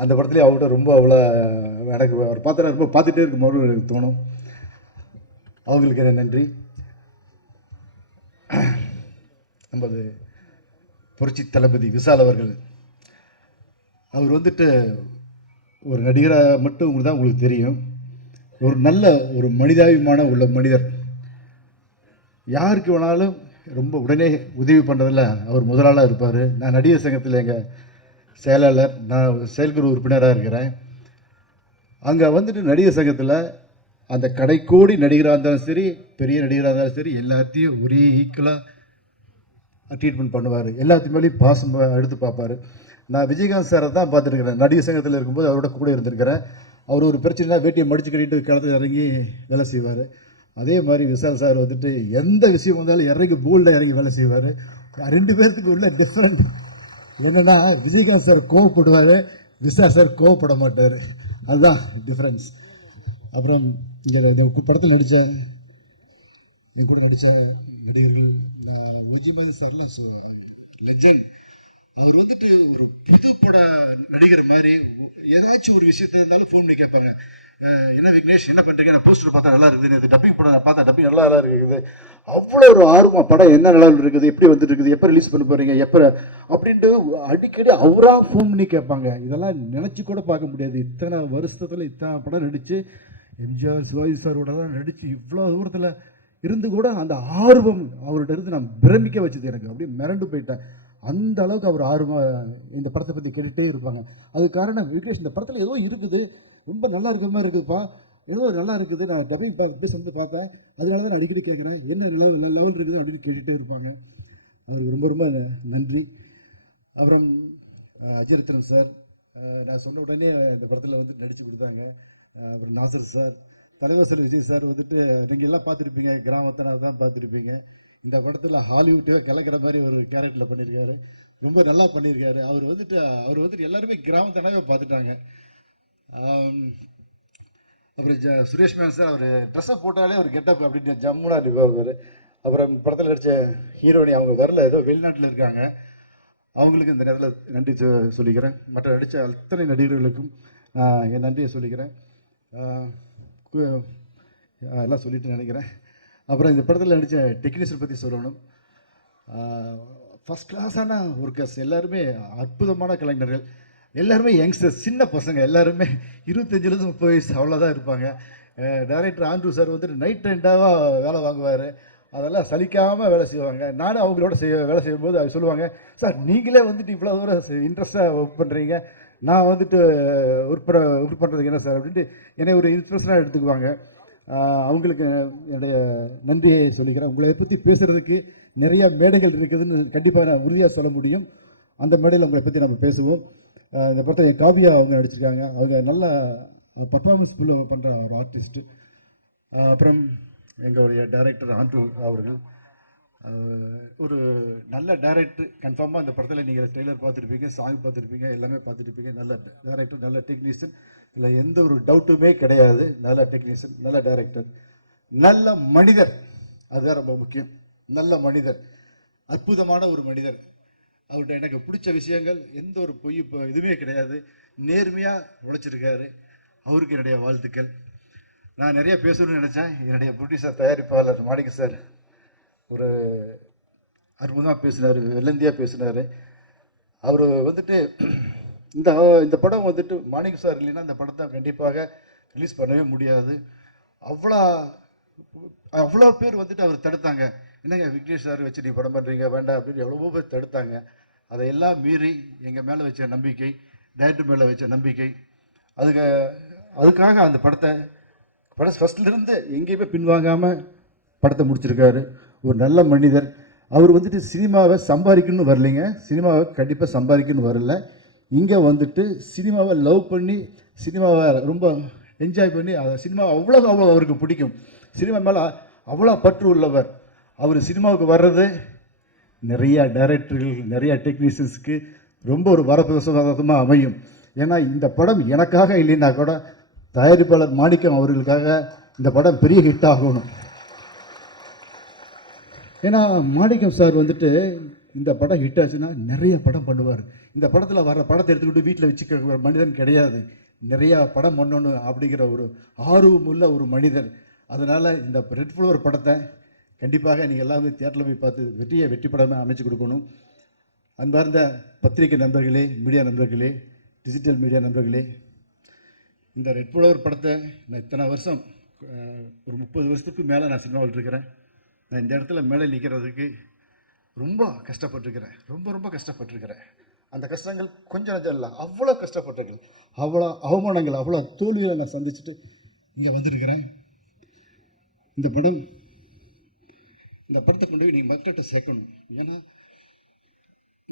அந்த படத்துலேயே அவர்கிட்ட ரொம்ப அவ்வளோ எனக்கு அவர் பார்த்தா ரொம்ப பார்த்துட்டே இருக்கும் போது எனக்கு தோணும். அவங்களுக்கு எனக்கு நன்றி. நமது புரட்சி தளபதி விஷால் அவர்கள் அவர் வந்துட்டு ஒரு நடிகராக மட்டும் தான் உங்களுக்கு தெரியும். ஒரு நல்ல ஒரு மனிதாபிமான உள்ள மனிதர். யாருக்கு வேணாலும் ரொம்ப உடனே உதவி பண்ணுறதில் அவர் முதலாளாக இருப்பார். நான் நடிகர் சங்கத்தில் எங்கள் செயலாளர், நான் செயல்குழு உறுப்பினராக இருக்கிறேன். அங்கே வந்துட்டு நடிகர் சங்கத்தில் அந்த கடைக்கோடி நடிகராக இருந்தாலும் சரி, பெரிய நடிகராக இருந்தாலும் சரி, எல்லாத்தையும் ஒரே ஈக்குவலாக ட்ரீட்மெண்ட் பண்ணுவார். எல்லாத்தையும் மேலேயும் பாசம் எடுத்து பார்ப்பார். நான் விஜயகாந்த் சாரை தான் பார்த்துருக்கிறேன். நடிகர் சங்கத்தில் இருக்கும்போது அவரோட கூட இருந்திருக்கிறேன். அவர் ஒரு பிரச்சனைனா வேட்டியை மடிச்சு கட்டிட்டு களத்தில் இறங்கி வேலை செய்வார். அதே மாதிரி விஷால் சார் வந்துட்டு எந்த விஷயம் வந்தாலும் இறங்கி போல்டாக இறங்கி வேலை செய்வார். 2 பேர்த்துக்கு உள்ள டிஃப்ரெண்ட் என்னென்னா, விஜயகாந்த் சார் கோவப்படுவார், விஷால் சார் கோவப்பட மாட்டார். அதுதான் டிஃப்ரென்ஸ். அப்புறம் இங்கே இந்த படத்தில் நடித்த என் கூட நடித்த நடிகர்கள் ஒஜிமது சார்லாம் லெஜெண்ட். அவர் வந்துட்டு ஒரு புது பட நடிகர் மாதிரி ஏதாச்சும் ஒரு விஷயத்த இருந்தாலும் ஃபோன் பண்ணி கேட்பாங்க. என்ன விக்னேஷ் என்ன பண்ணுறீங்க, நான் போஸ்டர் பார்த்தா நல்லா இருக்குது, இது டப்பிங் படம் நான் பார்த்தா டப்பிங் நல்லா இருக்குது, அவ்வளோ ஒரு ஆர்வம், படம் என்ன நல்லா இருக்குது, எப்படி வந்துட்டு இருக்குது, எப்போ ரிலீஸ் பண்ண போகிறீங்க, எப்போ அப்படின்ட்டு அடிக்கடி அவராக ஃபோன் பண்ணி கேட்பாங்க. இதெல்லாம் நினச்சி கூட பார்க்க முடியாது. இத்தனை வருஷத்தில் இத்தனை படம் நடித்து எம்ஜிஆர் சிவாஜி சாரோடலாம் நடித்து இவ்வளோ தூரத்தில் இருந்து கூட அந்த ஆர்வம் அவர்கிட்ட இருந்து நான் பிரமிக்க வச்சது. எனக்கு அப்படியே மிரண்டு போயிட்டேன். அந்த அளவுக்கு அவர் ஆர்வமாக இந்த படத்தை பற்றி கேட்டுகிட்டே இருப்பாங்க. அது காரணம் விக்னேஷ் இந்த படத்தில் ஏதோ இருக்குது, ரொம்ப நல்லா இருக்கிற மாதிரி இருக்குதுப்பா, ஏதோ நல்லா இருக்குது, நான் டப்பிங் பேச வந்து பார்த்தேன், அதனால தான் நான் அடிக்கடி கேட்குறேன், என்ன லெவல் இருக்குது அப்படின்னு கேட்டுகிட்டே இருப்பாங்க. அவருக்கு ரொம்ப ரொம்ப நன்றி. அப்புறம் அஜிரத்னம் சார் நான் சொன்ன உடனே இந்த படத்தில் வந்து நடித்து கொடுத்தாங்க. அப்புறம் நாசர் சார், தலைவர் சார், விஜய் சார் வந்துட்டு நீங்கள் எல்லாம் பார்த்துருப்பீங்க, கிராமத்தை தான் பார்த்துருப்பீங்க. இந்த படத்தில் ஹாலிவுட்டே கலக்கிற மாதிரி ஒரு கேரக்டரில் பண்ணியிருக்காரு. ரொம்ப நல்லா பண்ணியிருக்காரு. அவர் வந்துட்டு எல்லாருமே கிராமத்தனாவே பார்த்துட்டாங்க. அப்புறம் சுரேஷ் மேன் சார், அவர் ட்ரெஸ்ஸை போட்டாலே ஒரு கெட்டப் அப்படின்னு ஜம்முனா இருப்பார். அப்புறம் படத்தில் நடித்த ஹீரோனி அவங்க வரல, ஏதோ வெளிநாட்டில் இருக்காங்க. அவங்களுக்கு இந்த நேரத்தில் நன்றி சொல்லிக்கிறேன். மற்ற நடித்த அத்தனை நடிகர்களுக்கும் என் நன்றியை சொல்லிக்கிறேன். எல்லாம் சொல்லிட்டு நினைக்கிறேன். அப்புறம் இந்த படத்தில் நடித்த டெக்னீஷியன் பற்றி சொல்லணும். ஃபஸ்ட் கிளாஸான ஒர்க்கர்ஸ், எல்லாருமே அற்புதமான கலைஞர்கள், எல்லாருமே யங்ஸ்டர்ஸ், சின்ன பசங்க, எல்லாருமே 25 30 வயசு அவ்வளோதான் இருப்பாங்க. டைரக்டர் ஆண்ட்ரூ சார் வந்துட்டு நைட் ரெண்டாக வேலை வாங்குவார். அதெல்லாம் சலிக்காமல் வேலை செய்வாங்க. நானும் அவங்களோட வேலை செய்யும்போது அவங்க சொல்லுவாங்க, சார் நீங்களே வந்துட்டு இவ்வளோ தூரம் இன்ட்ரெஸ்ட்டாக ஒர்க் பண்ணுறீங்க, நான் வந்துட்டு ஒர்க் பண்ணுறதுக்கு என்ன சார் அப்படின்ட்டு என்னை ஒரு இன்ஸ்பிரேஷனாக எடுத்துக்குவாங்க. அவங்களுக்கு என்னுடைய நன்றியை சொல்லிக்கிறேன். உங்களை பற்றி பேசுகிறதுக்கு நிறையா மேடைகள் இருக்குதுன்னு கண்டிப்பாக நான் உறுதியாக சொல்ல முடியும். அந்த மேடையில் உங்களை பற்றி நம்ம பேசுவோம். இந்த படத்தை என் காவியா அவங்க நடிச்சிருக்காங்க. அவங்க நல்ல பர்ஃபார்மன்ஸ் பண்ணுற ஒரு ஆர்டிஸ்ட்டு. அப்புறம் எங்களுடைய டைரக்டர் ஆண்ட்ரூ அவர்கள் ஒரு நல்ல டைரக்டர். கன்ஃபார்மாக இந்த படத்தில் நீங்கள் ட்ரெய்லர் பார்த்துருப்பீங்க, சாங் பார்த்துருப்பீங்க, எல்லாமே பார்த்துருப்பீங்க. நல்ல டைரக்டர், நல்ல டெக்னீஷியன், இல்லை எந்த ஒரு டவுட்டுமே கிடையாது. நல்ல டெக்னீஷியன், நல்ல டைரக்டர், நல்ல மனிதர், அதுதான் ரொம்ப முக்கியம். நல்ல மனிதர், அற்புதமான ஒரு மனிதர். அவர்கிட்ட எனக்கு பிடிச்ச விஷயங்கள் எந்த ஒரு பொய் இதுவுமே கிடையாது. நேர்மையாக உழைச்சிருக்காரு. அவருக்கு என்னுடைய வாழ்த்துக்கள். நான் நிறைய பேசணும்னு நினச்சேன். என்னுடைய ப்ரொடியூசர் தயாரிப்பாளர் மாணிக்கம் சார் ஒரு அற்புதமாக பேசினார், வெள்ளந்தியாக பேசினார். அவர் வந்துட்டு இந்த படம் வந்துட்டு மாணிக்கம் சார் இல்லைன்னா இந்த படத்தை கண்டிப்பாக ரிலீஸ் பண்ணவே முடியாது. அவ்வளோ அவ்வளோ பேர் வந்துட்டு அவர் தடுத்தாங்க. என்னங்க விக்னேஷ் சார் வச்சு நீ படம் பண்ணுறீங்க வேண்டாம் அப்படின்னு எவ்வளவோ பேர் தடுத்தாங்க. அதையெல்லாம் மீறி எங்கள் மேலே வச்ச நம்பிக்கை, டைரக்டர் மேலே வச்ச நம்பிக்கை, அதுக்காக அந்த படம் ஃபர்ஸ்ட்லேருந்து எங்கேயுமே பின்வாங்காமல் படத்தை முடிச்சிருக்காரு. ஒரு நல்ல மனிதர். அவர் வந்துட்டு சினிமாவை சம்பாதிக்கணும்னு வரலைங்க, சினிமாவை கண்டிப்பாக சம்பாதிக்கணும்னு வரல. இங்கே வந்துட்டு சினிமாவை லவ் பண்ணி, சினிமாவை ரொம்ப என்ஜாய் பண்ணி, சினிமா அவ்வளோ அவருக்கு பிடிக்கும். சினிமா மேலே அவ்வளோ பற்று உள்ளவர். அவர் சினிமாவுக்கு வர்றது நிறையா டைரக்டர்கள், நிறையா டெக்னீஷியன்ஸுக்கு ரொம்ப ஒரு வரப்பிரசாதமாக அமையும். ஏன்னா இந்த படம் எனக்காக இல்லைன்னா கூட தயாரிப்பாளர் மாணிக்கம் அவர்களுக்காக இந்த படம் பெரிய ஹிட் ஆகணும். ஏன்னா மாணிக்கம் சார் வந்துட்டு இந்த படம் ஹிட் ஆச்சுன்னா நிறைய படம் பண்ணுவார். இந்த படத்தில் வர படத்தை எடுத்துக்கிட்டு வீட்டில் வச்சுக்கிற மனிதன் கிடையாது. நிறையா படம் பண்ணணும் அப்படிங்கிற ஒரு ஆர்வமுள்ள ஒரு மனிதர். அதனால் இந்த ரெட் ஃப்ளவர் படத்தை கண்டிப்பாக நீங்கள் எல்லாமே தியேட்டரில் போய் பார்த்து வெற்றி படமாக அமைச்சு கொடுக்கணும். அன்பார்ந்த பத்திரிகை நண்பர்களே, மீடியா நண்பர்களே, டிஜிட்டல் மீடியா நண்பர்களே, இந்த ரெட் ஃப்ளவர் படத்தை நான் இத்தனை வருஷம், ஒரு 30 வருஷத்துக்கு மேலே நான் சினிமாவில் இருக்கிறேன். நான் இந்த இடத்துல மேலே நிற்கிறதுக்கு ரொம்ப கஷ்டப்பட்டுருக்கிறேன், ரொம்ப கஷ்டப்பட்டுருக்கிறேன். அந்த கஷ்டங்கள் கொஞ்சம் நஞ்சம் இல்லை, அவ்வளோ கஷ்டப்பட்டிருக்கேன், அவ்வளோ அவமானங்கள், அவ்வளோ தோல்வியை நான் சந்திச்சுட்டு இங்கே வந்திருக்கிறேன். இந்த படத்தை கொண்டு போய் நீங்கள் மக்கள்கிட்ட சேர்க்கணும். ஏன்னா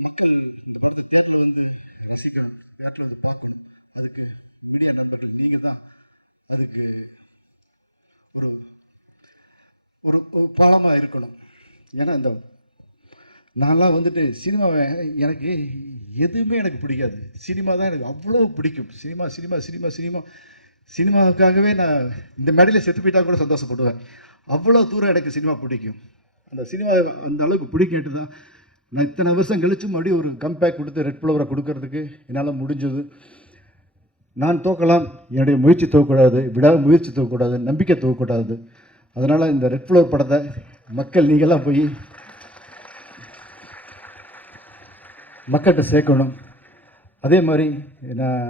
மக்கள் இந்த படத்தை தேட்டரில் வந்து ரசிக்கணும், தேட்டரில் வந்து பார்க்கணும். அதுக்கு மீடியா நண்பர்கள் நீங்கள் தான் அதுக்கு ஒரு ஒரு பாலமாக இருக்கணும். ஏன்னா நான்லாம் வந்துட்டு சினிமாவை எனக்கு எதுவுமே எனக்கு பிடிக்காது, சினிமா தான் எனக்கு அவ்வளோ பிடிக்கும். சினிமாவுக்காகவே நான் இந்த மேடையில் செத்து போயிட்டா கூட சந்தோஷப்படுவேன். அவ்வளோ தூரம் எனக்கு சினிமா பிடிக்கும். அந்த சினிமா அந்த அளவுக்கு பிடிக்கிட்டு தான் நான் இத்தனை வருஷம் கழிச்சும் அப்படியே ஒரு கம்பேக் கொடுத்து ரெட் ஃப்ளவரை கொடுக்கறதுக்கு என்னால் முடிஞ்சது. நான் தோக்கலாம், என்னுடைய முயற்சி தோக்கக்கூடாது, முயற்சி தோக்கக்கூடாது, நம்பிக்கை தோக்கக்கூடாது. அதனால் இந்த ரெட் ஃப்ளவர் படத்தை நீங்கள்லாம் போய் மக்கள்கிட்ட சேர்க்கணும். அதே மாதிரி நான்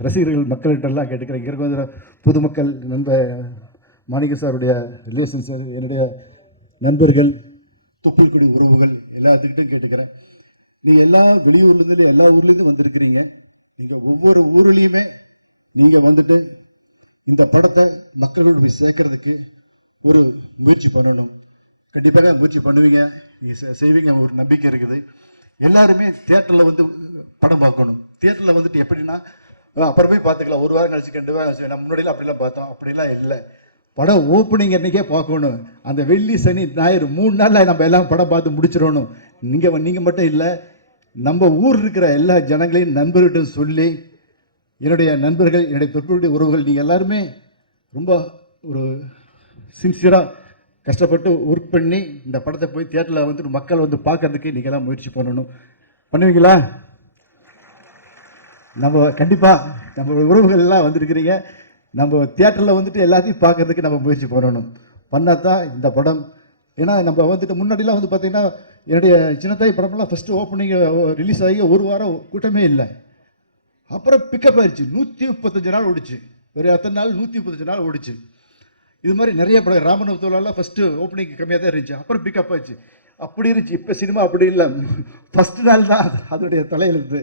ரசிகர்கள் மக்கள்கிட்டலாம் கேட்டுக்கிறேன். இங்கே இருக்கிற பொதுமக்கள், மாணிக்க சாருடைய ரிலேஷன் சார், என்னுடைய நண்பர்கள், தொப்புள்குடி உறவுகள் எல்லாத்துக்கிட்டும் கேட்டுக்கிறேன். நீங்கள் எல்லா வெளியூர்லேருந்து எல்லா ஊர்லேருந்து வந்திருக்கிறீங்க. நீங்கள் ஒவ்வொரு ஊர்லேயுமே நீங்கள் வந்துட்டு இந்த படத்தை மக்களோடு சேர்க்கறதுக்கு ஒரு முயற்சி பண்ணணும். கண்டிப்பாக முயற்சி பண்ணுவீங்க, நீங்கள் செய்வீங்க, ஒரு நம்பிக்கை இருக்குது. எல்லாருமே தியேட்டரில் வந்து படம் பார்க்கணும். தியேட்டரில் வந்துட்டு எப்படின்னா அப்புறமே பார்த்துக்கலாம், ஒரு வாரம் கழிச்சு 2 வாரம் கழிச்சு. நம்ம முன்னாடிலாம் அப்படிலாம் பார்த்தோம், அப்படிலாம் இல்லை. படம் ஓப்பனிங் அன்றைக்கே பார்க்கணும். அந்த வெள்ளி சனி ஞாயிறு 3 நாளில் நம்ம எல்லாம் படம் பார்த்து முடிச்சிடணும். நீங்கள் மட்டும் இல்லை, நம்ம ஊர் இருக்கிற எல்லா ஜனங்களையும் நண்பர்கிட்ட சொல்லி, என்னுடைய நண்பர்கள், என்னுடைய தொழிலுடைய உறவுகள், நீங்கள் எல்லாருமே ரொம்ப ஒரு சின்சியராக கஷ்டப்பட்டு ஒர்க் பண்ணி இந்த படத்தை போய் தியேட்டரில் வந்துட்டு மக்கள் வந்து பார்க்கறதுக்கு நீங்கள் எல்லாம் முயற்சி பண்ணணும். பண்ணுவீங்களா? நம்ம கண்டிப்பாக நம்ம உறவுகள் எல்லாம் வந்திருக்கிறீங்க. நம்ம தியேட்டரில் வந்துட்டு எல்லாத்தையும் பார்க்கறதுக்கு நம்ம முயற்சி பண்ணணும். பண்ணால் தான் இந்த படம். ஏன்னா நம்ம வந்துட்டு முன்னாடிலாம் வந்து பார்த்தீங்கன்னா என்னுடைய சின்னத்தாய் படமெல்லாம் ஃபஸ்ட்டு ஓப்பனிங் ரிலீஸ் ஆகி 1 வாரம் கூட்டமே இல்லை. அப்புறம் பிக்கப் ஆயிடுச்சு, 135 நாள் ஓடிச்சு. ஒரு எத்தனை நாள்? 135 நாள் ஓடிச்சு. இது மாதிரி நிறைய படம், ராமனவத்தோலாம் ஃபஸ்ட்டு ஓப்பனிங் கம்மியாக தான் இருந்துச்சு, அப்புறம் பிக்கப் ஆயிடுச்சு. அப்படி இருந்துச்சு. இப்போ சினிமா அப்படி இல்லை, ஃபஸ்ட்டு நாள் தான் அதனுடைய தலையெழுத்து.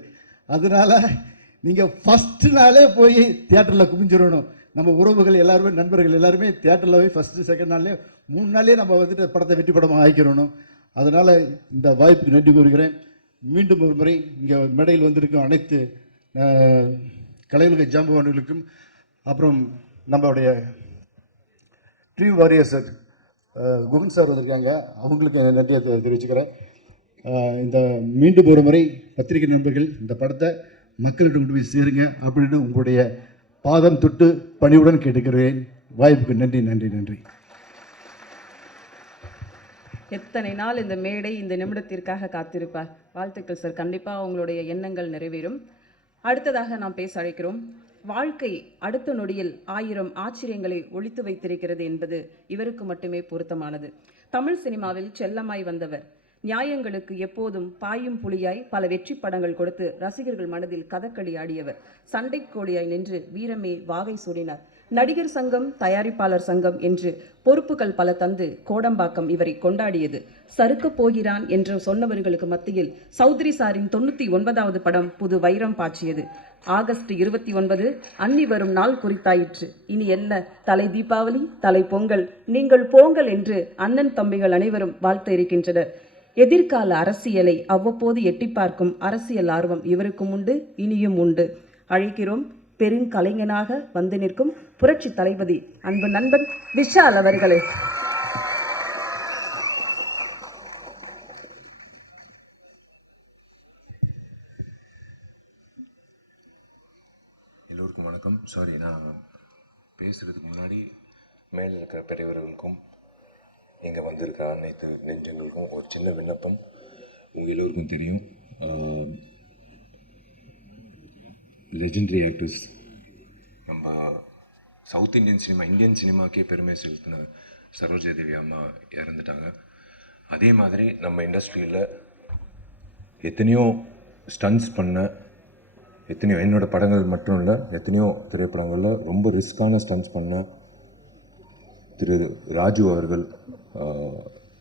அதனால நீங்கள் ஃபஸ்ட்டு நாளே போய் தியேட்டரில் குமிஞ்சிடணும். நம்ம உறவுகள் எல்லாருமே, நண்பர்கள் எல்லாருமே தியேட்டரில் போய் ஃபஸ்ட்டு செகண்ட் நாள்லேயே 3 நாள்லேயே நம்ம வந்துட்டு படத்தை வெற்றி படமாக ஆக்கிடணும். அதனால் இந்த வாய்ப்புக்கு நன்றி கூறுகிறேன். மீண்டும் ஒரு முறை இங்கே மேடையில் வந்திருக்கும் அனைத்து கலையுலக ஜாம்பவான்களுக்கும், அப்புறம் நம்மளுடைய dream warrior sir, Guhan sir வந்திருக்காங்க, அவங்களுக்கு நன்றியை தெரிவிச்சுக்கிறேன். இந்த மீண்டும் ஒரு முறை பத்திரிகை நண்பர்கள் இந்த படத்தை மக்கள்கிட்ட கொண்டு போய் சேருங்க அப்படின்னு உங்களுடைய பாதம் தொட்டு பணிவுடன் கேட்டுக்கிறேன். வாய்ப்புக்கு நன்றி நன்றி நன்றி. எத்தனை நாள் இந்த மேடை இந்த நிமிடத்திற்காக காத்திருப்பார். வாழ்த்துக்கள் சார், கண்டிப்பாக உங்களுடைய எண்ணங்கள் நிறைவேறும். அடுத்ததாக நாம் பேச அழைக்கிறோம். வாழ்க்கை அடுத்த நொடியில் 1000 ஆச்சரியங்களை ஒளித்து வைத்திருக்கிறது என்பது இவருக்கு மட்டுமே பொருத்தமானது. தமிழ் சினிமாவில் செல்லமாய் வந்தவர். நியாயங்களுக்கு எப்போதும் பாயும் புலியாய் பல வெற்றி படங்கள் கொடுத்து ரசிகர்கள் மனதில் கதகளி ஆடியவர். சண்டைக்கோழியாய் நின்று வீரமே வாகை சூடினார். நடிகர் சங்கம், தயாரிப்பாளர் சங்கம் என்று பொறுப்புகள் பல தந்து கோடம்பாக்கம் இவரை கொண்டாடியது. சறுக்கப் போகிறான் என்று சொன்னவர்களுக்கு மத்தியில் சௌத்ரி சாரின் 99வது படம் புது வைரம் பாய்ச்சியது. ஆகஸ்ட் 29 அன்னி வரும் நாள் குறித்தாயிற்று. இனி என்ன, தலை தீபாவளி, தலை பொங்கல், நீங்கள் போங்கள் என்று அண்ணன் தம்பிகள் அனைவரும் வாழ்த்து இருக்கின்றனர். எதிர்கால அரசியலை அவ்வப்போது எட்டி பார்க்கும் அரசியல் ஆர்வம் இவருக்கும் உண்டு, இனியும் உண்டு. அழைக்கிறோம் பெருங்கலைஞனாக வந்து நிற்கும் புரட்சி தளபதி அன்பு நண்பன் விஷால் அவர்களே. எல்லோருக்கும் வணக்கம். சாரி, நான் பேசுகிறதுக்கு முன்னாடி மேலே இருக்கிற பெரியவர்களுக்கும் இங்கே வந்திருக்க அனைத்து நெஞ்சங்களுக்கும் ஒரு சின்ன விண்ணப்பம். உங்கள் எல்லோருக்கும் தெரியும், லெஜெண்டரி ஆக்டர்ஸ், நம்ம சவுத் இந்தியன் சினிமா, இந்தியன் சினிமாக்கே பெருமை செலுத்தின சரோஜா தேவி அம்மா இறந்துட்டாங்க. அதே மாதிரி நம்ம இண்டஸ்ட்ரியில் எத்தனையோ ஸ்டன்ட்ஸ் பண்ண, எத்தனையோ என்னோடய படங்கள் மட்டும் இல்லை, எத்தனையோ திரைப்படங்களில் ரொம்ப ரிஸ்கான ஸ்டன்ட்ஸ் பண்ண திரு ராஜு அவர்கள்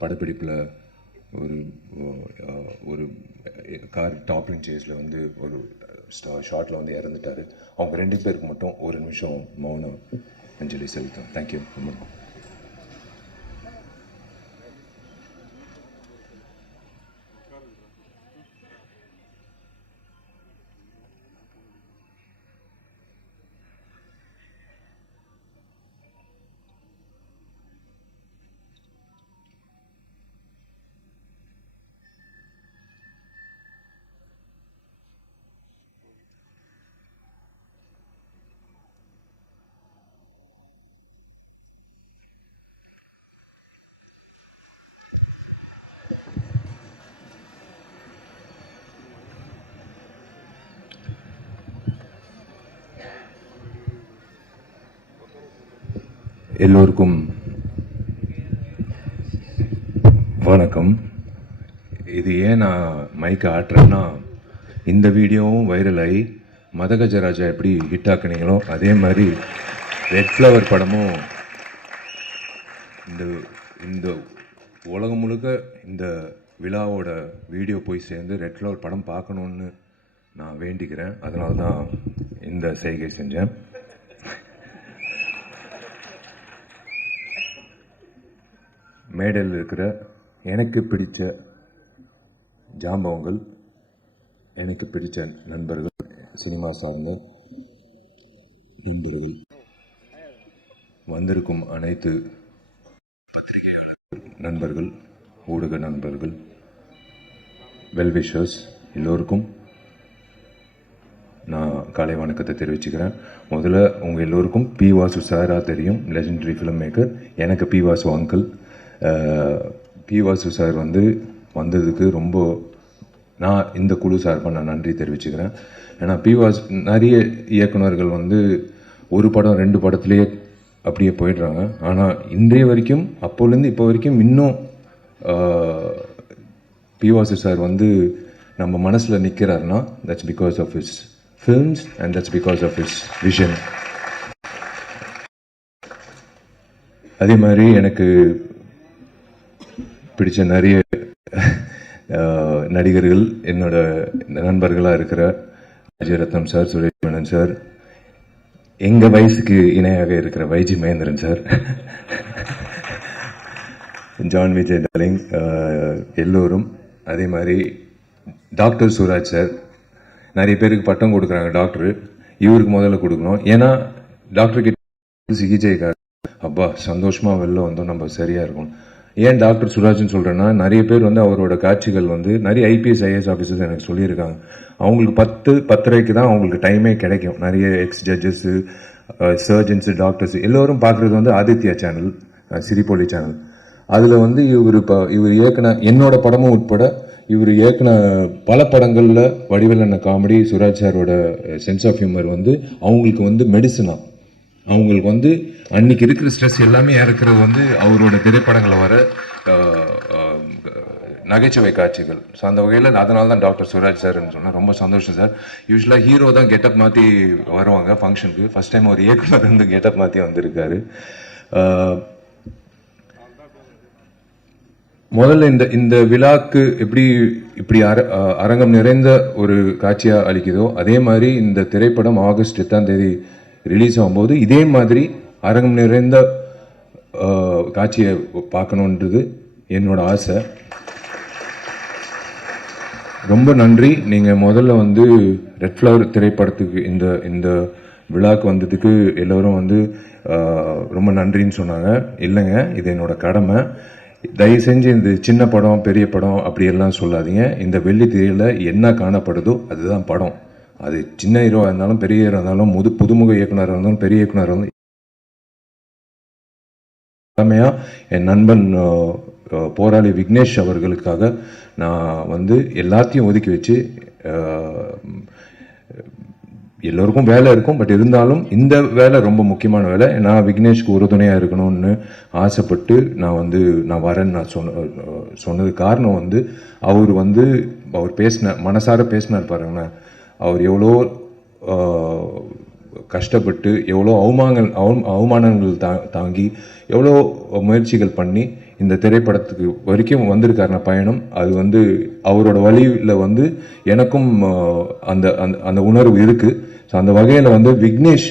படப்பிடிப்பில் ஒரு கார் டாப்பிங் சேஸில் வந்து ஒரு ஷார்ட்டில் வந்து இறந்துட்டார். அவங்க 2 பேருக்கு மட்டும் ஒரு நிமிஷம் மௌன அஞ்சலி செலுத்தும். தேங்க்யூ. எல்லோருக்கும் வணக்கம். இது ஏன் நான் மைக்கை ஆட்டுறேன்னா, இந்த வீடியோவும் வைரல் ஆகி மதகஜராஜா எப்படி ஹிட் ஆக்குனீங்களோ அதே மாதிரி ரெட் ஃப்ளவர் படமும் இந்த உலகம் முழுக்க இந்த விழாவோட வீடியோ போய் சேர்ந்து ரெட் ஃப்ளவர் படம் பார்க்கணுன்னு நான் வேண்டிக்கிறேன். அதனால தான் இந்த செய்கை செஞ்சேன். மேடையில் இருக்கிற எனக்கு பிடித்த ஜாம்பவங்கள், எனக்கு பிடித்த நண்பர்கள், சினிமா சார்ந்த நண்பர்கள், வந்திருக்கும் அனைத்து பத்திரிகையாளர் நண்பர்கள், ஊடக நண்பர்கள், வெல்விஷர்ஸ் எல்லோருக்கும் நான் காலை வணக்கத்தை தெரிவிச்சுக்கிறேன். முதல்ல உங்கள் எல்லோருக்கும் பி வாசு சாராக தெரியும், லெஜெண்டரி ஃபிலிம் மேக்கர். எனக்கு P Vasu uncle. P Vasu sir வந்ததுக்கு ரொம்ப நான் இந்த குழு சார்பாக நான் நன்றி தெரிவிச்சுக்கிறேன். ஏன்னா பி வாசு நிறைய இயக்குநர்கள் ஒரு படம் 2 படத்துலேயே அப்படியே போயிடுறாங்க. ஆனால் இன்றைய வரைக்கும், அப்போலேருந்து இப்போ வரைக்கும் இன்னும் பி வாசு சார் நம்ம மனசில் நிற்கிறாருன்னா that's because of his films and that's because of his vision. அதே மாதிரி எனக்கு பிடிச்ச நிறைய நடிகர்கள், என்னோட நண்பர்களாக இருக்கிற அஜயரத்னம் சார், சுரேஷ் மேனன் சார், எங்கள் வயசுக்கு இணையாக இருக்கிற YG Mahendran sir, John Vijay darling, எல்லோரும். அதே மாதிரி டாக்டர் சுராஜ் சார், நிறைய பேருக்கு பட்டம் கொடுக்குறாங்க டாக்டரு, இவருக்கு முதல்ல கொடுக்கணும். ஏன்னா டாக்டர்கிட்ட சிகிச்சைக்காக அப்பா சந்தோஷமாக வெளில வந்தோம், நம்ம சரியாக இருக்கும். ஏன் டாக்டர் சுராஜ்னு சொல்கிறேன்னா, நிறைய பேர் அவரோட காட்சிகள் நிறைய ஐபிஎஸ் ஐஏஎஸ் ஆஃபீஸர்ஸ் எனக்கு சொல்லியிருக்காங்க, அவங்களுக்கு 10:30 தான் அவங்களுக்கு டைமே கிடைக்கும். நிறைய எக்ஸ் ஜட்ஜஸ்ஸு, சர்ஜன்ஸு, டாக்டர்ஸு எல்லோரும் பார்க்குறது ஆதித்யா சேனல், சிரிப்பொலி சேனல். அதில் இவர் இயக்குன என்னோட படமும் உட்பட இவர் இயக்குன பல படங்களில் வடிவேலண்ண காமெடி, சுராஜ் சாரோட சென்ஸ் ஆஃப் ஹியூமர் அவங்களுக்கு மெடிசனாக, அவங்களுக்கு அன்னைக்கு இருக்கிற ஸ்ட்ரெஸ் எல்லாமே இறக்குறது அவரோட திரைப்படங்களை வர நகைச்சுவை காட்சிகள். ஸோ அந்த வகையில் அதனால தான் டாக்டர் சுராஜ் சார்ன்னு சொன்னேன். ரொம்ப சந்தோஷம் சார். யூஸ்வலாக ஹீரோ தான் கெட்டப் மாற்றி வருவாங்க ஃபங்க்ஷனுக்கு. ஃபஸ்ட் டைம் ஒரு இயக்குனர் வந்து கெட்டப் மாற்றி வந்திருக்காரு. முதல்ல இந்த விழாக்கு இப்படி அரங்கம் நிறைந்த ஒரு காட்சியாக அளிக்குதோ அதே மாதிரி இந்த திரைப்படம் ஆகஸ்ட் 8 ரிலீஸ் ஆகும்போது இதே மாதிரி அரங்கம் நிறைந்த காட்சியை பார்க்கணுன்றது என்னோட ஆசை. ரொம்ப நன்றி. நீங்கள் முதல்ல வந்து ரெட் ஃப்ளவர் திரைப்படத்துக்கு இந்த விழாக்கு வந்ததுக்கு எல்லோரும் வந்து ரொம்ப நன்றின்னு சொன்னாங்க. இல்லைங்க, இது என்னோட கடமை. தயவு செஞ்சு இந்த சின்ன படம் பெரிய படம் அப்படியெல்லாம் சொல்லாதீங்க. இந்த வெள்ளி திரையில் என்ன காணப்படுதோ அதுதான் படம். அது சின்ன ஹீரோவாக இருந்தாலும் பெரிய ஹீரோ இருந்தாலும் புதுமுக இயக்குனராக இருந்தாலும் பெரிய இயக்குனராக இருந்தாலும் தலைமையாக என் நண்பன் போராளி விக்னேஷ் அவர்களுக்காக நான் வந்து எல்லாத்தையும் ஒதுக்கி வச்சு, எல்லோருக்கும் வேலை இருக்கும், பட் இருந்தாலும் இந்த வேலை ரொம்ப முக்கியமான வேலை. நான் விக்னேஷ்க்கு உறுதுணையாக இருக்கணும்னு ஆசைப்பட்டு நான் வரேன்னு நான் சொன்னது காரணம் வந்து அவர் மனசார பேசினார் பாருங்களேன். அவர் எவ்வளோ கஷ்டப்பட்டு எவ்வளோ அவமானங்கள் தாங்கி எவ்வளோ முயற்சிகள் பண்ணி இந்த திரைப்படத்துக்கு வரைக்கும் வந்திருக்காருன பயணம். அது வந்து அவரோட வழியில் வந்து எனக்கும் அந்த உணர்வு இருக்குது. ஸோ அந்த வகையில் வந்து விக்னேஷ்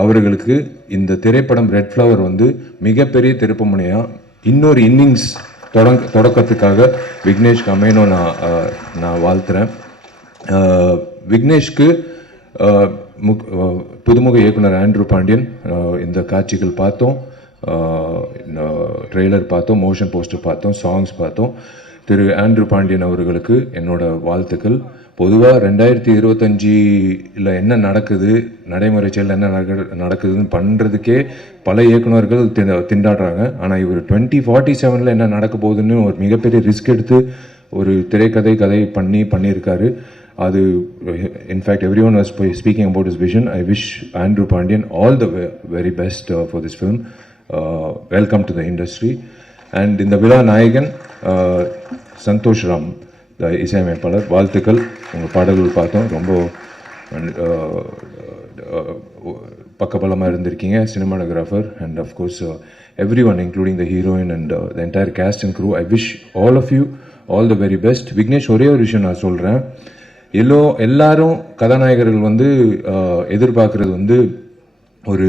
அவர்களுக்கு இந்த திரைப்படம் ரெட் ஃப்ளவர் வந்து மிகப்பெரிய திருப்புமுனையாக இன்னொரு இன்னிங்ஸ் தொடக்கத்துக்காக விக்னேஷ்க்கு அமையணும் நான் வாழ்த்துறேன். விக்னேஷ்க்கு புதுமுக இயக்குனர் ஆண்ட்ரூ பாண்டியன் இந்த காட்சிகள் பார்த்தோம், ட்ரெய்லர் பார்த்தோம், மோஷன் போஸ்டர் பார்த்தோம், சாங்ஸ் பார்த்தோம். திரு ஆண்ட்ரூ பாண்டியன் அவர்களுக்கு என்னோட வாழ்த்துக்கள். பொதுவாக 2025 என்ன நடக்குது, நடைமுறை செயலில் என்ன நடக்குதுன்னு பண்ணுறதுக்கே பல இயக்குநர்கள் திண்டாடுறாங்க. ஆனால் இவர் 2047 என்ன நடக்க போகுதுன்னு ஒரு மிகப்பெரிய ரிஸ்க் எடுத்து ஒரு கதை பண்ணியிருக்காரு. அது in fact everyone was speaking about his vision. I wish Andrew Pandian all the very best for this film. Welcome to the industry. And இந்த விழா நாயகன் சந்தோஷ் ராம் இசையமைப்பாளர், வாழ்த்துக்கள். உங்கள் பாடல்கள் பார்த்தோம், ரொம்ப பக்கபலமாக இருந்திருக்கீங்க. Cinematographer and of course everyone including the heroine and the entire cast and crew. I wish all of you all the very best. Vignesh, ஒரே ஒரு விஷயம் நான் சொல்கிறேன். எல்லாரும் கதாநாயகர்கள் வந்து எதிர்பார்க்குறது வந்து ஒரு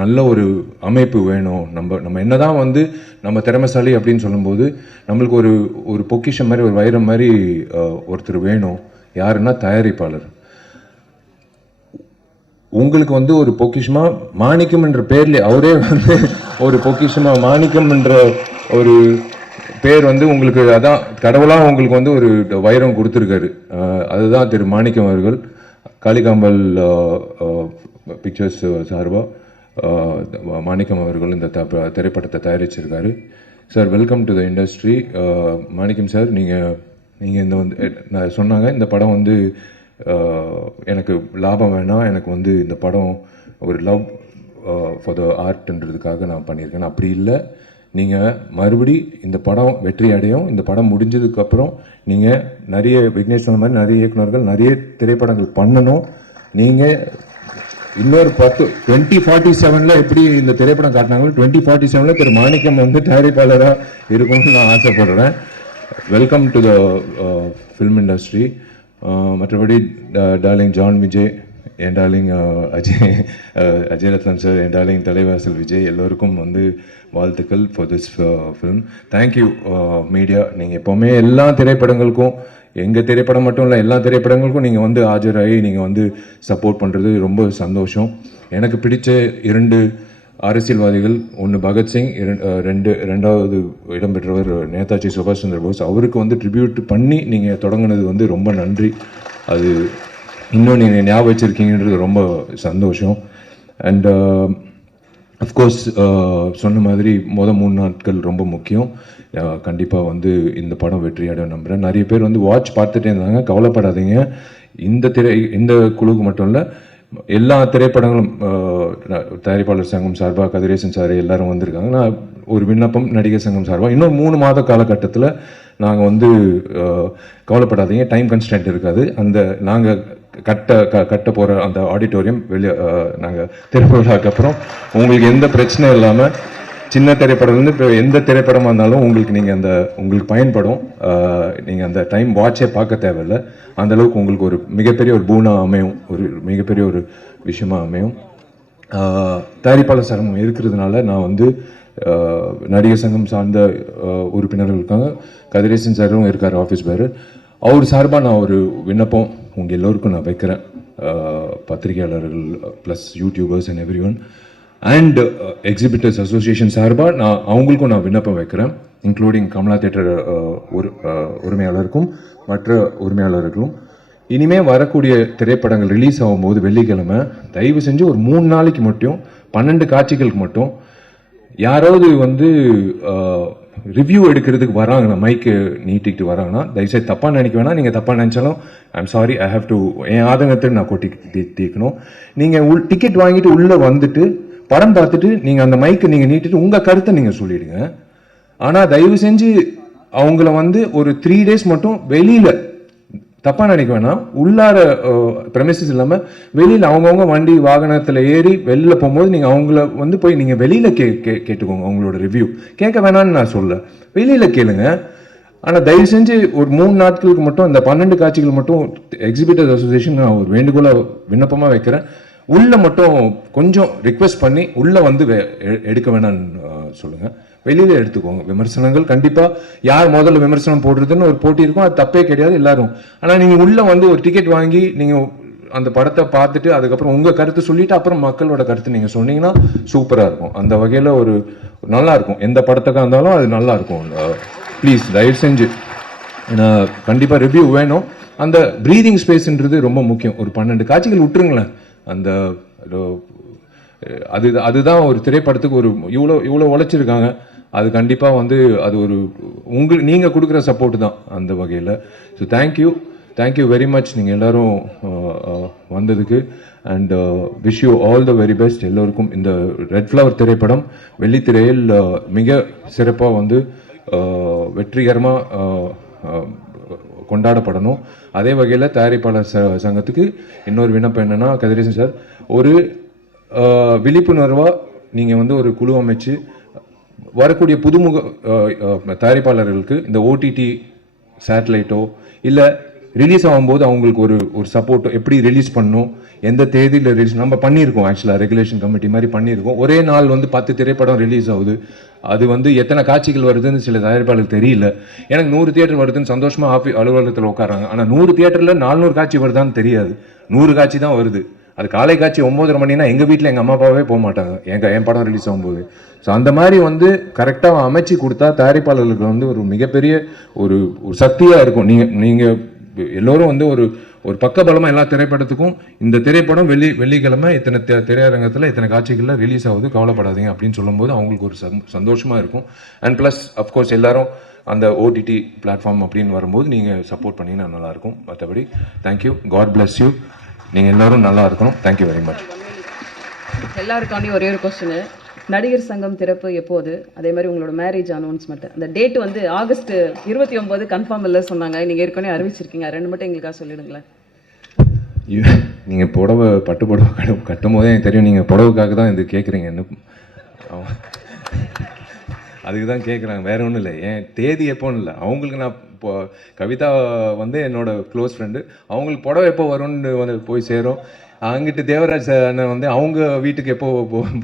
நல்ல ஒரு அமைப்பு வேணும். நம்ம என்னதான் வந்து நம்ம திறமைசாலி அப்படின்னு சொல்லும்போது நம்மளுக்கு ஒரு பொக்கிஷம் மாதிரி, ஒரு வைரம் மாதிரி ஒருத்தர் வேணும். யாருன்னா தயாரிப்பாளர். உங்களுக்கு வந்து ஒரு பொக்கிஷமா மாணிக்கம் என்ற பேர்ல அவரே வந்து ஒரு பொக்கிஷமா மாணிக்கம் என்ற ஒரு பேர் வந்து உங்களுக்கு, அதான் கடவுளாக உங்களுக்கு வந்து ஒரு வைரம் கொடுத்துருக்காரு. அதுதான் திரு மாணிக்கம் அவர்கள். காளிகாம்பல் பிக்சர்ஸ் சார்பாக மாணிக்கம் அவர்கள் இந்த திரைப்படத்தை தயாரிச்சிருக்காரு. Sir, welcome to the industry. Manickam sir, நீங்கள் இந்த நான் சொன்னாங்க இந்த படம் வந்து எனக்கு லாபம் வேணாம், எனக்கு வந்து இந்த படம் ஒரு லவ் ஃபார் த ஆர்ட்ன்றதுக்காக நான் பண்ணியிருக்கேன். அப்படி இல்லை, நீங்கள் மறுபடி இந்த படம் வெற்றி அடையும். இந்த படம் முடிஞ்சதுக்கப்புறம் நீங்கள் நிறைய விக்னேஷ் சொன்ன மாதிரி நிறைய இயக்குநர்கள் நிறைய திரைப்படங்கள் பண்ணணும். நீங்கள் இன்னொரு 2047 எப்படி இந்த திரைப்படம் காட்டினாங்களோ 2047 திரு மாணிக்கம் வந்து தயாரிப்பாளராக இருக்கணும்னு நான் ஆசைப்படுறேன். Welcome to the film industry. மற்றபடி டார்லிங் ஜான் விஜய், என் டார்லிங் அஜய் ரத்னம் சார், என் டார்லிங் தலைவாசல் விஜய், எல்லோருக்கும் வந்து வாழ்த்துக்கள் for this film. Thank you media. நீங்கள் எப்போவுமே எல்லா திரைப்படங்களுக்கும், எங்கள் திரைப்படம் மட்டும் இல்லை எல்லா திரைப்படங்களுக்கும் நீங்கள் வந்து ஆஜராகி நீங்கள் வந்து சப்போர்ட் பண்ணுறது ரொம்ப சந்தோஷம். எனக்கு பிடிச்ச 2 அரசியல்வாதிகள், ஒன்று பகத்சிங், ரெண்டாவது இடம்பெற்றவர் நேதாஜி சுபாஷ் சந்திர போஸ். அவருக்கு வந்து ட்ரிபியூட் பண்ணி நீங்கள் தொடங்கினது வந்து ரொம்ப நன்றி. அது இன்னும் நீங்கள் ஞாபகம் வச்சுருக்கீங்கன்றது ரொம்ப சந்தோஷம். அண்ட் அஃப்கோர்ஸ் சொன்ன மாதிரி 3 நாட்கள் ரொம்ப முக்கியம். கண்டிப்பாக வந்து இந்த படம் வெற்றியாட நம்புகிறேன். நிறைய பேர் வந்து வாட்ச் பார்த்துட்டே இருந்தாங்க, கவலைப்படாதீங்க. இந்த குழுக்கு மட்டும் இல்லை, எல்லா திரைப்படங்களும் தயாரிப்பாளர் சங்கம் சார்பாக கதிரேசன் சார் எல்லாரும் வந்திருக்காங்க. நான் ஒரு விண்ணப்பம் நடிகர் சங்கம் சார்பாக இன்னும் 3 மாத காலகட்டத்தில் நாங்கள் வந்து கவலைப்படாதீங்க, டைம் கன்ஸ்டன்ட் இருக்காது. அந்த நாங்கள் கட்ட போகிற அந்த ஆடிட்டோரியம் வெளியே நாங்கள் திறப்பு விழாக்கு அப்புறம் உங்களுக்கு எந்த பிரச்சனையும் இல்லாமல் சின்ன திரைப்படம் இப்போ எந்த திரைப்படமாக இருந்தாலும் உங்களுக்கு பயன்படும். நீங்கள் அந்த டைம் வாட்சே பார்க்க தேவையில்லை. அந்தளவுக்கு உங்களுக்கு ஒரு மிகப்பெரிய ஒரு பூனாக அமையும், ஒரு மிகப்பெரிய ஒரு விஷயமாக அமையும். தயாரிப்பாளர் சங்கம் இருக்கிறதுனால நான் வந்து நடிகர் சங்கம் சார்ந்த உறுப்பினர்கள் இருக்காங்க, கதிரேசன் சாரும் இருக்கார் ஆஃபீஸ் பேரர். அவர் சார்பாக நான் ஒரு விண்ணப்பம் உங்கள் எல்லோருக்கும் நான் வைக்கிறேன், பத்திரிகையாளர்கள் plus YouTubers and every one and exhibitors association சார்பாக அவங்களுக்கும் நான் விண்ணப்பம் வைக்கிறேன், இன்க்ளூடிங் கமலா தேட்டர் உரிமையாளருக்கும் மற்ற உரிமையாளர்களும். இனிமேல் வரக்கூடிய திரைப்படங்கள் ரிலீஸ் ஆகும்போது வெள்ளிக்கிழமை தயவு செஞ்சு ஒரு 3 நாளைக்கு மட்டும் 12 காட்சிகளுக்கு மட்டும் யாராவது வந்து ரிவ்யூ எடுக்கிறதுக்கு வராங்கன்னா, மைக்கு நீட்டிக்கிட்டு வராங்கன்னா தயவுசெய்து தப்பாக நினைக்க வேணாம். நீங்கள் தப்பாக நினச்சாலும் I'm sorry, I have to என் ஆதங்கத்தை நான் தீக்கணும். நீங்கள் டிக்கெட் வாங்கிட்டு உள்ளே வந்துட்டு படம் பார்த்துட்டு நீங்கள் அந்த மைக்கை நீங்கள் நீட்டிட்டு உங்கள் கருத்தை நீங்கள் சொல்லிடுங்க. ஆனால் தயவு செஞ்சு அவங்கள வந்து ஒரு 3 days மட்டும் வெளியில் தப்பாக நினைக்க வேணாம், உள்ளார ப்ரெமிசஸ் இல்லாமல் வெளியில் அவங்கவுங்க வண்டி வாகனத்தில் ஏறி வெளியில் போகும்போது நீங்கள் அவங்கள வந்து போய் நீங்கள் வெளியில் கேட்டுக்கோங்க. அவங்களோட ரிவ்யூ கேட்க வேணான்னு நான் சொல்ல, வெளியில் கேளுங்க. ஆனால் தயவு செஞ்சு ஒரு 3 நாட்களுக்கு மட்டும் இந்த 12 காட்சிகள் மட்டும் எக்ஸிபிட்டர்ஸ் அசோசியேஷன் நான் ஒரு வேண்டுகோளாக விண்ணப்பமாக வைக்கிறேன். உள்ளே மட்டும் கொஞ்சம் ரிக்வெஸ்ட் பண்ணி உள்ளே வந்து எடுக்க வேணான்னு சொல்லுங்கள், வெளியில் எடுத்துக்கோங்க. விமர்சனங்கள் கண்டிப்பாக யார் முதல்ல விமர்சனம் போடுறதுன்னு ஒரு போட்டி இருக்கும், அது தப்பே கிடையாது எல்லாரும். ஆனால் நீங்கள் உள்ளே வந்து ஒரு டிக்கெட் வாங்கி நீங்கள் அந்த படத்தை பார்த்துட்டு அதுக்கப்புறம் உங்கள் கருத்து சொல்லிவிட்டு அப்புறம் மக்களோட கருத்து நீங்கள் சொன்னீங்கன்னா சூப்பராக இருக்கும். அந்த வகையில் ஒரு நல்லா இருக்கும். எந்த படத்துக்காக இருந்தாலும் அது நல்லா இருக்கும். ப்ளீஸ் தயவு செஞ்சு, ஏன்னா கண்டிப்பாக ரிவ்யூ வேணும். அந்த ப்ரீதிங் ஸ்பேஸ்ன்றது ரொம்ப முக்கியம். ஒரு 12 காட்சிகள் விட்டுருங்களேன். அந்த அதுதான் ஒரு திரைப்படத்துக்கு ஒரு இவ்வளோ உழைச்சிருக்காங்க. அது கண்டிப்பாக வந்து அது ஒரு நீங்கள் கொடுக்குற சப்போர்ட் தான் அந்த வகையில். ஸோ தேங்க்யூ வெரி மச் நீங்கள் எல்லோரும் வந்ததுக்கு. And wish you all the very best எல்லோருக்கும். இந்த ரெட் ஃப்ளவர் திரைப்படம் வெள்ளித்திரையில் மிக சிறப்பாக வந்து வெற்றிகரமாக கொண்டாடப்படணும். அதே வகையில் தயாரிப்பாளர் சங்கத்துக்கு இன்னொரு விண்ணப்பம் என்னென்னா, கதிரேசன் சார் ஒரு விழிப்புணர்வாக நீங்கள் வந்து ஒரு குழு அமைச்சு வரக்கூடிய புதுமுக தயாரிப்பாளர்களுக்கு இந்த ஓடிடி சேட்டலைட்டோ இல்லை ரிலீஸ் ஆகும்போது அவங்களுக்கு ஒரு சப்போர்ட்டோ, எப்படி ரிலீஸ் பண்ணணும், எந்த தேதியில் ரிலீஸ் நம்ம பண்ணியிருக்கோம். ஆக்சுவலாக ரெகுலேஷன் கமிட்டி மாதிரி பண்ணியிருக்கோம். ஒரே நாள் வந்து 10 திரைப்படம் ரிலீஸ் ஆகுது. அது வந்து எத்தனை காட்சிகள் வருதுன்னு சில தயாரிப்பாளருக்கு தெரியல. எனக்கு 100 தியேட்டர் வருதுன்னு சந்தோஷமாக அலுவலகத்தில் உட்காராங்க. ஆனால் 100 தியேட்டரில் 400 காட்சி வருதான்னு தெரியாது. 100 காட்சி தான் வருது. அது காலை காட்சி 9:30 மணினா எங்கள் வீட்டில் எங்கள் அம்மா அப்பாவே போக மாட்டாங்க என் படம் ரிலீஸ் ஆகும்போது. ஸோ அந்த மாதிரி வந்து கரெக்டாக அமைச்சு கொடுத்தா தயாரிப்பாளர்களுக்கு வந்து ஒரு மிகப்பெரிய ஒரு சக்தியாக இருக்கும். நீங்கள் எல்லோரும் வந்து ஒரு பக்கபலமாக எல்லா திரைப்படத்துக்கும் இந்த திரைப்படம் வெள்ளிக்கிழமை இத்தனை திரையரங்கத்தில் இத்தனை காட்சிகளில் ரிலீஸ் ஆகுது, கவலைப்படாதீங்க அப்படின்னு சொல்லும்போது அவங்களுக்கு ஒரு சந்தோஷமாக இருக்கும். அண்ட் ப்ளஸ் அஃப்கோர்ஸ் எல்லாரும் அந்த ஓடிடி பிளாட்ஃபார்ம் அப்படின்னு வரும்போது நீங்கள் சப்போர்ட் பண்ணிங்கன்னா நல்லாயிருக்கும். மற்றபடி தேங்க்யூ, காட் பிளஸ் யூ. நீங்கள் எல்லோரும் நல்லா இருக்கணும். Thank you very much. எல்லாருக்காண்டியும் ஒரே ஒரு கொஸ்டின், நடிகர் சங்கம் திறப்பு எப்போது? அதே மாதிரி உங்களோட மேரேஜ் அனௌன்ஸ்மெண்ட் அந்த டேட் வந்து ஆகஸ்ட் 29 கன்ஃபார்ம் இல்லை சொன்னாங்க. நீங்கள் ஏற்கனவே அறிவிச்சிருக்கீங்க, 2 மட்டும் எங்களுக்காக சொல்லிடுங்களேன். நீங்கள் புடவை பட்டு புடவை கட்டும் போதே எனக்கு தெரியும் நீங்கள் புடவைக்காக தான் இது கேட்குறீங்கன்னு. அதுக்கு தான் கேட்குறாங்க, வேற ஒன்றும் இல்லை. ஏன் தேதி எப்போன்னு இல்லை, அவங்களுக்கு நான் இப்போ கவிதா வந்து என்னோட க்ளோஸ் ஃப்ரெண்டு, அவங்களுக்கு புடவை எப்போ வரும்னு வந்து போய் சேரும். அங்கிட்டு தேவராஜ் அண்ணன் வந்து அவங்க வீட்டுக்கு எப்போ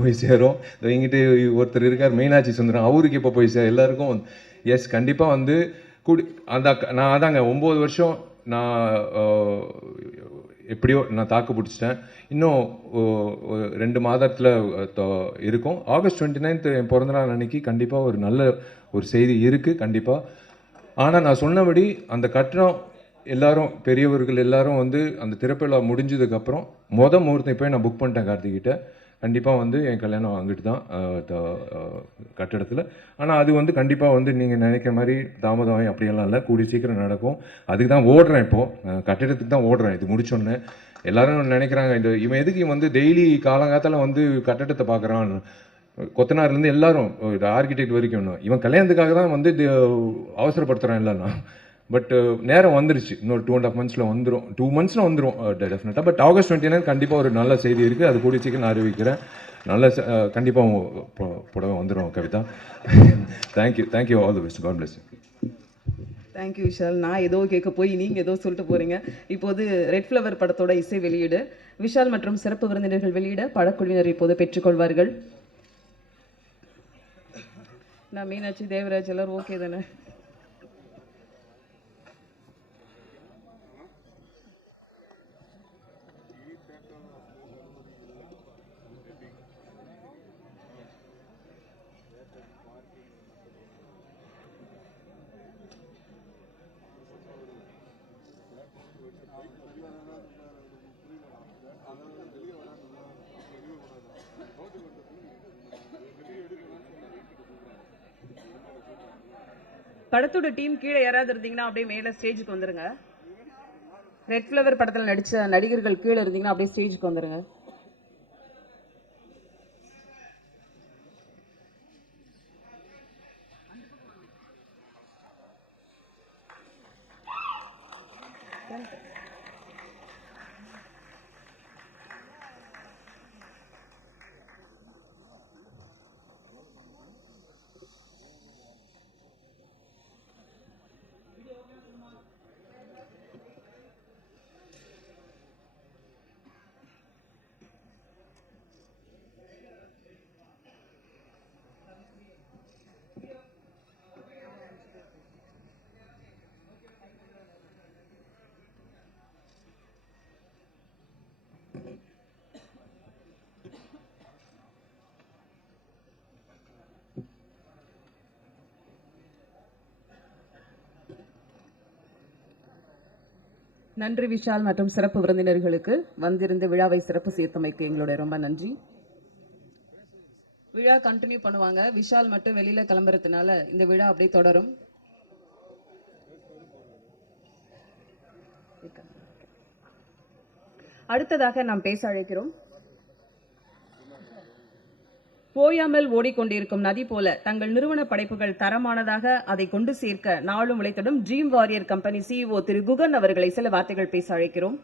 போய் சேரும். இங்கிட்டு ஒருத்தர் இருக்கார் மீனாட்சி சுந்தரம், அவருக்கு எப்போ போய் எல்லாருக்கும் எஸ் கண்டிப்பாக வந்து நான் அதாங்க 9 வருஷம் நான் எப்படியோ நான் தாக்கு பிடிச்சிட்டேன். இன்னும் 2 மாதத்தில் இருக்கும். ஆகஸ்ட் 29 என் பிறந்தநாள் அன்னைக்கு கண்டிப்பாக ஒரு நல்ல ஒரு செய்தி இருக்குது கண்டிப்பாக. ஆனால் நான் சொன்னபடி அந்த கட்டணம் எல்லாரும் பெரியவர்கள் எல்லாரும் வந்து அந்த திரைப்படம் முடிஞ்சதுக்கப்புறம் முகூர்த்தம் போய் நான் புக் பண்ணிட்டேன் கார்த்திகிட்ட. கண்டிப்பாக வந்து என் கல்யாணம் அங்கிட்டு தான் கட்டடத்தில். ஆனால் அது வந்து கண்டிப்பாக வந்து நீங்கள் நினைக்கிற மாதிரி தாமதம் அப்படியெல்லாம் இல்லை, கூடிய சீக்கிரம் நடக்கும். அதுக்கு தான் ஓடுறேன் இப்போது, கட்டிடத்துக்கு தான் ஓடுறேன். இது முடிச்சோன்னே எல்லாரும் நினைக்கிறாங்க இவன் எதுக்கு இவன் வந்து டெய்லி காலங்காத்தால வந்து கட்டடத்தை பார்க்குறான், கொத்தனார்லேருந்து எல்லாரும் இது ஆர்கிடெக்ட் வரைக்கும் இவன் கல்யாணத்துக்காக தான் வந்து அவசரப்படுத்துகிறான் இல்லைன்னா. பட் நேரம் வந்துருச்சு, இன்னொரு 2.5 monthsல வந்துடும், 2 monthsல வந்துடும் டெஃபினட்டாக. பட் ஆகஸ்ட் 29 கண்டிப்பாக ஒரு நல்ல செய்தி இருக்குது, அது கூடிய சீக்கிரம் நான் அறிவிக்கிறேன். நல்ல கண்டிப்பாக புடவை வந்துடும் Kavitha. Thank you all the best, God bless you. Thank you Vishal. நான் ஏதோ கேட்க போய் நீங்கள் ஏதோ சொல்லிட்டு போகிறீங்க. இப்போது ரெட் ஃப்ளவர் படத்தோட இசை வெளியீடு விஷால் மற்றும் சிறப்பு விருந்தினர்கள் வெளியிட படக்குழுவினர் இப்போது பெற்றுக்கொள்வார்கள். நான் மீனாட்சி, தேவராஜ் எல்லாரும் ஓகே தானே? படத்தோட டீம் கீழே யாராவது இருந்தீங்கன்னா அப்படியே மேலே ஸ்டேஜுக்கு வந்துருங்க. ரெட் ஃப்ளவர் படத்தில் நடித்த நடிகர்கள் கீழே இருந்தீங்கன்னா அப்படியே ஸ்டேஜுக்கு வந்துருங்க. நன்றி விஷால் மற்றும் சிறப்பு விருந்தினர்களுக்கு வந்திருந்து விழாவை சிறப்பு சேர்த்தமைக்கு எங்களோட ரொம்ப நன்றி. விழா கண்டினியூ பண்ணுவாங்க. விஷால் மட்டும் வெளியில கிளம்புறதுனால இந்த விழா அப்படியே தொடரும். அடுத்ததாக நாம் பேச அழைக்கிறோம். ஓயாமல் ஓடிக்கொண்டிருக்கும் நதி போல தங்கள் நிறுவன படைப்புகள் தரமானதாக அதை கொண்டு சேர்க்க நாளும் உழைத்திடும் ட்ரீம் வாரியர் கம்பெனி CEO திரு குகன் அவர்களை சில வார்த்தைகள் பேச அழைக்கிறோம்.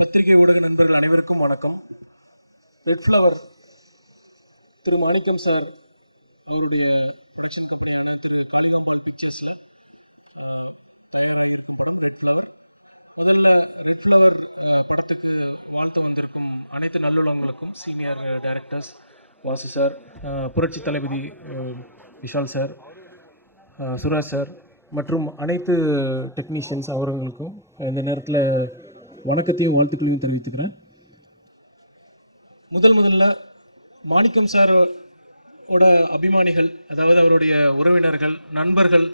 பத்திரிகை ஊடக நண்பர்கள் அனைவருக்கும் வணக்கம். ரெட் ஃப்ளவர் திரு மாணிக்கம் சார் இவருடைய ப்ரொடக்ஷன் கம்பெனியான திரு காளிதாம்பாள் பிக்சர்ஸில் தயாராகிருக்கும் படம் ரெட் ஃப்ளவர். முதல்ல ரெட் ஃப்ளவர் படத்துக்கு வாழ்த்து வந்திருக்கும் அனைத்து நல்லுள்ளங்களுக்கும், சீனியர் டைரக்டர்ஸ் வாசு சார், புரட்சி தளபதி விஷால் சார், சுராஜ் சார் மற்றும் அனைத்து டெக்னீஷியன்ஸ் அவர்களுக்கும் இந்த நேரத்தில் வணக்கத்தையும் வாழ்த்துக்களையும் தெரிவித்துக்கிறேன். முதல்ல மாணிக்கம் சாரோட அபிமானிகள், அதாவது அவருடைய உறவினர்கள், நண்பர்கள்,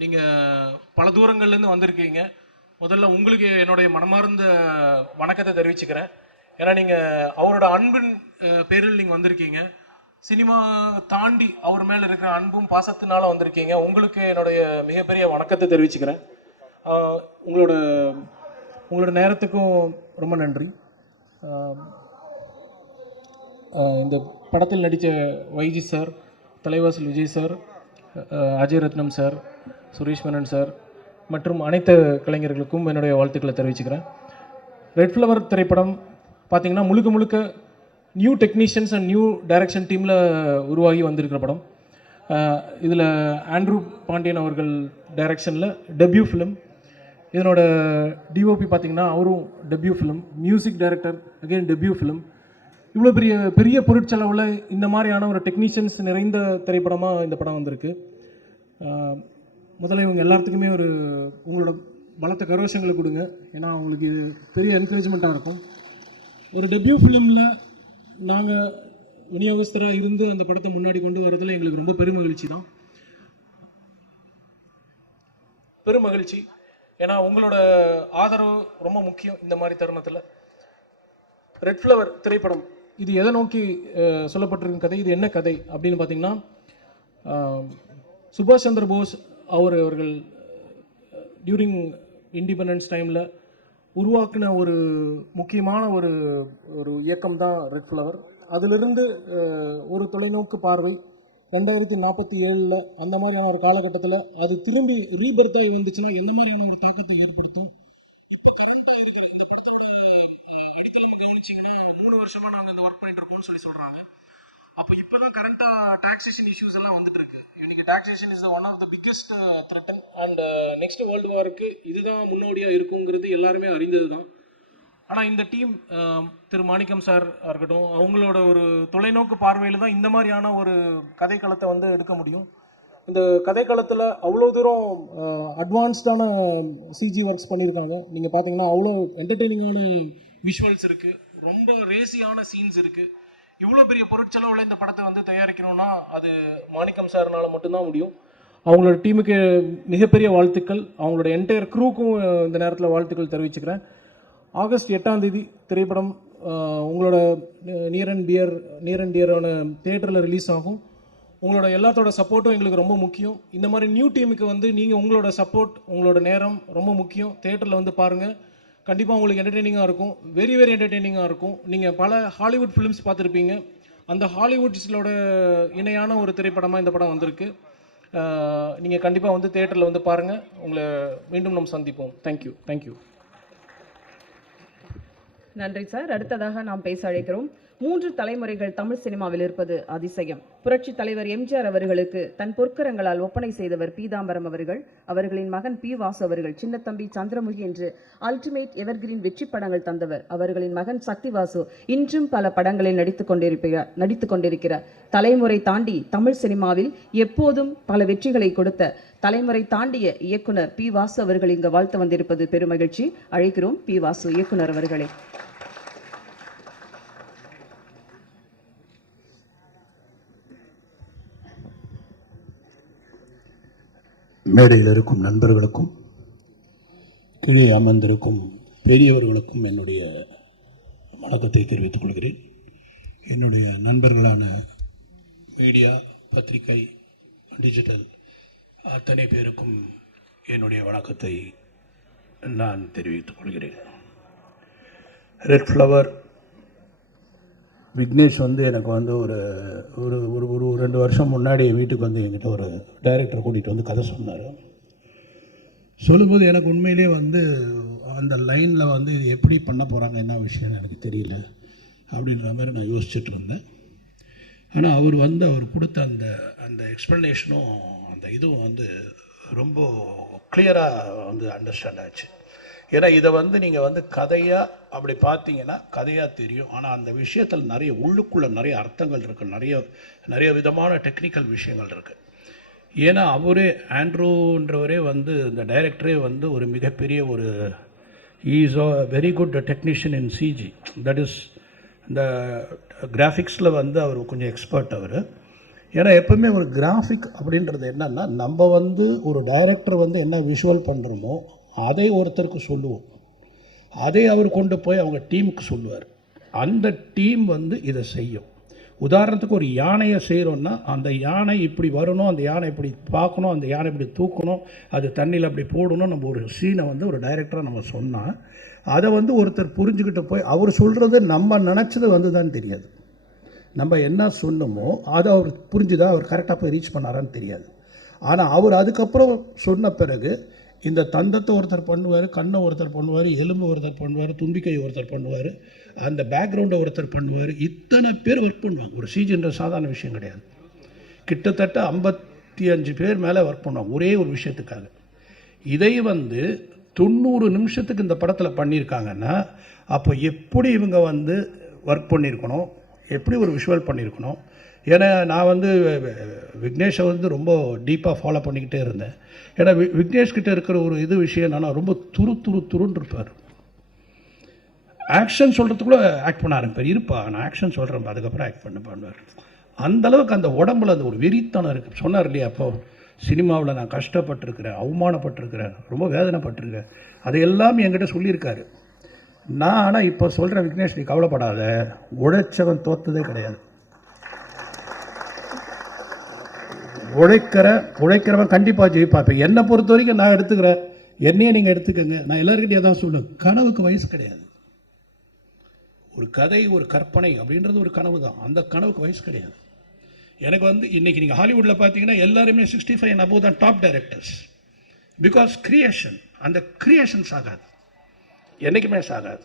நீங்கள் பல தூரங்கள்லேருந்து வந்திருக்கீங்க. முதல்ல உங்களுக்கு என்னுடைய மனமார்ந்த வணக்கத்தை தெரிவிச்சுக்கிறேன். ஏன்னா நீங்கள் அவரோட அன்பின் பேரில் நீங்கள் வந்திருக்கீங்க. சினிமா தாண்டி அவர் மேலே இருக்கிற அன்பும் பாசத்தினால வந்திருக்கீங்க. உங்களுக்கு என்னுடைய மிகப்பெரிய வணக்கத்தை தெரிவிச்சுக்கிறேன். உங்களோட நேரத்துக்கும் ரொம்ப நன்றி. இந்த படத்தில் நடித்த வைஜி சார், தலைவாசல் விஜய் சார், அஜய் ரத்னம் சார், சுரேஷ் மேனன் சார் மற்றும் அனைத்து கலைஞர்களுக்கும் என்னுடைய வாழ்த்துக்களை தெரிவிச்சுக்கிறேன். ரெட் ஃப்ளவர் திரைப்படம் பார்த்திங்கன்னா முழுக்க new technicians and new direction டீமில் உருவாகி வந்திருக்கிற படம். இதில் ஆண்ட்ரூ பாண்டியன் அவர்கள் டைரக்ஷனில் டெபியூ ஃபிலிம். இதனோட டிஓபி பார்த்திங்கன்னா அவரும் debut film. Music director again debut film. இவ்வளோ பெரிய பொருட்செலவில் இந்த மாதிரியான ஒரு டெக்னீஷியன்ஸ் நிறைந்த திரைப்படமாக இந்த படம் வந்திருக்கு. முதல்ல இவங்க எல்லாத்துக்குமே உங்களோட பலத்த கரோஷங்களை கொடுங்க. ஏன்னா அவங்களுக்கு இது பெரிய என்கரேஜ்மெண்ட்டாக இருக்கும். ஒரு டெபியூ ஃபிலிமில் நாங்கள் விநியோகஸ்தராக இருந்து அந்த படத்தை முன்னாடி கொண்டு வரதில் எங்களுக்கு ரொம்ப பெருமகிழ்ச்சி தான். பெருமகிழ்ச்சி. ஏன்னா உங்களோட ஆதரவு ரொம்ப முக்கியம் இந்த மாதிரி தருணத்தில். ரெட் ஃப்ளவர் திரைப்படம் இது எதை நோக்கி சொல்லப்பட்டிருக்கும் கதை, இது என்ன கதை அப்படின்னு பார்த்தீங்கன்னா, சுபாஷ் சந்திர போஸ் அவர்கள் டியூரிங் இண்டிபெண்டன்ஸ் டைமில் உருவாக்கின ஒரு முக்கியமான ஒரு இயக்கம் தான் ரெட் ஃப்ளவர். அதிலிருந்து ஒரு தொலைநோக்கு பார்வை 2047 அந்த மாதிரியான ஒரு காலகட்டத்தில் அது திரும்பி ரீபர்த்தாகி வந்துச்சுன்னா எந்த மாதிரியான ஒரு தாக்கத்தை ஏற்படுத்தும். இப்போ கரண்ட்டாக இருக்கிற இந்த படத்தோட அடித்தளம் கவனிச்சிங்கன்னா 3 வருஷமாக நாங்கள் இந்த ஒர்க் பண்ணிட்டு இருக்கோம்னு சொல்கிறாங்க. அப்போ இப்போ தான் கரண்ட்டாக டாக்ஸேஷன் இஷ்யூஸ் எல்லாம் வந்துட்டு இருக்கு. இன்னைக்கு taxation is one of the biggest threaten and next world வாருக்கு இதுதான் முன்னோடியாக இருக்குங்கிறது எல்லாருமே அறிந்தது தான். ஆனால் இந்த டீம் திரு மாணிக்கம் சார் இருக்கட்டும், அவங்களோட ஒரு தொலைநோக்கு பார்வையில் தான் இந்த மாதிரியான ஒரு கதைக்களத்தை வந்து எடுக்க முடியும். இந்த கதைக்களத்தில் அவ்வளோ தூரம் அட்வான்ஸ்டான சிஜி ஒர்க்ஸ் பண்ணியிருக்காங்க. நீங்கள் பார்த்தீங்கன்னா அவ்வளோ என்டர்டெய்னிங்கான விஷுவல்ஸ் இருக்குது, ரொம்ப ரேசியான சீன்ஸ் இருக்குது. இவ்வளோ பெரிய பொருட்செலவில் இந்த படத்தை வந்து தயாரிக்கணும்னா அது மாணிக்கம் சார்னால மட்டும்தான் முடியும். அவங்களோட டீமுக்கு மிகப்பெரிய வாழ்த்துக்கள். அவங்களோட என்டையர் க்ரூக்கும் இந்த நேரத்தில் வாழ்த்துக்கள் தெரிவிச்சுக்கிறேன். ஆகஸ்ட் 8ஆம் தேதி திரைப்படம் உங்களோட நியர் அண்ட் டியரான தியேட்டரில் ரிலீஸ் ஆகும். உங்களோட எல்லாத்தோட சப்போர்ட்டும் எங்களுக்கு ரொம்ப முக்கியம். இந்த மாதிரி நியூ டீமுக்கு வந்து நீங்கள் உங்களோட சப்போர்ட், உங்களோட நேரம் ரொம்ப முக்கியம். தியேட்டரில் வந்து பாருங்கள், கண்டிப்பாக உங்களுக்கு என்டர்டெய்னிங்காக இருக்கும், வெரி என்டர்டெய்னிங்காக இருக்கும். நீங்கள் பல ஹாலிவுட் ஃபிலிம்ஸ் பார்த்துருப்பீங்க, அந்த ஹாலிவுட்ஸோட இணையான ஒரு திரைப்படமாக இந்த படம் வந்திருக்கு. நீங்கள் கண்டிப்பாக வந்து தியேட்டரில் வந்து பாருங்கள். உங்களை மீண்டும் நம்ம சந்திப்போம். தேங்க்யூ. நன்றி சார். அடுத்ததாக நாம் பேச அழைக்கிறோம். 3 தலைமுறைகள் தமிழ் சினிமாவில் இருப்பது அதிசயம். புரட்சி தலைவர் எம்ஜிஆர் அவர்களுக்கு தன் பொற்கரங்களால் ஒப்பனை செய்தவர் பீதாம்பரம் அவர்கள். அவர்களின் மகன் பி வாசு அவர்கள் சின்னத்தம்பி, சந்திரமுகி என்று அல்டிமேட் எவர்கிரீன் வெற்றி படங்கள் தந்தவர். அவர்களின் மகன் சக்தி வாசு இன்றும் பல படங்களில் நடித்துக் கொண்டிருக்கிறார். தலைமுறை தாண்டி தமிழ் சினிமாவில் எப்போதும் பல வெற்றிகளை கொடுத்த தலைமுறை தாண்டிய இயக்குனர் பி வாசு அவர்கள் இங்கு வாழ்த்து வந்திருப்பது பெருமகிழ்ச்சி. அழைக்கிறோம் பி வாசு இயக்குனர் அவர்களை. மேடையில் இருக்கும் நண்பர்களுக்கும் கீழே அமர்ந்திருக்கும் பெரியவர்களுக்கும் என்னுடைய வணக்கத்தை தெரிவித்துக் கொள்கிறேன். என்னுடைய நண்பர்களான மீடியா, பத்திரிகை, டிஜிட்டல் அத்தனை பேருக்கும் என்னுடைய வணக்கத்தை நான் தெரிவித்துக் கொள்கிறேன். ரெட் ஃப்ளவர் விக்னேஷ் வந்து எனக்கு வந்து ஒரு ஒரு ஒரு 2 வருஷம் முன்னாடி வீட்டுக்கு வந்து என்கிட்ட ஒரு டைரக்டர் கூட்டிகிட்டு வந்து கதை சொன்னார். சொல்லும்போது எனக்கு உண்மையிலே வந்து அந்த லைனில் வந்து இது எப்படி பண்ண போகிறாங்க, என்ன விஷயம்னு எனக்கு தெரியல அப்படின்ற மாதிரி நான் யோசிச்சுட்டு இருந்தேன். ஆனால் அவர் கொடுத்த அந்த எக்ஸ்ப்ளனேஷனும் அந்த இதுவும் வந்து ரொம்ப கிளியராக வந்து அண்டர்ஸ்டாண்ட் ஆச்சு. ஏன்னா இதை வந்து நீங்கள் வந்து கதையாக அப்படி பார்த்தீங்கன்னா கதையாக தெரியும், ஆனால் அந்த விஷயத்தில் நிறைய உள்ளுக்குள்ளே நிறைய அர்த்தங்கள் இருக்குது, நிறைய விதமான டெக்னிக்கல் விஷயங்கள் இருக்குது. ஏன்னா ஆண்ட்ரூன்றவரே வந்து இந்த டைரக்டரே வந்து ஒரு மிகப்பெரிய ஒரு is a very good technician in CG, that is இந்த கிராஃபிக்ஸில் வந்து அவர் கொஞ்சம் எக்ஸ்பர்ட் அவர். ஏன்னா எப்பவுமே ஒரு கிராஃபிக் அப்படின்றது என்னென்னா, நம்ம வந்து ஒரு டைரக்டர் வந்து என்ன விஷுவல் பண்ணுறோமோ அதை ஒருத்தருக்கு சொல்லுவோம், அதை அவர் கொண்டு போய் அவங்க டீமுக்கு சொல்லுவார். அந்த டீம் வந்து இதை செய்யும். உதாரணத்துக்கு ஒரு யானையை செய்கிறோன்னா அந்த யானை இப்படி வரணும், அந்த யானை இப்படி பார்க்கணும், அந்த யானை இப்படி தூக்கணும், அது தண்ணியில் அப்படி போடணும். நம்ம ஒரு சீனை வந்து ஒரு டைரக்டராக நம்ம சொன்னால் அதை வந்து ஒருத்தர் புரிஞ்சுக்கிட்டு போய் அவர் சொல்கிறது நம்ம நினச்சது வந்து தான் தெரியாது. நம்ம என்ன சொன்னோமோ அதை அவர் புரிஞ்சுதா, அவர் கரெக்டாக போய் ரீச் பண்ணாரான்னு தெரியாது. ஆனால் அவர் அதுக்கப்புறம் சொன்ன பிறகு இந்த தந்தத்தை ஒருத்தர் பண்ணுவார், கண்ணை ஒருத்தர் பண்ணுவார், எலும்பு ஒருத்தர் பண்ணுவார், தும்பிக்கை ஒருத்தர் பண்ணுவார், அந்த பேக்ரவுண்டை ஒருத்தர் பண்ணுவார். இத்தனை பேர் ஒர்க் பண்ணுவாங்க. ஒரு சிஜின்ற சாதாரண விஷயம் கிடையாது. கிட்டத்தட்ட 55 பேர் மேலே ஒர்க் பண்ணுவாங்க ஒரே ஒரு விஷயத்துக்காக. இதை வந்து 90 நிமிஷத்துக்கு இந்த படத்தில் பண்ணியிருக்காங்கன்னா அப்போ எப்படி இவங்க வந்து ஒர்க் பண்ணியிருக்கணும், எப்படி ஒரு விஷுவல் பண்ணியிருக்கணும். ஏன்னா நான் வந்து விக்னேஷை வந்து ரொம்ப டீப்பாக ஃபாலோ பண்ணிக்கிட்டே இருந்தேன். ஏன்னா விக்னேஷ்கிட்ட இருக்கிற ஒரு விஷயம் என்னன்னா, ரொம்ப துருன்னு இருப்பார். ஆக்ஷன் சொல்கிறதுக்குள்ள ஆக்ட் பண்ண ஆரம்பிப்பார். இருப்பா நான் ஆக்ஷன் சொல்கிறேன், அதுக்கப்புறம் ஆக்ட் பண்ணுவார். அந்தளவுக்கு அந்த உடம்புல அந்த ஒரு வெறித்தனம் இருக்குது. சொன்னார் இல்லையா, அப்போது சினிமாவில் நான் கஷ்டப்பட்டிருக்கிறேன், அவமானப்பட்டிருக்கிறேன், ரொம்ப வேதனைப்பட்டிருக்கேன், அதையெல்லாம் என்கிட்ட சொல்லியிருக்காரு. நான் ஆனால் இப்போ சொல்கிறேன், விக்னேஷ் நீ கவலைப்படாத, உழைச்சவன் தோத்ததே கிடையாது. உழைக்கிறவன் கண்டிப்பாக ஜெயிப்பான். இப்போ என்னை பொறுத்த வரைக்கும் நான் எடுத்துக்கிறேன், என்னையே நீங்கள் எடுத்துக்கோங்க, நான் எல்லாருக்கிட்டையும் தான் சொல்லுவேன், கனவுக்கு வயசு கிடையாது. ஒரு கதை, ஒரு கற்பனை அப்படின்றது ஒரு கனவு தான், அந்த கனவுக்கு வயசு கிடையாது. எனக்கு வந்து இன்றைக்கி நீங்கள் ஹாலிவுட்டில் பார்த்தீங்கன்னா எல்லாருமே 65 and above தான் டாப் டைரக்டர்ஸ். பிகாஸ் கிரியேஷன், அந்த கிரியேஷன் சாகாது, என்றைக்குமே சாகாது.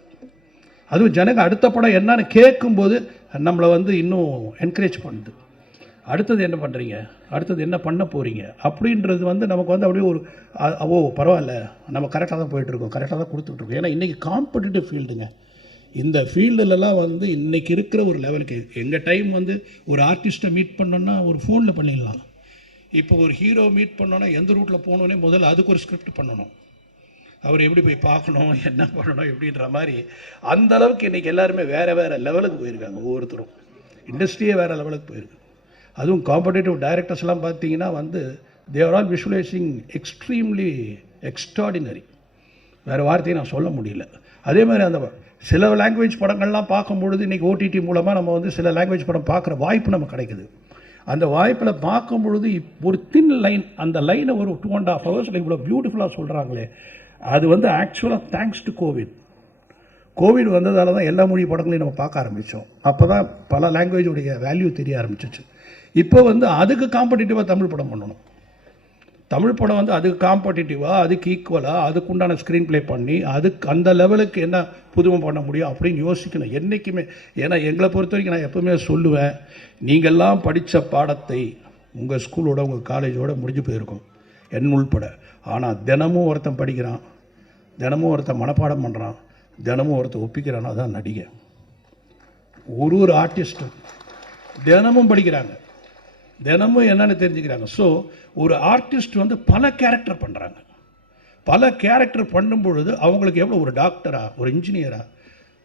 அதுவும் ஜனங்க அடுத்த படம் என்னன்னு கேட்கும்போது நம்மளை வந்து இன்னும் என்கரேஜ் பண்ணுது. அடுத்தது என்ன பண்ணுறீங்க, அடுத்தது என்ன பண்ண போகிறீங்க அப்படின்றது வந்து நமக்கு வந்து அப்படியே ஒரு பரவாயில்ல, நம்ம கரெக்டாக தான் போயிட்டுருக்கோம், கரெக்டாக தான் கொடுத்துட்ருக்கோம். ஏன்னா இன்றைக்கி காம்படிட்டிவ் ஃபீல்டுங்க. இந்த ஃபீல்டுலலாம் வந்து இன்றைக்கி இருக்கிற ஒரு லெவலுக்கு எங்கள் டைம் வந்து ஒரு ஆர்டிஸ்ட்டை மீட் பண்ணோன்னா ஒரு ஃபோனில் பண்ணிடலாம். இப்போ ஒரு ஹீரோ மீட் பண்ணோன்னா எந்த ரூட்டில் போகணுன்னே முதல்ல அதுக்கு ஒரு ஸ்கிரிப்ட் பண்ணணும், அவர் எப்படி போய் பார்க்கணும், என்ன பண்ணணும் எப்படின்ற மாதிரி. அந்த அளவுக்கு இன்றைக்கி எல்லாருமே வேறு வேறு லெவலுக்கு போயிருக்காங்க. ஒவ்வொருத்தரும் இண்டஸ்ட்ரியே வேறு லெவலுக்கு போயிருக்கு. அதுவும் காம்படேட்டிவ் டைரக்டர்ஸ்லாம் பார்த்தீங்கன்னா வந்து தேர் ஆல் விஷுவலைசிங் எக்ஸ்ட்ரீம்லி எக்ஸ்ட்ராடினரி. வேறு வார்த்தையை நான் சொல்ல முடியல. அதே மாதிரி அந்த சில லாங்குவேஜ் படங்கள்லாம் பார்க்கும்பொழுது இன்றைக்கி ஓடிடி மூலமாக நம்ம வந்து சில லாங்குவேஜ் படம் பார்க்குற வாய்ப்பு நமக்கு கிடைக்குது. அந்த வாய்ப்பில் பார்க்கும் பொழுது ஒரு தின் லைன், அந்த லைனை ஒரு 2.5 hours இவ்வளோ பியூட்டிஃபுல்லாக சொல்கிறாங்களே, அது வந்து ஆக்சுவலாக தேங்க்ஸ் டு கோவிட் வந்ததால தான் எல்லா மொழி படங்களையும் நம்ம பார்க்க ஆரம்பித்தோம். அப்போ தான் பல லாங்குவேஜுடைய வேல்யூ தெரிய ஆரம்பிச்சிச்சு. இப்போ வந்து அதுக்கு காம்படிட்டிவாக தமிழ் படம் பண்ணணும். தமிழ் படம் வந்து அதுக்கு காம்படிட்டிவாக, அதுக்கு ஈக்குவலாக, அதுக்குண்டான ஸ்க்ரீன் ப்ளே பண்ணி அதுக்கு அந்த லெவலுக்கு என்ன புதுமை பண்ண முடியும் அப்படின்னு யோசிக்கணும் என்றைக்குமே. ஏன்னா எங்களை பொறுத்த வரைக்கும் நான் எப்போவுமே சொல்லுவேன், நீங்கள்லாம் படித்த பாடத்தை உங்கள் ஸ்கூலோட உங்கள் காலேஜோட முடிஞ்சு போயிருக்கும், என் உள்பட. ஆனால் தினமும் ஒருத்தன் படிக்கிறான், தினமும் ஒருத்தன் மனப்பாடம் பண்ணுறான், தினமும் ஒருத்தன் ஒப்பிக்கிறான், அதான் நடிகை. ஒரு ஆர்டிஸ்ட்டும் தினமும் படிக்கிறாங்க, தினமும் என்னென்னு தெரிஞ்சுக்கிறாங்க. ஸோ ஒரு ஆர்டிஸ்ட் வந்து பல கேரக்டர் பண்ணுறாங்க. பல கேரக்டர் பண்ணும் பொழுது அவங்களுக்கு எவ்வளோ, ஒரு டாக்டரா, ஒரு இன்ஜினியரா,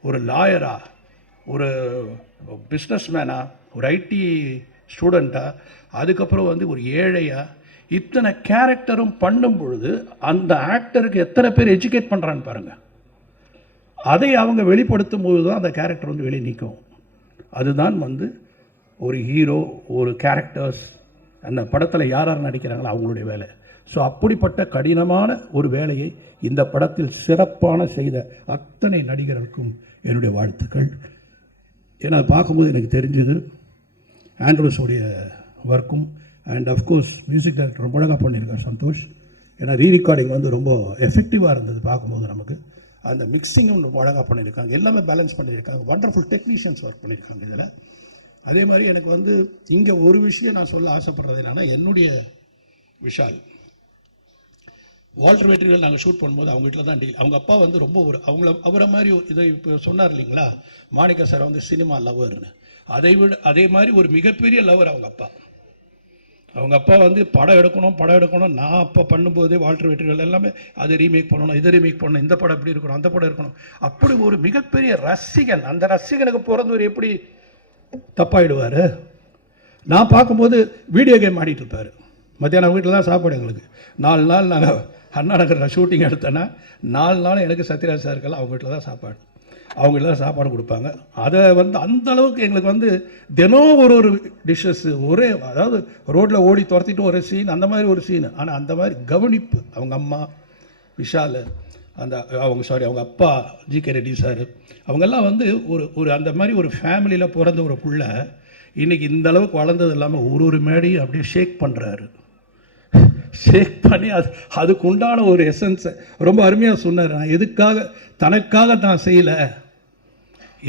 ஒரு லாயரா, ஒரு பிஸ்னஸ்மேனா, ஒரு ஐடி ஸ்டூடெண்ட்டா, அதுக்கப்புறம் வந்து ஒரு ஏழையா, இத்தனை கேரக்டரும் பண்ணும் பொழுது அந்த ஆக்டருக்கு எத்தனை பேர் எஜுகேட் பண்ணுறான்னு பாருங்கள். அதை அவங்க வெளிப்படுத்தும் போது தான் அந்த கேரக்டர் வந்து வெளியே நிற்கும். அதுதான் வந்து ஒரு ஹீரோ, ஒரு கேரக்டர்ஸ், அந்த படத்தில் யார் யார் நடிக்கிறாங்களோ அவங்களுடைய வேலை. ஸோ அப்படிப்பட்ட கடினமான ஒரு வேலையை இந்த படத்தில் சிறப்பான செய்த அத்தனை நடிகர்களுக்கும் என்னுடைய வாழ்த்துக்கள். ஏன்னா பார்க்கும்போது எனக்கு தெரிஞ்சது ஆண்ட்ரூஸோடைய ஒர்க்கும் அண்ட் அஃப்கோர்ஸ் மியூசிக் டைரக்டர் ரொம்ப அழகாக பண்ணியிருக்கார் சந்தோஷ். ஏன்னா ரீரெக்கார்டிங் வந்து ரொம்ப எஃபெக்டிவாக இருந்தது பார்க்கும்போது. நமக்கு அந்த மிக்சிங்கும் ரொம்ப அழகாக பண்ணியிருக்காங்க, எல்லாமே பேலன்ஸ் பண்ணியிருக்காங்க, வண்டர்ஃபுல் டெக்னீஷியன்ஸ் ஒர்க் பண்ணியிருக்காங்க இதில். அதே மாதிரி எனக்கு வந்து இங்கே ஒரு விஷயம் நான் சொல்ல ஆசைப்படுறது என்னென்னா, என்னுடைய விஷால் வால்டர் வெற்றிகள் நாங்கள் ஷூட் பண்ணும்போது அவங்க வீட்டில் தான் டீல். அவங்க அப்பா வந்து ரொம்ப ஒரு அவரை மாதிரி இதை இப்போ சொன்னார் இல்லைங்களா, மாணிக்க சார் வந்து சினிமா லவர்னு, அதே மாதிரி ஒரு மிகப்பெரிய லவர் அவங்க அப்பா. அவங்க அப்பா வந்து படம் எடுக்கணும். நான் அப்போ பண்ணும்போதே வால்டர் வெற்றிகள் எல்லாமே அதை ரீமேக் பண்ணணும், இதை ரீமேக் பண்ணணும், இந்த படம் இப்படி இருக்கணும், அந்த படம் இருக்கணும், அப்படி ஒரு மிகப்பெரிய ரசிகன். அந்த ரசிகனுக்கு பிறந்தவர் எப்படி தப்பாயிடுவார். நான் பார்க்கும்போது வீடியோ கேம் ஆடிட்டு இருப்பார். மத்தியானம் வீட்டில் தான் சாப்பாடு எங்களுக்கு. 4 நாள் நாங்கள் அண்ணா நகரில் ஷூட்டிங் எடுத்தேன்னா 4 நாள் எனக்கு சத்யராஜ் சாருக்கெல்லாம் அவங்க வீட்டில் தான் சாப்பாடு, அவங்க வீட்டில் தான் சாப்பாடு கொடுப்பாங்க. அதை வந்து அந்த அளவுக்கு எங்களுக்கு வந்து தினம் ஒரு டிஷ்ஷஸ், ஒரே அதாவது ரோட்டில் ஓடி துரத்திட்டு ஒரு சீன், அந்த மாதிரி ஒரு சீனு. ஆனால் அந்த மாதிரி கவனிப்பு அவங்க அம்மா விஷால், அவங்க அப்பா ஜி.கே. ரெட்டி சார், அவங்கெல்லாம் வந்து ஒரு அந்த மாதிரி ஒரு ஃபேமிலியில் பிறந்த ஒரு புள்ள இன்றைக்கி இந்த அளவுக்கு வளர்ந்தது இல்லாமல் ஒரு மேடையும் அப்படியே ஷேக் பண்ணுறாரு. ஷேக் பண்ணி அதுக்கு உண்டான ஒரு எசன்ஸை ரொம்ப அருமையாக சொன்னார். நான் எதுக்காக தனக்காக நான் செய்யலை,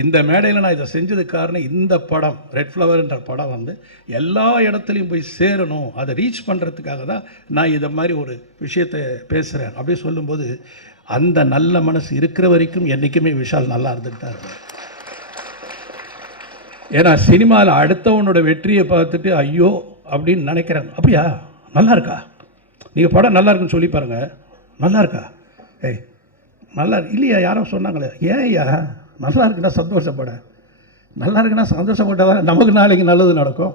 இந்த மேடையில் நான் இதை செஞ்சதுக்கு காரணம் இந்த படம் ரெட் ஃப்ளவர்ன்ற படம் வந்து எல்லா இடத்துலையும் போய் சேரணும், அதை ரீச் பண்ணுறதுக்காக தான் நான் இதை மாதிரி ஒரு விஷயத்தை பேசுகிறேன் அப்படி சொல்லும்போது அந்த நல்ல மனசு இருக்கிற வரைக்கும் என்றைக்குமே விஷால் நல்லா இருந்துட்டு தான் இருக்கும். ஏன்னா சினிமாவில் அடுத்தவனோட வெற்றியை பார்த்துட்டு ஐயோ அப்படின்னு நினைக்கிறாங்க. அப்படியா, நல்லா இருக்கா, நீங்கள் படம் நல்லா இருக்குன்னு சொல்லி பாருங்கள், நல்லா இருக்கா, ஏய் நல்லா இல்லையா, யாரோ சொன்னாங்களே, ஏன் ஐயா நல்லா இருக்குன்னா சந்தோஷப்பட, நல்லா இருக்குன்னா சந்தோஷப்பட்டால் தான் நமக்கு நாளைக்கு நல்லது நடக்கும்.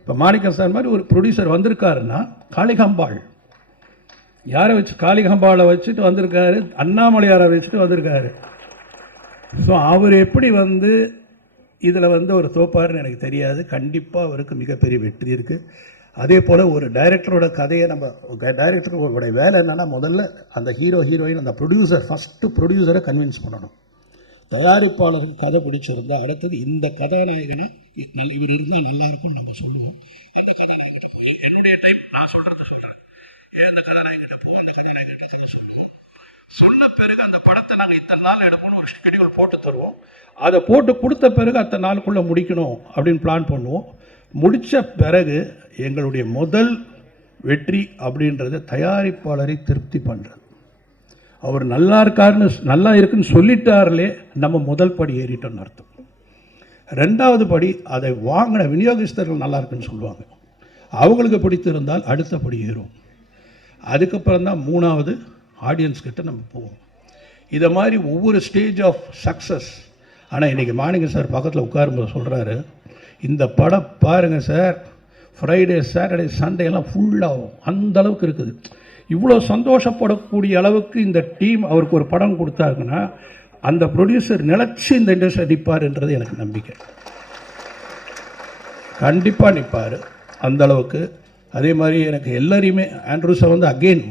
இப்போ மாணிக்கம் சார் மாதிரி ஒரு ப்ரொடியூசர் வந்திருக்காருன்னா காளிகாம்பாள் யாரை வச்சு, காளிகாம்பாளை வச்சுட்டு வந்திருக்காரு, அண்ணாமலையாரை வச்சுட்டு வந்திருக்காரு. ஸோ அவர் எப்படி வந்து இதில் வந்து ஒரு தோப்பாருன்னு எனக்கு தெரியாது. கண்டிப்பாக அவருக்கு மிகப்பெரிய வெற்றி இருக்குது. அதே போல் ஒரு டைரக்டரோட கதையை நம்ம டைரக்டரோட வேலை என்னென்னா, முதல்ல அந்த ஹீரோயின் அந்த ஃபஸ்ட்டு ப்ரொடியூசரை கன்வின்ஸ் பண்ணணும். தயாரிப்பாளருக்கு கதை பிடிச்சிருந்தா அடுத்தது இந்த கதாநாயகனை இவர் இருந்தால் நல்லா இருக்கும்னு நம்ம சொல்லுவோம். அந்த கதாநாயகன் என்னுடைய டைம் நான் சொல்கிறத சொல்கிறேன், அந்த கதாநாயகன் அந்த கதாநாயகன் கதை சொல்லுவோம். சொன்ன பிறகு அந்த படத்தை நாங்கள் இத்தனை நாள் எடுக்கணும்னு ஒரு ஷெட்யூல் போட்டு தருவோம். அதை போட்டு கொடுத்த பிறகு அத்தனை நாளுக்குள்ளே முடிக்கணும் அப்படின்னு பிளான் பண்ணுவோம். முடித்த பிறகு எங்களுடைய முதல் வெற்றி அப்படின்றது தயாரிப்பாளரை திருப்தி பண்ணுறது. அவர் நல்லா இருக்குன்னு சொல்லிட்டார்களே நம்ம முதல் படி ஏறிட்டோம்னு அர்த்தம். ரெண்டாவது படி அதை வாங்கின விநியோகஸ்தர்கள் நல்லா இருக்குன்னு சொல்லுவாங்க, அவங்களுக்கு பிடித்திருந்தால் அடுத்த படி ஏறும். அதுக்கப்புறம் தான் மூணாவது ஆடியன்ஸ் கிட்ட நம்ம போவோம். இதை மாதிரி ஒவ்வொரு ஸ்டேஜ் ஆஃப் சக்ஸஸ். ஆனால் இன்றைக்கி மாணிக்கம் சார் பக்கத்தில் உட்காரும்போது சொல்கிறாரு, இந்த படம் பாருங்கள் சார், ஃப்ரைடே சாட்டர்டே சண்டே எல்லாம் ஃபுல்லாகும், அந்த அளவுக்கு இருக்குது. இவ்வளோ சந்தோஷப்படக்கூடிய அளவுக்கு இந்த டீம் அவருக்கு ஒரு படம் கொடுத்தாருன்னா அந்த ப்ரொடியூசர் நிலச்சி இந்த இண்டஸ்ட்ரி நிற்பார்ன்றது எனக்கு நம்பிக்கை. கண்டிப்பாக நிற்பார் அந்த அளவுக்கு. அதே மாதிரி எனக்கு எல்லாரையுமே ஆண்ட்ரூஸை வந்து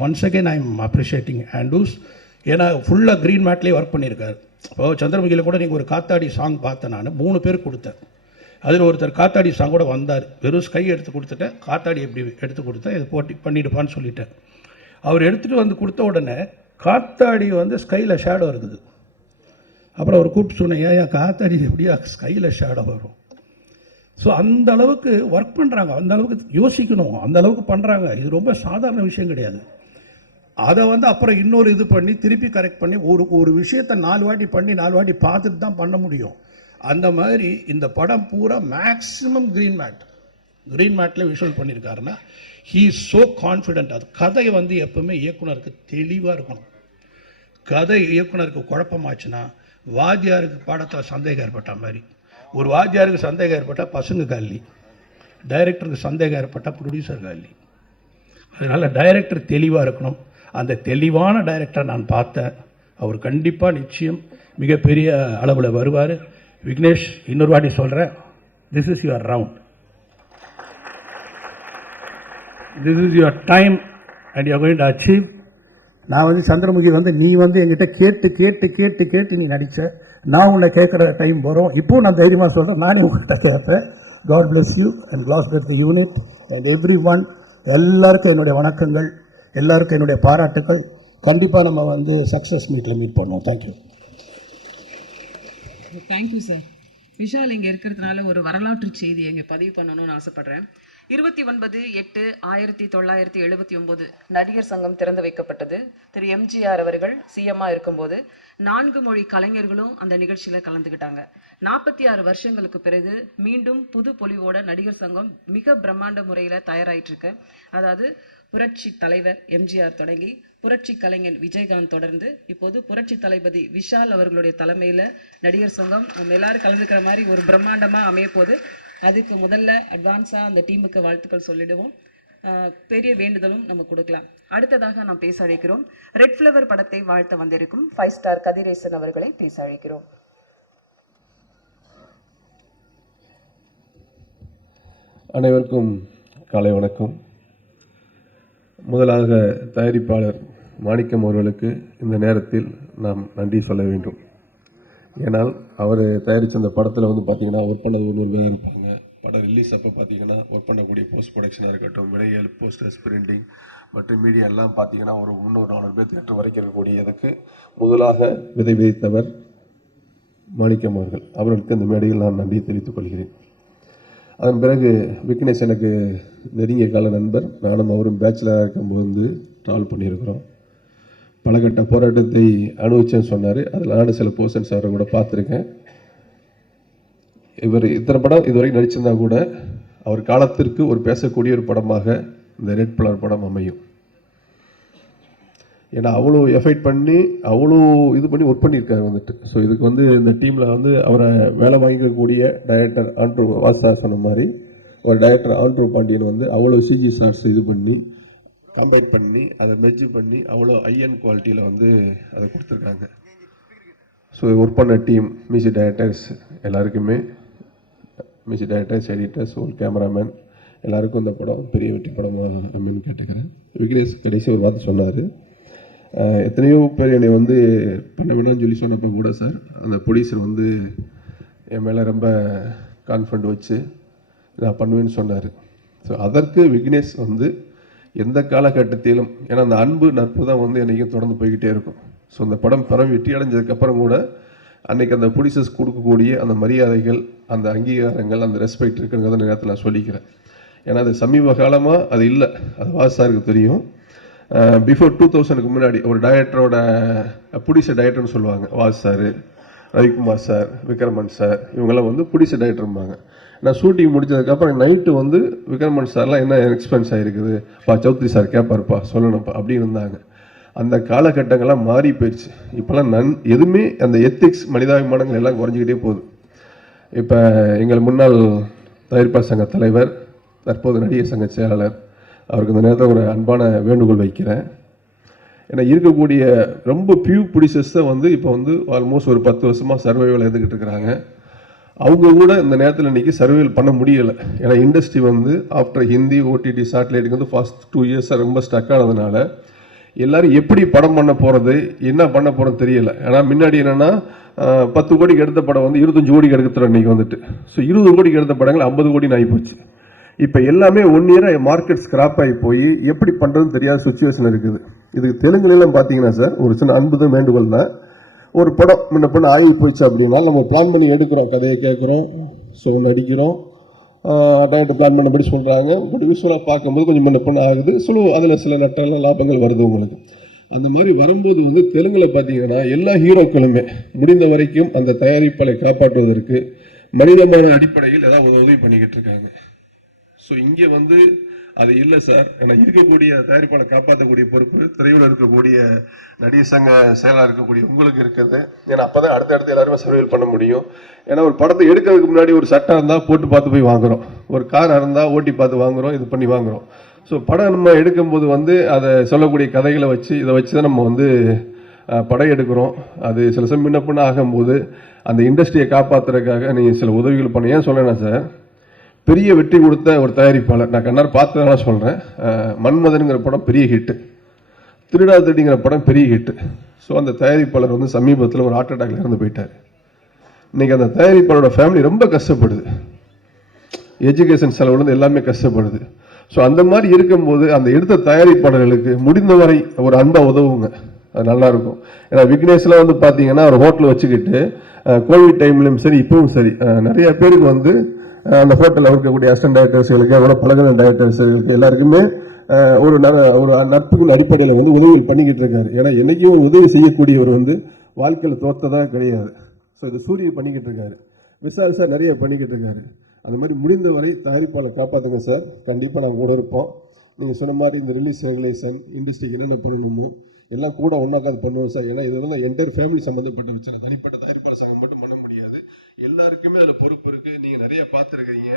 once again I am appreciating Andrews. ஏன்னா ஃபுல்லாக க்ரீன் மேட்லேயே ஒர்க் பண்ணியிருக்காரு. இப்போது சந்திரமுகியில் கூட நீங்கள் ஒரு காத்தாடி சாங் பார்த்தேன், நான் 3 பேர் கொடுத்தேன். அதில் ஒருத்தர் காத்தாடி சாங் கூட வந்தார், வெறும் ஸ்கை எடுத்து கொடுத்துட்டேன், காத்தாடி எப்படி எடுத்து கொடுத்தேன், இது போட்டி பண்ணிடுப்பான்னு சொல்லிட்டேன். அவர் எடுத்துகிட்டு வந்து கொடுத்த உடனே காத்தாடி வந்து ஸ்கையில் ஷேடோ இருக்குது. அப்புறம் அவர் கூப்பிட்டு சொன்னேன், ஏன் காத்தாடி எப்படியா ஸ்கையில் ஷேடோ வரும்? ஸோ அந்த அளவுக்கு ஒர்க் பண்ணுறாங்க, அந்த அளவுக்கு யோசிக்கணும், அந்த அளவுக்கு பண்ணுறாங்க. இது ரொம்ப சாதாரண விஷயம் கிடையாது. அதை வந்து அப்புறம் இன்னொரு இது பண்ணி திருப்பி கரெக்ட் பண்ணி ஒரு விஷயத்தை 4 வாட்டி பண்ணி 4 வாட்டி பார்த்துட்டு தான் பண்ண முடியும். அந்த மாதிரி இந்த படம் பூரா மேக்ஸிமம் க்ரீன் மேட்டில் விஷுவல் பண்ணியிருக்காருன்னா ஹீ இஸ் ஸோ கான்ஃபிடென்ட். அது கதை வந்து எப்பவுமே இயக்குனருக்கு தெளிவாக இருக்கணும். கதை இயக்குனருக்கு குழப்பமாச்சுன்னா வாத்தியாருக்கு பாடத்தில் சந்தேகம் ஏற்பட்ட மாதிரி, ஒரு வாத்தியாருக்கு சந்தேகம் ஏற்பட்டால் பசங்க காலி, டைரக்டருக்கு சந்தேகம் ஏற்பட்டால் ப்ரொடியூசர் காலி. அதனால் டைரக்டர் தெளிவாக இருக்கணும். அந்த தெளிவான டைரக்டர் நான் பார்த்தேன். அவர் கண்டிப்பாக நிச்சயம் மிகப்பெரிய அளவில் வருவார். விக்னேஷ், இன்னொரு வாட்டி சொல்கிறேன், this is your round, this is your time and you are going to achieve. நான் வந்து சந்திரமுகி வந்து நீ வந்து என்கிட்ட கேட்டு நீ நடித்த, நான் உன்னை கேட்குற டைம் வரும். இப்போது நான் தைரியமாக சொல்கிறேன், நானே உங்கள்கிட்ட கேட்பேன். God bless you and God bless the unit and everyone. எல்லாருக்கும் என்னுடைய வணக்கங்கள், எல்லாருக்கும் என்னுடைய பாராட்டுக்கள். கண்டிப்பாக நம்ம வந்து சக்ஸஸ் மீட்டில் மீட் பண்ணுவோம். தேங்க்யூ. Thank you sir. விஷால் இங்கே இருக்கிறதுனால ஒரு வரலாற்று செய்தி இங்கே பதிவு பண்ணணும்னு ஆசைப்படுறேன். 29/8/1979 நடிகர் சங்கம் திறந்து வைக்கப்பட்டது. திரு எம்ஜிஆர் அவர்கள் சிஎம்மாக இருக்கும்போது 4 மொழி கலைஞர்களும் அந்த நிகழ்ச்சியில் கலந்துக்கிட்டாங்க. 46 வருஷங்களுக்கு பிறகு மீண்டும் புது பொலிவோட நடிகர் சங்கம் மிக பிரம்மாண்ட முறையில் தயாராகிட்டு இருக்கு. அதாவது புரட்சி தலைவர் எம்ஜிஆர் தொடங்கி புரட்சி கலைஞர் விஜயகாந்த் தொடர்ந்து இப்போது புரட்சி தளபதி விஷால் அவர்களுடைய தலைமையில் நடிகர் சங்கம் நம்ம எல்லாரும் கலந்துக்கிற மாதிரி ஒரு பிரம்மாண்டமாக அமைய போது. அதுக்கு முதல்ல அட்வான்ஸாக அந்த டீமுக்கு வாழ்த்துக்கள் சொல்லிடுவோம். பெரிய வேண்டுதலும் நம்ம கொடுக்கலாம். அடுத்ததாக நாம் பேச அழைக்கிறோம் ரெட் ஃப்ளவர் படத்தை வாழ்த்த வந்திருக்கும் 5 ஸ்டார் கதிரேசன் அவர்களை பேச அழைக்கிறோம். அனைவருக்கும் காலை வணக்கம். முதலாக தயாரிப்பாளர் மாணிக்கம் அவர்களுக்கு இந்த நேரத்தில் நாம் நன்றி சொல்ல வேண்டும். ஏன்னால் அவர் தயாரித்த அந்த படத்தில் வந்து பார்த்திங்கன்னா ஒர்க் பண்ணது ஒவ்வொரு பேராக இருப்பாங்க. படம் ரிலீஸ் அப்போ பார்த்திங்கன்னா ஒர்க் பண்ணக்கூடிய போஸ்ட் ப்ரொடக்ஷனாக இருக்கட்டும், விலையல், போஸ்டர்ஸ், பிரிண்டிங் மற்றும் மீடியா எல்லாம் பார்த்திங்கன்னா ஒரு 300-400 பேர் தேட்டர் வரைக்கும் இருக்கக்கூடியதுக்கு முதலாக விதை விதைத்தவர் மாணிக்கம் அவர்கள். அவர்களுக்கு இந்த மேடையில் நான் நன்றியை தெரிவித்துக் கொள்கிறேன். அதன் பிறகு விக்னேஷ் எனக்கு நெருங்கிய கால நண்பர். நானும் அவரும் பேச்சுலராக இருக்கும்போது ட்ராவல் பண்ணியிருக்கிறோம். பலகட்ட போராட்டத்தை அனுபவிச்சேன்னு சொன்னார். அதில் நானும் சில போர்ஷன்ஸ் அவரை கூட பார்த்துருக்கேன். இவர் இத்தனை படம் இதுவரைக்கும் நடிச்சிருந்தா கூட அவர் காலத்திற்கு ஒரு பேசக்கூடிய ஒரு படமாக இந்த ரெட் ஃப்ளவர் படம் அமையும். ஏன்னா அவ்வளோ எஃபெக்ட் பண்ணி அவ்வளோ இது பண்ணி ஒர்க் பண்ணியிருக்காரு வந்துட்டு. ஸோ இதுக்கு வந்து இந்த டீமில் வந்து அவரை வேலை வாங்கிக்கக்கூடிய டைரக்டர் ஆண்ட்ரூ வாசா சொன்ன மாதிரி ஒரு டைரக்டர் ஆண்ட்ரூ பாண்டியன் வந்து அவ்வளோ சிஜி ஷார்ட்ஸ் இது பண்ணி கம்பைன் பண்ணி அதை மெர்ஜ் பண்ணி அவ்வளோ ஐஎன் குவாலிட்டியில் வந்து அதை கொடுத்துருக்காங்க. ஸோ ஒர்க் பண்ண டீம், மியூசிக் டைரக்டர்ஸ் எல்லாருக்குமே, music directors, editors, whole cameraman எல்லாருக்கும் இந்த படம் பெரிய வெற்றி படமாக அமைன்னு கேட்டுக்கிறேன். விக்னேஷ் கடைசி ஒரு வார்த்தை சொன்னார். எத்தனையோ பேர் என்னை வந்து பண்ண வேணாம்னு சொல்லி சொன்னப்போ கூட சார் அந்த ப்ரொடியூசர் வந்து என் மேலே ரொம்ப கான்ஃபிடென்ட் வச்சு நான் பண்ணுவேன்னு சொன்னார். ஸோ அதற்கு விக்னேஷ் வந்து எந்த காலகட்டத்திலும், ஏன்னா அந்த அன்பு நட்பு தான் வந்து என்றைக்கும் தொடர்ந்து போய்கிட்டே இருக்கும். ஸோ அந்த படம் வெற்றி அடைஞ்சதுக்கப்புறம் கூட அன்றைக்கி அந்த ப்ரொடியூசர்ஸ் கொடுக்கக்கூடிய அந்த மரியாதைகள், அந்த அங்கீகாரங்கள், அந்த ரெஸ்பெக்ட் இருக்குங்கிறத நேரத்தில் நான் சொல்லிக்கிறேன். ஏன்னா அது சமீப காலமாக அது இல்லை, அது வாசாருக்கு தெரியும். பிஃபோர் 2000க்கு முன்னாடி ஒரு டைரக்டரோட ப்ரொடியூசர் டைரக்டர்னு சொல்லுவாங்க. Was sir, Ravikumar sir, Vikraman sir, இவங்கெல்லாம் வந்து ப்ரொடியூசர் டைரக்டர்ம்பாங்க. நான் ஷூட்டிங் முடிச்சதுக்கப்புறம் நைட்டு வந்து விக்ரமன் சார்லாம் என்ன எக்ஸ்பென்ஸ் ஆகிருக்குது பா, சௌத்ரி சார் கேட்பாருப்பா, சொல்லணும்ப்பா அப்படின்னு இருந்தாங்க. அந்த காலகட்டங்கள்லாம் மாறி போயிடுச்சு. இப்போல்லாம் எதுவுமே அந்த எத்திக்ஸ், மனிதாபிமானங்கள் எல்லாம் குறைஞ்சிக்கிட்டே போகுது. இப்போ எங்கள் முன்னாள் தயாரிப்பாளர் சங்க தலைவர், தற்போது நடிகர் சங்க செயலாளர், அவருக்கு இந்த நேரத்தில் ஒரு அன்பான வேண்டுகோள் வைக்கிறேன். ஏன்னா இருக்கக்கூடிய ரொம்ப பியூ ப்ரொடியூசர்ஸை வந்து இப்போ வந்து ஆல்மோஸ்ட் ஒரு 10 வருஷமாக சர்வைவல் எடுத்துக்கிட்டு இருக்கிறாங்க. அவங்க கூட இந்த நேரத்தில் இன்றைக்கி சர்வைவல் பண்ண முடியலை. ஏன்னா இண்டஸ்ட்ரி வந்து ஆஃப்டர் ஹிந்தி, ஓடிடி, சேட்டலைட்டுக்கு வந்து ஃபாஸ்ட் 2 இயர்ஸாக ரொம்ப ஸ்டக் ஆனதுனால எல்லோரும் எப்படி படம் பண்ண போகிறது, என்ன பண்ண போகிறோன்னு தெரியலை. ஏன்னா முன்னாடி என்னென்னா 10 கோடிக்கு எடுத்த படம் வந்து 25 கோடிக்கு எடுத்துகிறோம் இன்றைக்கி வந்துட்டு. ஸோ 20 கோடிக்கு எடுத்த படங்கள் 50 கோடின்னு ஆகி போச்சு. இப்போ எல்லாமே 1 இயராக மார்க்கெட் ஸ்கிராப் ஆகி போய் எப்படி பண்ணுறதுன்னு தெரியாத சுச்சுவேஷன் இருக்குது. இதுக்கு தெலுங்குலாம் பார்த்தீங்கன்னா சார் ஒரு சின்ன அன்புதான் வேண்டுகோள் தான். ஒரு படம் முன்ன பண்ண ஆகி போயிடுச்சு அப்படின்னா நம்ம பிளான் பண்ணி எடுக்கிறோம், கதையை கேட்குறோம், ஸோ நடிக்கிறோம், டைரக்டர் பிளான் பண்ணபடி சொல்கிறாங்க. பட் விஷுவலாக பார்க்கும்போது கொஞ்சம் முன்ன பண்ண ஆகுது. ஸோ அதில் சில நட்டெல்லாம் லாபங்கள் வருது உங்களுக்கு. அந்த மாதிரி வரும்போது வந்து தெலுங்கில் பார்த்தீங்கன்னா எல்லா ஹீரோக்களுமே முடிந்த வரைக்கும் அந்த தயாரிப்பாளை காப்பாற்றுவதற்கு மனிதமான அடிப்படையில் ஏதாவது உதவி பண்ணிக்கிட்டு இருக்காங்க. ஸோ இங்கே வந்து அது இல்லை சார். ஏன்னா இருக்கக்கூடிய தயாரிப்பாளை காப்பாற்றக்கூடிய பொறுப்பு திரையில் இருக்கக்கூடிய நடிகர் சங்க செயலாக இருக்கக்கூடிய உங்களுக்கு இருக்கிறது. ஏன்னா அப்போ தான் அடுத்தடுத்து எல்லாருமே சர்வைவல் பண்ண முடியும். ஏன்னா ஒரு படத்தை எடுக்கிறதுக்கு முன்னாடி ஒரு சட்டை இருந்தால் போட்டு பார்த்து போய் வாங்குகிறோம், ஒரு காராக இருந்தால் ஓட்டி பார்த்து வாங்குகிறோம், இது பண்ணி வாங்குகிறோம். ஸோ படம் நம்ம எடுக்கும்போது வந்து அதை சொல்லக்கூடிய கதைகளை வச்சு இதை வச்சு தான் நம்ம வந்து படம் எடுக்கிறோம். அது சில சமயம் முன்ன பின்ன ஆகும்போது அந்த இண்டஸ்ட்ரியை காப்பாற்றுறதுக்காக நீங்கள் சில உதவிகள் பண்ண. ஏன் சொல்லணும்னா சார், பெரிய வெற்றி கொடுத்த ஒரு தயாரிப்பாளர் நான் கண்ணார் பார்த்ததுனால சொல்கிறேன். மன்மதனுங்கிற படம் பெரிய ஹிட்டு, திருடாதடிங்கிற படம் பெரிய ஹிட்டு. ஸோ அந்த தயாரிப்பாளர் வந்து சமீபத்தில் ஒரு ஹார்ட் அட்டாக்ல இறந்து போயிட்டார். இன்றைக்கி அந்த தயாரிப்பாளரோட ஃபேமிலி ரொம்ப கஷ்டப்படுது, எஜுகேஷன் செலவுலேருந்து எல்லாமே கஷ்டப்படுது. ஸோ அந்த மாதிரி இருக்கும்போது அந்த எடுத்த தயாரிப்பாளர்களுக்கு முடிந்தவரை ஒரு அன்பாக உதவுங்க, அது நல்லாயிருக்கும். ஏன்னா விக்னேஷ்லாம் வந்து பார்த்தீங்கன்னா ஒரு ஹோட்டல் வச்சுக்கிட்டு கோவிட் டைம்லையும் சரி இப்பவும் சரி நிறைய பேருக்கு வந்து அந்த ஹோட்டலில் இருக்கக்கூடிய அசிஸ்டன்ட் டைரக்டர்ஸ்களுக்கு அவ்வளோ பழகின டைரக்டர்ஸ்களுக்கு எல்லாருக்குமே ஒரு நட்புக்குள்ள அடிப்படையில் வந்து உதவிகள் பண்ணிக்கிட்டு இருக்காரு. ஏன்னா என்னைக்கும் ஒரு உதவி செய்யக்கூடியவர் வந்து வாழ்க்கையில் தோற்றதாக கிடையாது. ஸோ இது சூரிய பண்ணிக்கிட்டு இருக்காரு, விசால் சார் நிறைய பண்ணிக்கிட்டு இருக்காரு. அந்த மாதிரி முடிந்தவரை தயாரிப்பாளர் காப்பாற்றுங்க சார். கண்டிப்பாக நாங்கள் கூட இருப்போம். நீங்கள் சொன்ன மாதிரி இந்த ரிலீஸ் ரெகுலேஷன், இண்டஸ்ட்ரிக்கு என்னென்ன பண்ணணுமோ எல்லாம் கூட ஒன்றாக்காது பண்ணுவோம் சார். ஏன்னா இது வந்து என்டையர் ஃபேமிலி சம்மந்தப்பட்ட வச்சு தனிப்பட்ட தயாரிப்பாளர் சங்கம் மட்டும் பண்ண முடியாது, எல்லாருக்குமே அதில் பொறுப்பு இருக்குது. நீங்கள் நிறைய பார்த்துருக்கிறீங்க.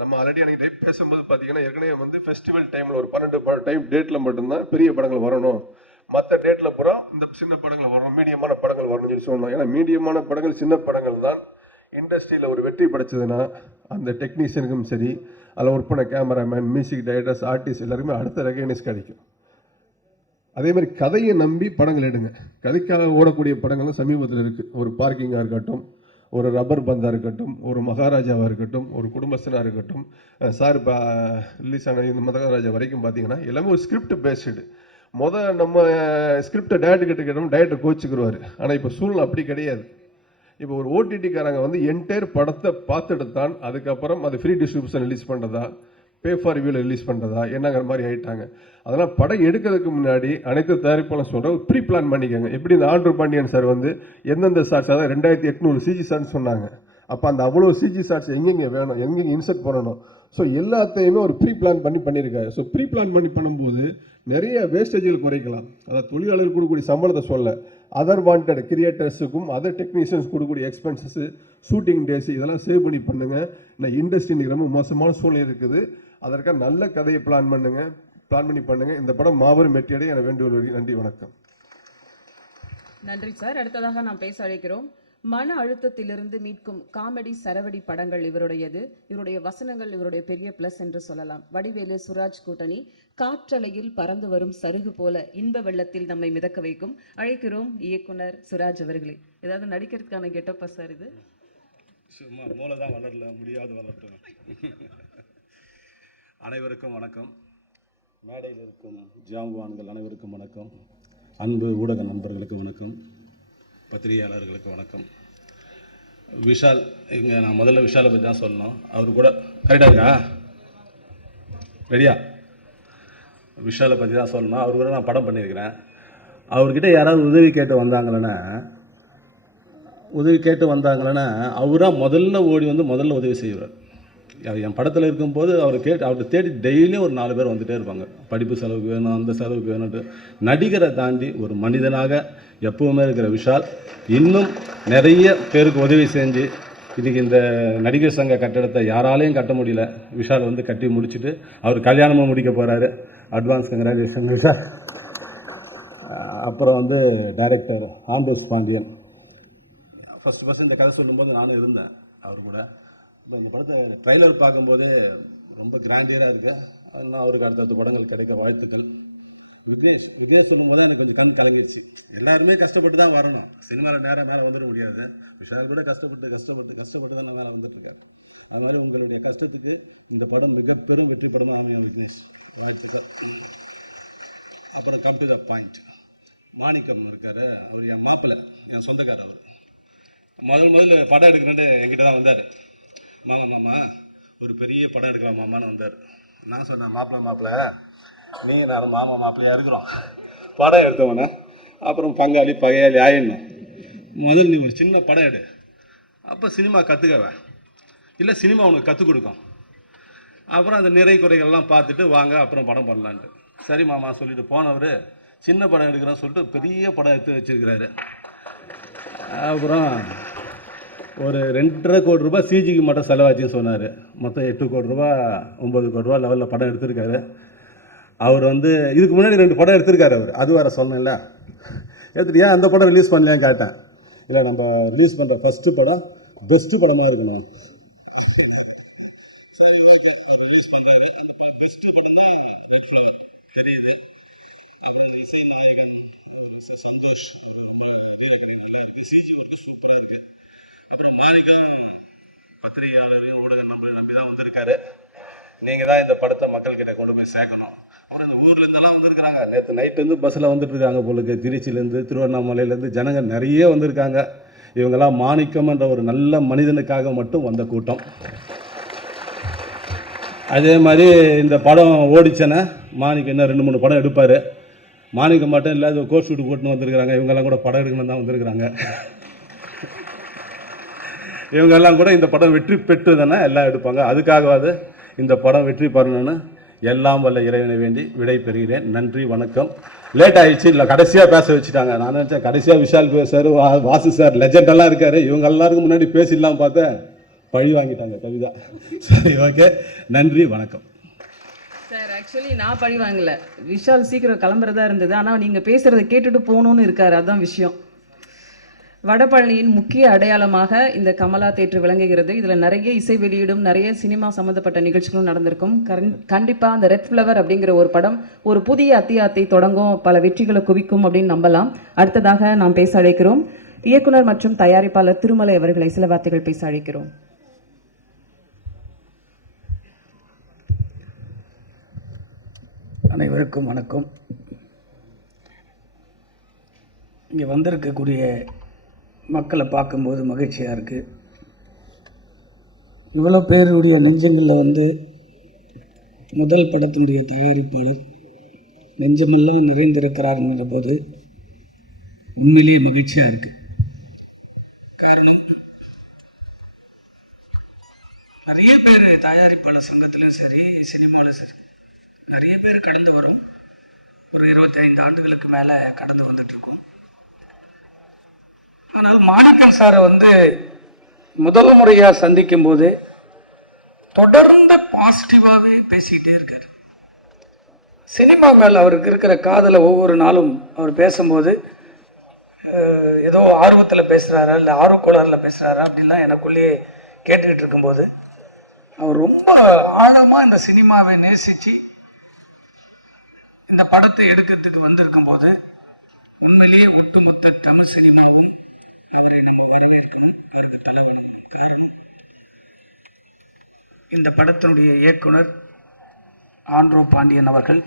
நம்ம ஆல்ரெடி அன்றைக்கி டைப் பேசும்போது பார்த்தீங்கன்னா ஏற்கனவே வந்து ஃபெஸ்டிவல் டைமில் ஒரு 12 டைம் டேட்டில் மட்டும்தான் பெரிய படங்கள் வரணும், மற்ற டேட்டில் பூரா இந்த சின்ன படங்கள் வரணும், மீடியமான படங்கள் வரணும்னு சொல்லி சொல்லணும். ஏன்னா மீடியமான படங்கள், சின்ன படங்கள் தான் இண்டஸ்ட்ரியில் ஒரு வெற்றி படைச்சதுன்னா அந்த டெக்னீஷியனுக்கும் சரி, அதில் ஒர்க் பண்ண கேமராமேன், மியூசிக் டைரக்டர்ஸ், ஆர்டிஸ்ட் எல்லாருமே அடுத்த ரெகக்னைஸ் கிடைக்கும். அதே மாதிரி கதையை நம்பி படங்கள் எடுங்க. கதைக்காக ஓடக்கூடிய படங்கள்லாம் சமீபத்தில் இருக்குது. ஒரு பார்க்கிங்காக இருக்கட்டும், ஒரு ரப்பர் பந்தாக இருக்கட்டும், ஒரு மகாராஜாவாக இருக்கட்டும், ஒரு குடும்பஸ்தனாக இருக்கட்டும், சார் இப்போ ரிலீஸ் ஆன இந்த மகாராஜா வரைக்கும் பார்த்தீங்கன்னா எல்லாமே ஒரு ஸ்கிரிப்ட் பேஸ்டு. நம்ம ஸ்கிரிப்டை டேரக்டர் கிட்ட கேட்டோம், டேரக்டர் கோச்சுக்குருவார். ஆனால் இப்போ சூழ்நிலை அப்படி கிடையாது. இப்போ ஒரு ஓடிடிக்காரங்க வந்து என்டையர் படத்தை பார்த்துட்டு தான் அதுக்கப்புறம் அது ஃப்ரீ டிஸ்ட்ரிபியூஷன் ரிலீஸ் பண்ணுறதா, பே ஃபார் ரிவ்யூவில் ரிலீஸ் பண்ணுறதா என்னங்கிற மாதிரி ஆகிட்டாங்க. அதெல்லாம் படம் எடுக்கிறதுக்கு முன்னாடி அனைத்து தயாரிப்பாளரும் சொல்கிறேன், ப்ரீ பிளான் பண்ணிக்கோங்க. எப்படி இந்த ஆண்ட்ரூ பாண்டியன் சார் வந்து எந்தெந்த ஷார்ட்ஸ், அதாவது 2800 சிஜி ஷார்ட்ஸ் சொன்னாங்க. அப்போ அந்த அவ்வளோ சிஜி ஷார்ட்ஸ் எங்கெங்கே வேணும், எங்கெங்கே இன்சர்ட் பண்ணணும், ஸோ எல்லாத்தையுமே ஒரு ப்ரீ பிளான் பண்ணியிருக்காரு. ஸோ ப்ரீ பிளான் பண்ணும்போது நிறைய வேஸ்டேஜில் குறைக்கலாம். அதாவது தொழிலாளர்கள் கொடுக்கக்கூடிய சம்பளத்தை சொல்ல, அதர் வாண்டட் கிரியேட்டர்ஸுக்கும் அதர் டெக்னீஷியன்ஸ் கொடுக்கக்கூடிய எக்ஸ்பென்சஸ், ஷூட்டிங் டேஸ் இதெல்லாம் சேவ் பண்ணி பண்ணுங்கள். நான் இண்டஸ்ட்ரி இன்றைக்கி ரொம்ப மோசமான சூழ்நிலை இருக்குது. அதற்காக நல்ல கதையை பிளான் பண்ணி பண்ணுங்கள். இந்த படம் மாபெரும் வெற்றியடைய என வேண்டுகோள். நன்றி, வணக்கம். நன்றி சார். அடுத்ததாக நாம் பேச அழைக்கிறோம். மன அழுத்தத்திலிருந்து மீட்கும் காமெடி சரவடி படங்கள் இவருடையது. இவருடைய வசனங்கள் இவருடைய பெரிய பிளஸ் என்று சொல்லலாம். வடிவேலு சுராஜ் கூட்டணி காற்றலையில் பறந்து வரும் சருகு போல இன்ப வெள்ளத்தில் நம்மை மிதக்க வைக்கும். அழைக்கிறோம் இயக்குனர் சுராஜ் அவர்களே. ஏதாவது நடிக்கிறதுக்கான கெட்டப்பா சார் இது? சும்மா மூளை தான் வளரல, முடியாது வளர்த்தோம். அனைவருக்கும் வணக்கம். மேடையில் இருக்கும் ஜாம்பவான்கள் அனைவருக்கும் வணக்கம். அன்பு ஊடக நண்பர்களுக்கு வணக்கம். பத்திரிகையாளர்களுக்கு வணக்கம். விஷால், இங்கே நான் முதல்ல விஷாலை பற்றி தான் சொல்லணும். அவர் கூட கரெக்டாக இருக்கா? ரெடியா? விஷாலை பற்றி தான் சொல்லணும். அவர் கூட நான் படம் பண்ணியிருக்கிறேன். அவர்கிட்ட யாராவது உதவி கேட்டு வந்தாங்களேன்னா அவராக முதல்ல ஓடி வந்து முதல்ல உதவி செய்வார். என் படத்தில் இருக்கும்போது அவரை தேடி டெய்லியும் ஒரு 4 பேர் வந்துகிட்டே இருப்பாங்க. படிப்பு செலவுக்கு வேணும், அந்த செலவுக்கு வேணும்ட்டு. நடிகரை தாண்டி ஒரு மனிதனாக எப்பவுமே இருக்கிற விஷால் இன்னும் நிறைய பேருக்கு உதவி செஞ்சு இன்றைக்கி இந்த நடிகர் சங்க கட்டடத்தை யாராலையும் கட்ட முடியல. விஷால் வந்து கட்டி முடிச்சுட்டு அவர் கல்யாணமும் முடிக்க போகிறாரு. Advance congratulation Vishal. அப்புறம் வந்து டைரக்டர் ஆண்ட்ரூஸ் பாண்டியன். ஃபஸ்ட்டு இந்த கதை சொல்லும்போது நானும் இருந்தேன் அவர் கூட. இப்போ இந்த படத்தை ட்ரைலர் பார்க்கும்போது ரொம்ப கிராண்டியராக இருக்கு. அதெல்லாம் அவருக்கு அடுத்தடுத்த படங்கள் கிடைக்க வாழ்த்துக்கள். விக்னேஷ் சொல்லும்போது எனக்கு கொஞ்சம் கண் கலங்கிடுச்சு. எல்லாருமே கஷ்டப்பட்டு தான் வரணும். சினிமாவில் நேரம் மேலே வந்துட முடியாது. விஷால் கூட கஷ்டப்பட்டு தான் மேலே வந்துட்டுருக்காரு. அதனால் உங்களுடைய கஷ்டத்துக்கு இந்த படம் மிக பெரும் வெற்றி படமாக அமையும் விக்னேஷ். சார். அப்புறம் கம் டு த பாயிண்ட். மாணிக்கம் இருக்கார். அவர் என் மாப்பிள்ளை, என் சொந்தக்காரர். அவர் முதல்ல படம் எடுக்கணுன்னு என்கிட்ட தான் வந்தார். மாமா ஒரு பெரிய படம் எடுக்கலாம் மாமான்னு வந்தார். நான் சொன்னேன், மாப்பிள்ளை நீங்கள் நான் மாப்பிள்ளையாக இருக்கிறோம், படம் எடுத்தவொன்னே அப்புறம் பங்காளி பகையாளி ஆயிடணும். முதல்ல நீ ஒரு சின்ன படம் எடு, அப்போ சினிமா கற்றுக்கவேன், இல்லை சினிமா உனக்கு கற்றுக் கொடுக்கும். அப்புறம் அந்த நிறை குறைகள்லாம் பார்த்துட்டு வாங்க அப்புறம் படம் பண்ணலான்ட்டு. சரி மாமா சொல்லிட்டு போனவர் சின்ன படம் எடுக்கிறேன்னு சொல்லிட்டு பெரிய படம் எடுத்து வச்சிருக்கிறாரு. அப்புறம் ஒரு 2.5 கோடி ரூபாய் சிஜிக்கு மட்டும் செலவாச்சுன்னு சொன்னார். மொத்தம் 8 கோடி ரூபா 9 கோடி ரூபா லெவலில் படம் எடுத்திருக்காரு. அவர் வந்து இதுக்கு முன்னாடி 2 படம் எடுத்திருக்காரு அவர். அது வேறு சொன்னேன்ல, எடுத்துட்டு ஏன் அந்த படம் ரிலீஸ் பண்ணலையான்னு கேட்டேன். இல்லை, நம்ம ரிலீஸ் பண்ணுற ஃபஸ்ட்டு படம் பெஸ்ட்டு படமாக இருக்கணும். சந்தோஷ் சிஜி ஒர்க்கு சூப்பராக இருக்குது. அப்புறம் மாணிக்கம் பத்திரிகையாளரையும் ஊடக நம்பி தான் வந்திருக்காரு. நீங்கள் தான் இந்த படத்தை மக்கள்கிட்ட கொண்டு போய் சேர்க்கணும். அப்புறம் இந்த ஊர்லேருந்தெல்லாம் வந்திருக்கிறாங்க. நேற்று நைட்லேருந்து பஸ்ஸில் வந்துட்டு இருக்காங்க போலுக்கு. திருச்சியிலேருந்து திருவண்ணாமலையிலேருந்து ஜனங்க நிறைய வந்திருக்காங்க. இவங்கெல்லாம் மாணிக்கம் என்ற ஒரு நல்ல மனிதனுக்காக மட்டும் வந்த கூட்டம். அதே மாதிரி இந்த படம் ஓடிச்சேன்னா மாணிக்கம் இன்னும் 2-3 படம் எடுப்பார். மாணிக்கம் மட்டும் இல்லாத கோட் ஷூட்டு போட்டுன்னு வந்திருக்கிறாங்க. இவங்கெல்லாம் கூட படம் எடுக்கணும் தான் வந்திருக்கிறாங்க. இவங்கெல்லாம் கூட இந்த படம் வெற்றி பெற்று தானே எல்லாம் எடுப்பாங்க. அதுக்காகவாது இந்த படம் வெற்றி பெறணும்னு எல்லாம் வல்ல இறைவனை வேண்டி விடை பெறுகிறேன். நன்றி, வணக்கம். லேட் ஆகிடுச்சு, இல்லை கடைசியாக பேச வச்சுட்டாங்க. நான் நினச்சேன் கடைசியாக விஷால் சார், வாசு சார், லெஜெண்டெல்லாம் இருக்கார், இவங்க எல்லாருக்கும் முன்னாடி பேசிடலாம் பார்த்தேன். பழி வாங்கிட்டாங்க கவிதா. சரி, ஓகே, நன்றி, வணக்கம். சார், ஆக்சுவலி நான் பழி வாங்கல. விஷால் சீக்கிரம் கிளம்புறதா இருந்தது. ஆனால் நீங்கள் பேசுகிறத கேட்டுட்டு போகணுன்னு இருக்காரு. அதுதான் விஷயம். வடபழனியின் முக்கிய அடையாளமாக இந்த கமலா தேட்டர் விளங்குகிறது. இதில் நிறைய இசை வெளியீடும் நிறைய சினிமா சம்மந்தப்பட்ட நிகழ்ச்சிகளும் நடந்திருக்கும். கண்டிப்பாக அந்த ரெட் ஃப்ளவர் அப்படிங்கிற ஒரு படம் ஒரு புதிய அத்தியாயத்தை தொடங்கும், பல வெற்றிகளை குவிக்கும் அப்படின்னு நம்பலாம். அடுத்ததாக நாம் பேச அழைக்கிறோம் இயக்குனர் மற்றும் தயாரிப்பாளர் திருமலை அவர்களை சில வார்த்தைகள் பேச அழைக்கிறோம். அனைவருக்கும் வணக்கம். இங்கே வந்திருக்கக்கூடிய மக்களை பார்க்கும்போது மகிழ்ச்சியாக இருக்குது. இவ்வளோ பேருடைய நெஞ்சங்களில் முதல் படத்தினுடைய தயாரிப்பாளர் நெஞ்சமெல்லாம் நிறைந்திருக்கிறாருங்கிற போது உண்மையிலேயே மகிழ்ச்சியாக இருக்குது. காரணம், நிறைய பேர் தயாரிப்பாளர் சங்கத்திலும் சரி, சினிமாவிலும் சரி நிறைய பேர் கடந்து வரும். ஒரு 25 ஆண்டுகளுக்கு மேலே கடந்து வந்துட்டுருக்கோம். ஆனால் மாணிக்கம் சாரை முதல் முறையாக சந்திக்கும் போது தொடர்ந்து பாசிட்டிவாகவே பேசிக்கிட்டே இருக்கார். சினிமா மேலே அவருக்கு இருக்கிற காதலை ஒவ்வொரு நாளும் அவர் பேசும்போது ஏதோ ஆர்வத்தில் பேசுகிறாரா இல்லை ஆர்வக்கோளாறில் பேசுகிறாரா அப்படின்லாம் எனக்குள்ளேயே கேட்டுக்கிட்டு இருக்கும்போது அவர் ரொம்ப ஆழமாக இந்த சினிமாவை நேசித்து இந்த படத்தை எடுக்கிறதுக்கு வந்திருக்கும் போது உண்மையிலேயே ஒட்டுமொத்த தமிழ் சினிமாவும் அவரை நம்ம வரவேற்கணும், அவருக்கு தலைவணங்கும். காரணம், இந்த படத்தினுடைய இயக்குனர் ஆண்ட்ரோ பாண்டியன் அவர்கள்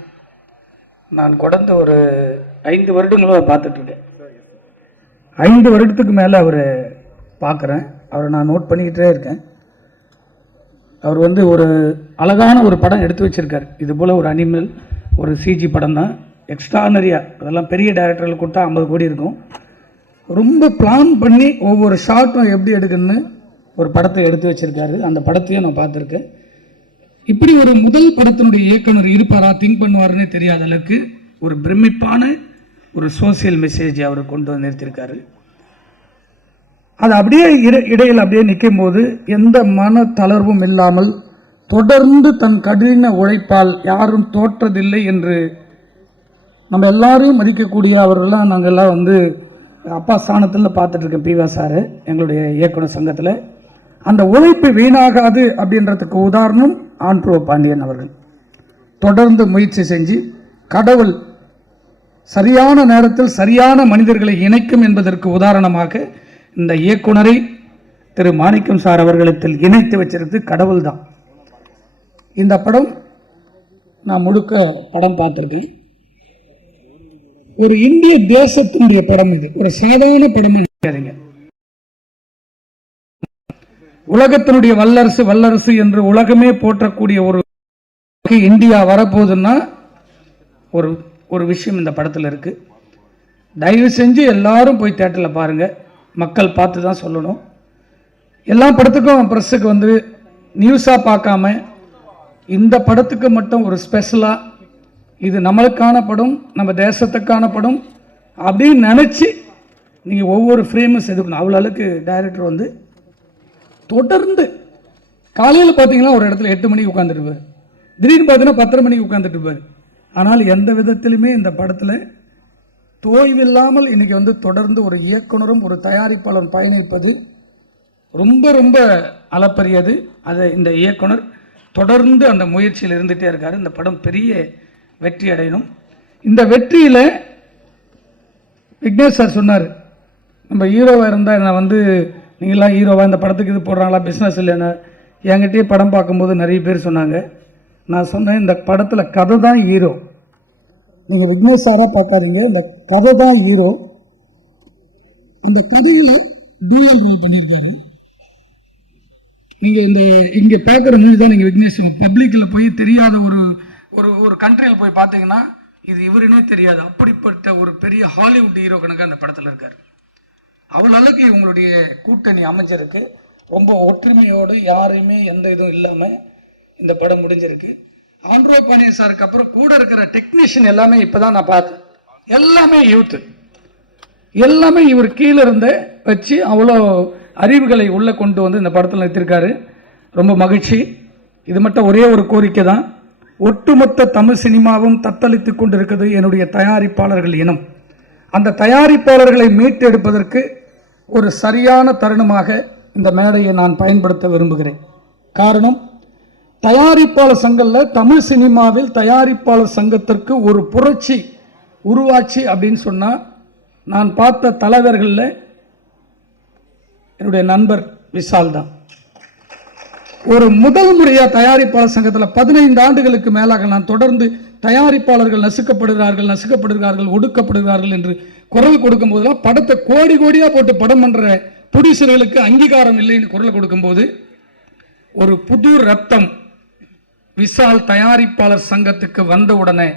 நான் கடந்த ஒரு 5 வருடங்களாக பார்த்துட்ருக்கேன். 5 வருடத்துக்கு மேலே அவரை பார்க்குறேன். அவரை நான் நோட் பண்ணிக்கிட்டே இருக்கேன். அவர் ஒரு அழகான ஒரு படம் எடுத்து வச்சுருக்கார். இது போல் ஒரு அனிமல், ஒரு சிஜி படம் தான், எக்ஸ்ட்ரானரியாக. அதெல்லாம் பெரிய டைரக்டர்கள் கொடுத்தா 50 கோடி இருக்கும். ரொம்ப பிளான் பண்ணி ஒவ்வொரு ஷாட்டும் எப்படி எடுக்கணும்னு ஒரு படத்தை எடுத்து வச்சுருக்காரு. அந்த படத்தையும் நான் பார்த்துருக்கேன். இப்படி ஒரு முதல் படத்தினுடைய இயக்குனர் இருப்பாரா, திங்க் பண்ணுவாருன்னே தெரியாத அளவுக்கு ஒரு பிரமிப்பான ஒரு சோசியல் மெசேஜ் அவர் கொண்டு வந்து நிறுத்தியிருக்காரு. அது அப்படியே இடையில் அப்படியே நிற்கும் போது எந்த மன தளர்வும் இல்லாமல் தொடர்ந்து தன் கடின உழைப்பால் யாரும் தோற்றதில்லை என்று நம்ம எல்லாரையும் மதிக்கக்கூடிய அவர்கள்லாம் நாங்கள் எல்லாம் அப்பா ஸ்தானத்தில் பார்த்துட்ருக்கேன். பிவா சார் எங்களுடைய இயக்குனர் சங்கத்தில். அந்த உழைப்பு வீணாகாது அப்படின்றதுக்கு உதாரணம் ஆண்ட்ரோ பாண்டியன் அவர்கள். தொடர்ந்து முயற்சி செஞ்சு கடவுள் சரியான நேரத்தில் சரியான மனிதர்களை இணைக்கும் என்பதற்கு உதாரணமாக இந்த இயக்குனரை திரு மாணிக்கம் சார் அவர்களிடத்தில் இணைத்து வச்சிருக்கு கடவுள் தான். இந்த படம் நான் முழுக்க படம் பார்த்துருக்கேன். ஒரு இந்திய தேசத்தினுடைய படம் இது, ஒரு சாதாரண படம் நினைக்காதீங்க. உலகத்தினுடைய வல்லரசு என்று உலகமே போற்றக்கூடிய ஒரு இந்தியா வரப்போகுதுன்னா ஒரு விஷயம் இந்த படத்தில் இருக்கு. தயவு செஞ்சு எல்லாரும் போய் தியேட்டரில் பாருங்க. மக்கள் பார்த்து தான் சொல்லணும். எல்லா படத்துக்கும் ப்ரெஸ்ஸுக்கு நியூஸாக பார்க்காம இந்த படத்துக்கு மட்டும் ஒரு ஸ்பெஷலாக இது நம்மளுக்கான படம், நம்ம தேசத்துக்கான படம் அப்படின்னு நினச்சி நீங்கள் ஒவ்வொரு ஃப்ரேமும் செதுக்கணும். அவ்வளோ அளவுக்கு டைரக்டர் தொடர்ந்து காலையில் பார்த்தீங்கன்னா ஒரு இடத்துல 8 மணிக்கு உட்காந்துருப்பார், திடீர்னு பார்த்தீங்கன்னா 10:30 மணிக்கு உட்காந்துட்டு இருப்பார். ஆனால் எந்த விதத்திலுமே இந்த படத்தில் தோய்வில்லாமல் இன்னைக்கு தொடர்ந்து ஒரு இயக்குனரும் ஒரு தயாரிப்பாளரும் பயணிப்பது ரொம்ப ரொம்ப அளப்பரியது. அதை இந்த இயக்குனர் தொடர்ந்து அந்த முயற்சியில் இருந்துகிட்டே இருக்கார். இந்த படம் பெரிய வெற்றி அடையணும். இந்த வெற்றியில் விக்னேஷ் சார் சொன்னார், நம்ம ஹீரோவாக இருந்தால் நான் நீங்களாம் ஹீரோவாக இந்த படத்துக்கு இது போடுறாங்களா, பிஸ்னஸ் இல்லைன்னா. என்கிட்டயே படம் பார்க்கும்போது நிறைய பேர் சொன்னாங்க. நான் சொன்னேன், இந்த படத்தில் கதை தான் ஹீரோ. நீங்கள் விக்னேஷ் சாராக பார்க்காதீங்க, இந்த கதை தான் ஹீரோ. அந்த கதையில் டூயல் ரோல் பண்ணியிருக்காரு. நீங்கள் இங்கே பார்க்குற மூவி தான் நீங்கள் விக்னேஷ் பப்ளிக்கில் போய் தெரியாத ஒரு ஒரு கண்ட்ரியில் போய் பார்த்தீங்கன்னா இது இவருனே தெரியாது. அப்படிப்பட்ட ஒரு பெரிய ஹாலிவுட் ஹீரோ கணக்கு அந்த படத்தில் இருக்கார். அவ்வளோ அளவுக்கு இவங்களுடைய கூட்டணி அமைஞ்சிருக்கு. ரொம்ப ஒற்றுமையோடு யாரையுமே எந்த இதுவும் இல்லாமல் இந்த படம் முடிஞ்சிருக்கு. ஆண்ட்ரோ பாண்டியன் சாருக்கு அப்புறம் கூட இருக்கிற டெக்னீஷியன் எல்லாமே இப்போ தான் நான் பார்த்தேன். எல்லாமே யூத்து, எல்லாமே இவர் கீழே இருந்த வச்சு அவ்வளோ அறிவுகளை உள்ளே கொண்டு இந்த படத்தில் நிறுத்திருக்காரு. ரொம்ப மகிழ்ச்சி. இது மட்டும் ஒரே ஒரு கோரிக்கை தான். ஒட்டுமொத்த தமிழ் சினிமாவும் தத்தளித்து கொண்டு இருக்குது என்னுடைய தயாரிப்பாளர்கள் இனம். அந்த தயாரிப்பாளர்களை மீட்டெடுப்பதற்கு ஒரு சரியான தருணமாக இந்த மேடையை நான் பயன்படுத்த விரும்புகிறேன். காரணம், தயாரிப்பாளர் சங்கத்தில் தமிழ் சினிமாவில் தயாரிப்பாளர் சங்கத்திற்கு ஒரு புரட்சி உருவாச்சு அப்படின்னு சொன்னால் நான் பார்த்த தலைவர்களில் என்னுடைய நண்பர் விஷால் தான். ஒரு முதல் முறையாக தயாரிப்பாளர் சங்கத்தில் 15 ஆண்டுகளுக்கு மேலாக நான் தொடர்ந்து தயாரிப்பாளர்கள் நசுக்கப்படுகிறார்கள் ஒடுக்கப்படுகிறார்கள் என்று குரல் கொடுக்கும் போதெல்லாம் படத்தை கோடி கோடியாக போட்டு படம் பண்ணுற ப்ரொடியூசர்களுக்கு அங்கீகாரம் இல்லைன்னு குரல் கொடுக்கும்போது ஒரு புது ரத்தம் விஷால் தயாரிப்பாளர் சங்கத்துக்கு வந்த உடனே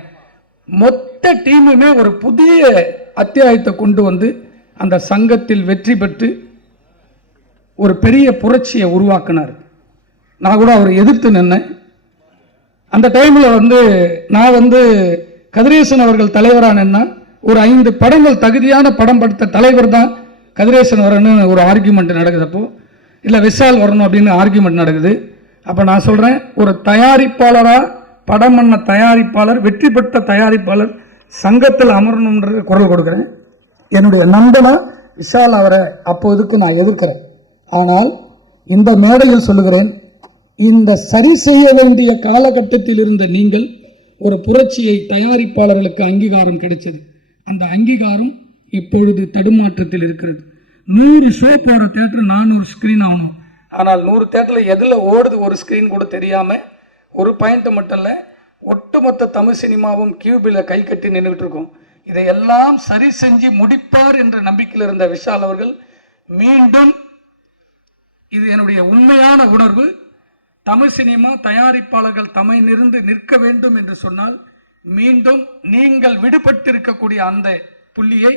மொத்த டீமுமே ஒரு புதிய அத்தியாயத்தை கொண்டு அந்த சங்கத்தில் வெற்றி பெற்று ஒரு பெரிய புரட்சியை உருவாக்கினார். நான் கூட அவரை எதிர்த்து நின்னேன். அந்த டைமில் வந்து நான் வந்து கதிரேசன் அவர்கள் தலைவரானேன்னா ஒரு 5 படங்கள் தகுதியான படம் படுத்த தலைவர் தான் கதிரேசன் வரணும்னு ஒரு ஆர்கியூமெண்ட் நடக்குதப்போ, இல்லை விஷால் வரணும் அப்படின்னு ஆர்கியூமெண்ட் நடக்குது. அப்போ நான் சொல்கிறேன், ஒரு தயாரிப்பாளராக படம் பண்ண தயாரிப்பாளர், வெற்றி பெற்ற தயாரிப்பாளர் சங்கத்தில் அமரணுன்ற குரல் கொடுக்குறேன். என்னுடைய நண்பனா விஷால் அவரை அப்போதுக்கு நான் எதிர்க்கிறேன். ஆனால் இந்த மேடையில் சொல்லுகிறேன், இந்த சரி செய்ய வேண்டிய காலகட்டத்தில் இருந்த நீங்கள் ஒரு புரட்சியை தயாரிப்பாளர்களுக்கு அங்கீகாரம் கிடைச்சது. அந்த அங்கீகாரம் இப்பொழுது தடுமாற்றத்தில் இருக்கிறது. 100 ஷோ போகிற தேட்டர் 400 ஸ்க்ரீன் ஆகணும். ஆனால் 100 தேட்டரில் எதில் ஓடுது ஒரு ஸ்க்ரீன் கூட தெரியாமல், ஒரு பாயிண்ட் மட்டும் இல்லை, ஒட்டுமொத்த தமிழ் சினிமாவும் கியூபில் கை கட்டி நின்றுட்டு இருக்கோம். இதையெல்லாம் சரி செஞ்சு முடிப்பார் என்ற நம்பிக்கையில் இருந்த விஷால் அவர்கள் மீண்டும், இது என்னுடைய உண்மையான உணர்வு, தமிழ் சினிமா தயாரிப்பாளர்கள் தமையிலிருந்து நிற்க வேண்டும் என்று சொன்னால் மீண்டும் நீங்கள் விடுபட்டிருக்கக்கூடிய அந்த புள்ளியை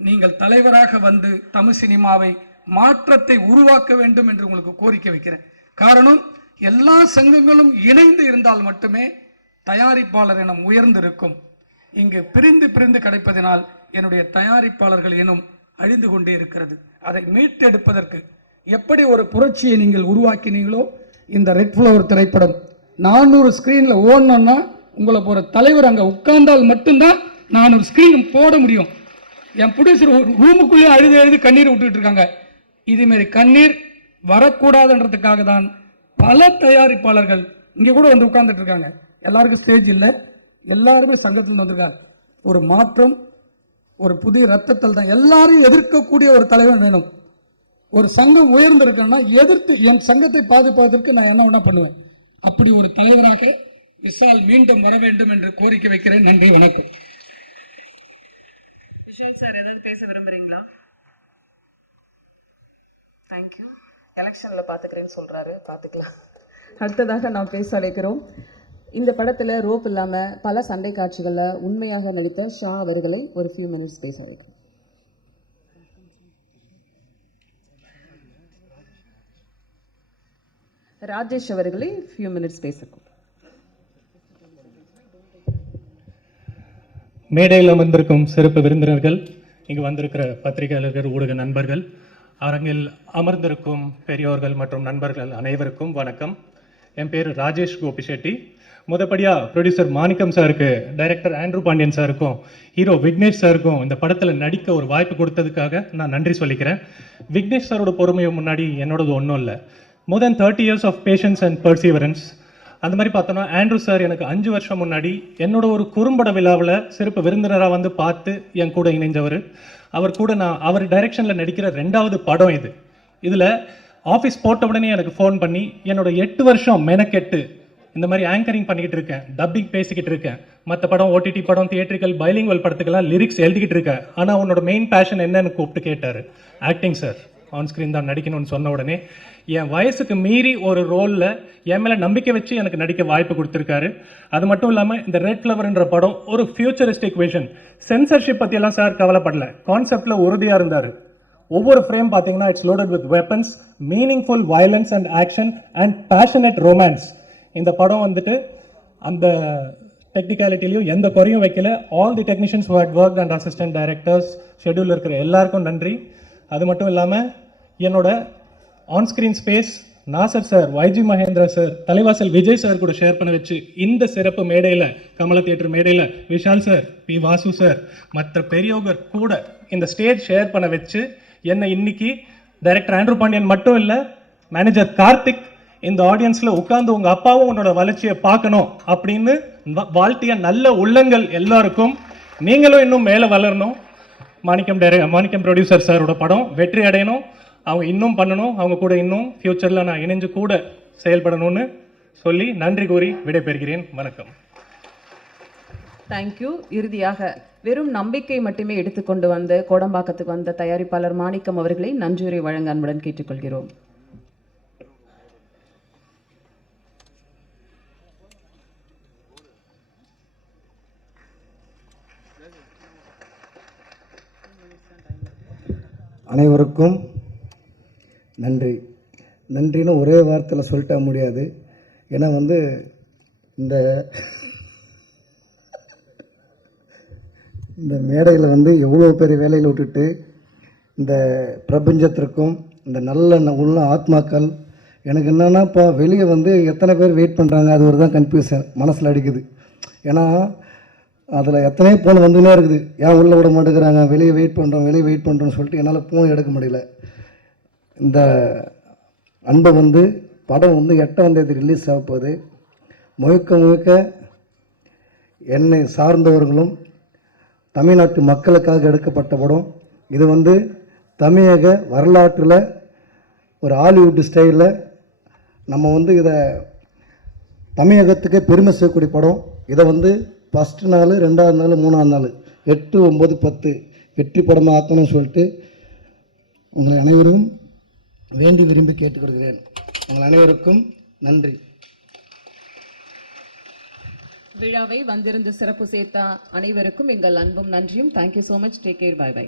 நீங்கள் தலைவராக வந்து தமிழ் சினிமாவை மாற்றத்தை உருவாக்க வேண்டும் என்று உங்களுக்கு கோரிக்கை வைக்கிறேன். காரணம், எல்லா சங்கங்களும் இணைந்து இருந்தால் மட்டுமே தயாரிப்பாளர் இனம் உயர்ந்திருக்கும். இங்கு பிரிந்து பிரிந்து கிடைப்பதனால் என்னுடைய தயாரிப்பாளர்கள் இனம் அழிந்து கொண்டே இருக்கிறது. அதை மீட்டெடுப்பதற்கு எப்படி ஒரு புரட்சியை நீங்கள் உருவாக்கினீங்களோ, இந்த ரெட் ஃப்ளவர் திரைப்படம் 400 ஸ்க்ரீனில் ஓடணும்னா உங்களை போகிற தலைவர் அங்கே உட்கார்ந்தால் மட்டும்தான் 400 ஸ்க்ரீன் போட முடியும். என் ப்ரொடியூசர் ரூமுக்குள்ளே அழுது கண்ணீர் விட்டுட்டு இருக்காங்க. இதுமாரி கண்ணீர் வரக்கூடாதுன்றதுக்காக தான் பல தயாரிப்பாளர்கள் இங்கே கூட வந்து உட்கார்ந்துட்டு இருக்காங்க. எல்லாருக்கும் ஸ்டேஜ் இல்லை, எல்லாருமே சங்கத்தில் வந்திருக்காங்க. ஒரு மாற்றம், ஒரு புதிய ரத்தத்தில் தான் எல்லாரும் எதிர்க்கக்கூடிய ஒரு தலைவன் வேணும். ஒரு சங்கம் உயர்ந்திருக்கேன்னா எதிர்த்து என் சங்கத்தை பாதுகாப்பதற்கு நான் என்ன வேணா பண்ணுவேன். அப்படி ஒரு தலைவராக விஷால் மீண்டும் வர வேண்டும் என்று கோரிக்கை வைக்கிறேன். நன்றி, வணக்கம். விஷால் சார் ஏதாவது பேச விரும்புறீங்களா? தேங்க்யூ. எலெக்ஷனில் பார்த்துக்கிறேன்னு சொல்கிறாரு, பார்த்துக்கலாம். அடுத்ததாக நாம் பேச அழைக்கிறோம். இந்த படத்தில் ரோப் இல்லாமல் பல சண்டை காட்சிகளில் உண்மையாக நடித்த ஷா அவர்களை ஒரு ஃபியூ மினிட்ஸ் பேச அழைக்கிறோம். ராஜேஷ் அவர்களை ஃபியூ மினிட்ஸ் பேசக்கூடும். மேடையில் அமர்ந்திருக்கும் சிறப்பு விருந்தினர்கள், இங்கு வந்திருக்கிற பத்திரிகையாளர்கள், ஊடக நண்பர்கள், அரங்கில் அமர்ந்திருக்கும் பெரியோர்கள் மற்றும் நண்பர்கள் அனைவருக்கும் வணக்கம். என் பேர் ராஜேஷ் கோபி ஷெட்டி. முதப்படியாக ப்ரொடியூசர் மாணிக்கம் சாருக்கு, டைரக்டர் ஆண்ட்ரூ பாண்டியன் சாருக்கும், ஹீரோ விக்னேஷ் சாருக்கும் இந்த படத்தில் நடிக்க ஒரு வாய்ப்பு கொடுத்ததுக்காக நான் நன்றி சொல்லிக்கிறேன். விக்னேஷ் சாரோட பொறுமையை முன்னாடி என்னோடது ஒன்றும் இல்லை. more than 30 years of patience and perseverance. அந்த மாதிரி பார்த்தோன்னா ஆண்ட்ரூ சார் எனக்கு 5 வருஷம் முன்னாடி என்னோட ஒரு குறும்பட விழாவில் சிறப்பு விருந்தினராக வந்து பார்த்து என் கூட இணைஞ்சவர். அவர் கூட நான் அவர் டைரெக்ஷனில் நடிக்கிற 2வது படம் இது. இதில் ஆஃபீஸ் போட்ட உடனே எனக்கு ஃபோன் பண்ணி என்னோட 8 வருஷம் மெனக்கெட்டு இந்த மாதிரி ஆங்கரிங் பண்ணிக்கிட்டு இருக்கேன், டப்பிங் பேசிக்கிட்டு இருக்கேன், மற்ற படம் ஓடிடி படம் தியேட்ரிக்கல் பைலிங்குவல் படத்துக்கெல்லாம் லிரிக்ஸ் எழுதிக்கிட்டு இருக்கேன், ஆனால் உன்னோட மெயின் பேஷன் என்னன்னு கூப்பிட்டு கேட்டார். ஆக்டிங் சார், ஆன்ஸ்க்ரீன் தான் நடிக்கணும்னு சொன்ன உடனே என் வயசுக்கு மீறி ஒரு ரோலில் என் மேலே நம்பிக்கை வச்சு எனக்கு நடிக்க வாய்ப்பு கொடுத்துருக்காரு. அது மட்டும் இல்லாமல் இந்த ரெட் ஃப்ளவர்ன்ற படம் ஒரு ஃபியூச்சரிஸ்டிக் விஷன். சென்சர்ஷிப் பற்றியெல்லாம் சார் கவலைப்படல, கான்செப்டில் உறுதியாக இருந்தார். ஒவ்வொரு ஃப்ரேம் பார்த்தீங்கன்னா it's loaded with weapons, meaningful violence and action and passionate romance. இந்த படம் வந்துட்டு அந்த டெக்னிக்காலிட்டிலையும் எந்த குறையும் வைக்கல. All the technicians who had worked and assistant directors, ஷெட்யூலில் இருக்கிற எல்லாருக்கும் நன்றி. அது மட்டும் இல்லாமல் என்னோட onscreen space Nasser sir, YG Mahendra sir, Thalaivasal Vijay sir கூட ஷேர் பண்ண வச்சு இந்த சிறப்பு மேடையில், கமலா தியேட்டர் மேடையில் Vishal sir, P Vasu sir, மற்ற பெரியவங்க கூட இந்த ஸ்டேஜ் ஷேர் பண்ண வச்சு என்னை இன்னைக்கு டைரக்டர் ஆண்ட்ரூ பாண்டியன் மட்டும் இல்லை, மேனேஜர் கார்த்திக் இந்த ஆடியன்ஸில் உட்கார்ந்து உங்கள் அப்பாவும் உன்னோட வளர்ச்சியை பார்க்கணும் அப்படின்னு வாழ்த்திய நல்ல உள்ளங்கள் எல்லாருக்கும், நீங்களும் இன்னும் மேலே வளரணும். மாணிக்கம் ப்ரொடியூசர் சாரோட படம் வெற்றி அடையணும், அவங்க இன்னும் பண்ணணும், அவங்க கூட இன்னும் ஃப்யூச்சரில் நான் இணைஞ்சு கூட செயல்படணும்னு சொல்லி நன்றி கூறி விடைபெறுகிறேன். வணக்கம். தேங்க்யூ. இறுதியாக வெறும் நம்பிக்கை மட்டுமே எடுத்துக்கொண்டு வந்து கோடம்பாக்கத்துக்கு வந்த தயாரிப்பாளர் மாணிக்கம் அவர்களை நன்றியுரை வழங்க அன்புடன் கேட்டுக்கொள்கிறோம். அனைவருக்கும் நன்றி. நன்றின்னு ஒரே வார்த்தையில் சொல்லிட்ட முடியாது. ஏன்னா இந்த இந்த மேடையில் வந்து எவ்வளோ பெரிய வேலையில் விட்டுட்டு இந்த பிரபஞ்சத்திற்கும் இந்த நல்ல உள்ள ஆத்மாக்கள் எனக்கு என்னென்னாப்பா வெளியே வந்து எத்தனை பேர் வெயிட் பண்ணுறாங்க, அது ஒரு தான் கன்ஃபியூஷன் மனசில் அடிக்குது. ஏன்னா அதில் எத்தனையோ ஃபோன் வந்துன்னே இருக்குது, ஏன் உள்ளே விட மாட்டேங்கிறாங்க, வெளியே வெயிட் பண்ணுறோன்னு சொல்லிட்டு என்னால் ஃபோன் எடுக்க முடியல. இந்த அன்பை வந்து படம் வந்து 8ஆம் தேதி ரிலீஸ் ஆக போகுது. முழுக்க என்னை சார்ந்தவர்களும் தமிழ்நாட்டு மக்களுக்காக எடுக்கப்பட்ட படம். இது வந்து தமிழக வரலாற்றில் ஒரு ஹாலிவுட் ஸ்டைலில் நம்ம வந்து இதை தமிழகத்துக்கு பெருமை சேர்க்கக்கூடிய படம். இதை வந்து ஃபஸ்ட்டு நாள், 2ஆவது நாள், 3ஆவது நாள் 8, 9, 10 வெற்றி படமாக ஆக்கணும்னு சொல்லிட்டு உங்களை அனைவரும் வேண்டி விரும்பி கேட்டுக்கொள்கிறேன். உங்கள் அனைவருக்கும் நன்றி. விழாவை வந்திருந்து சிறப்பு சேர்த்த அனைவருக்கும் எங்கள் அன்பும் நன்றியும். Thank you so much. Take care. Bye by.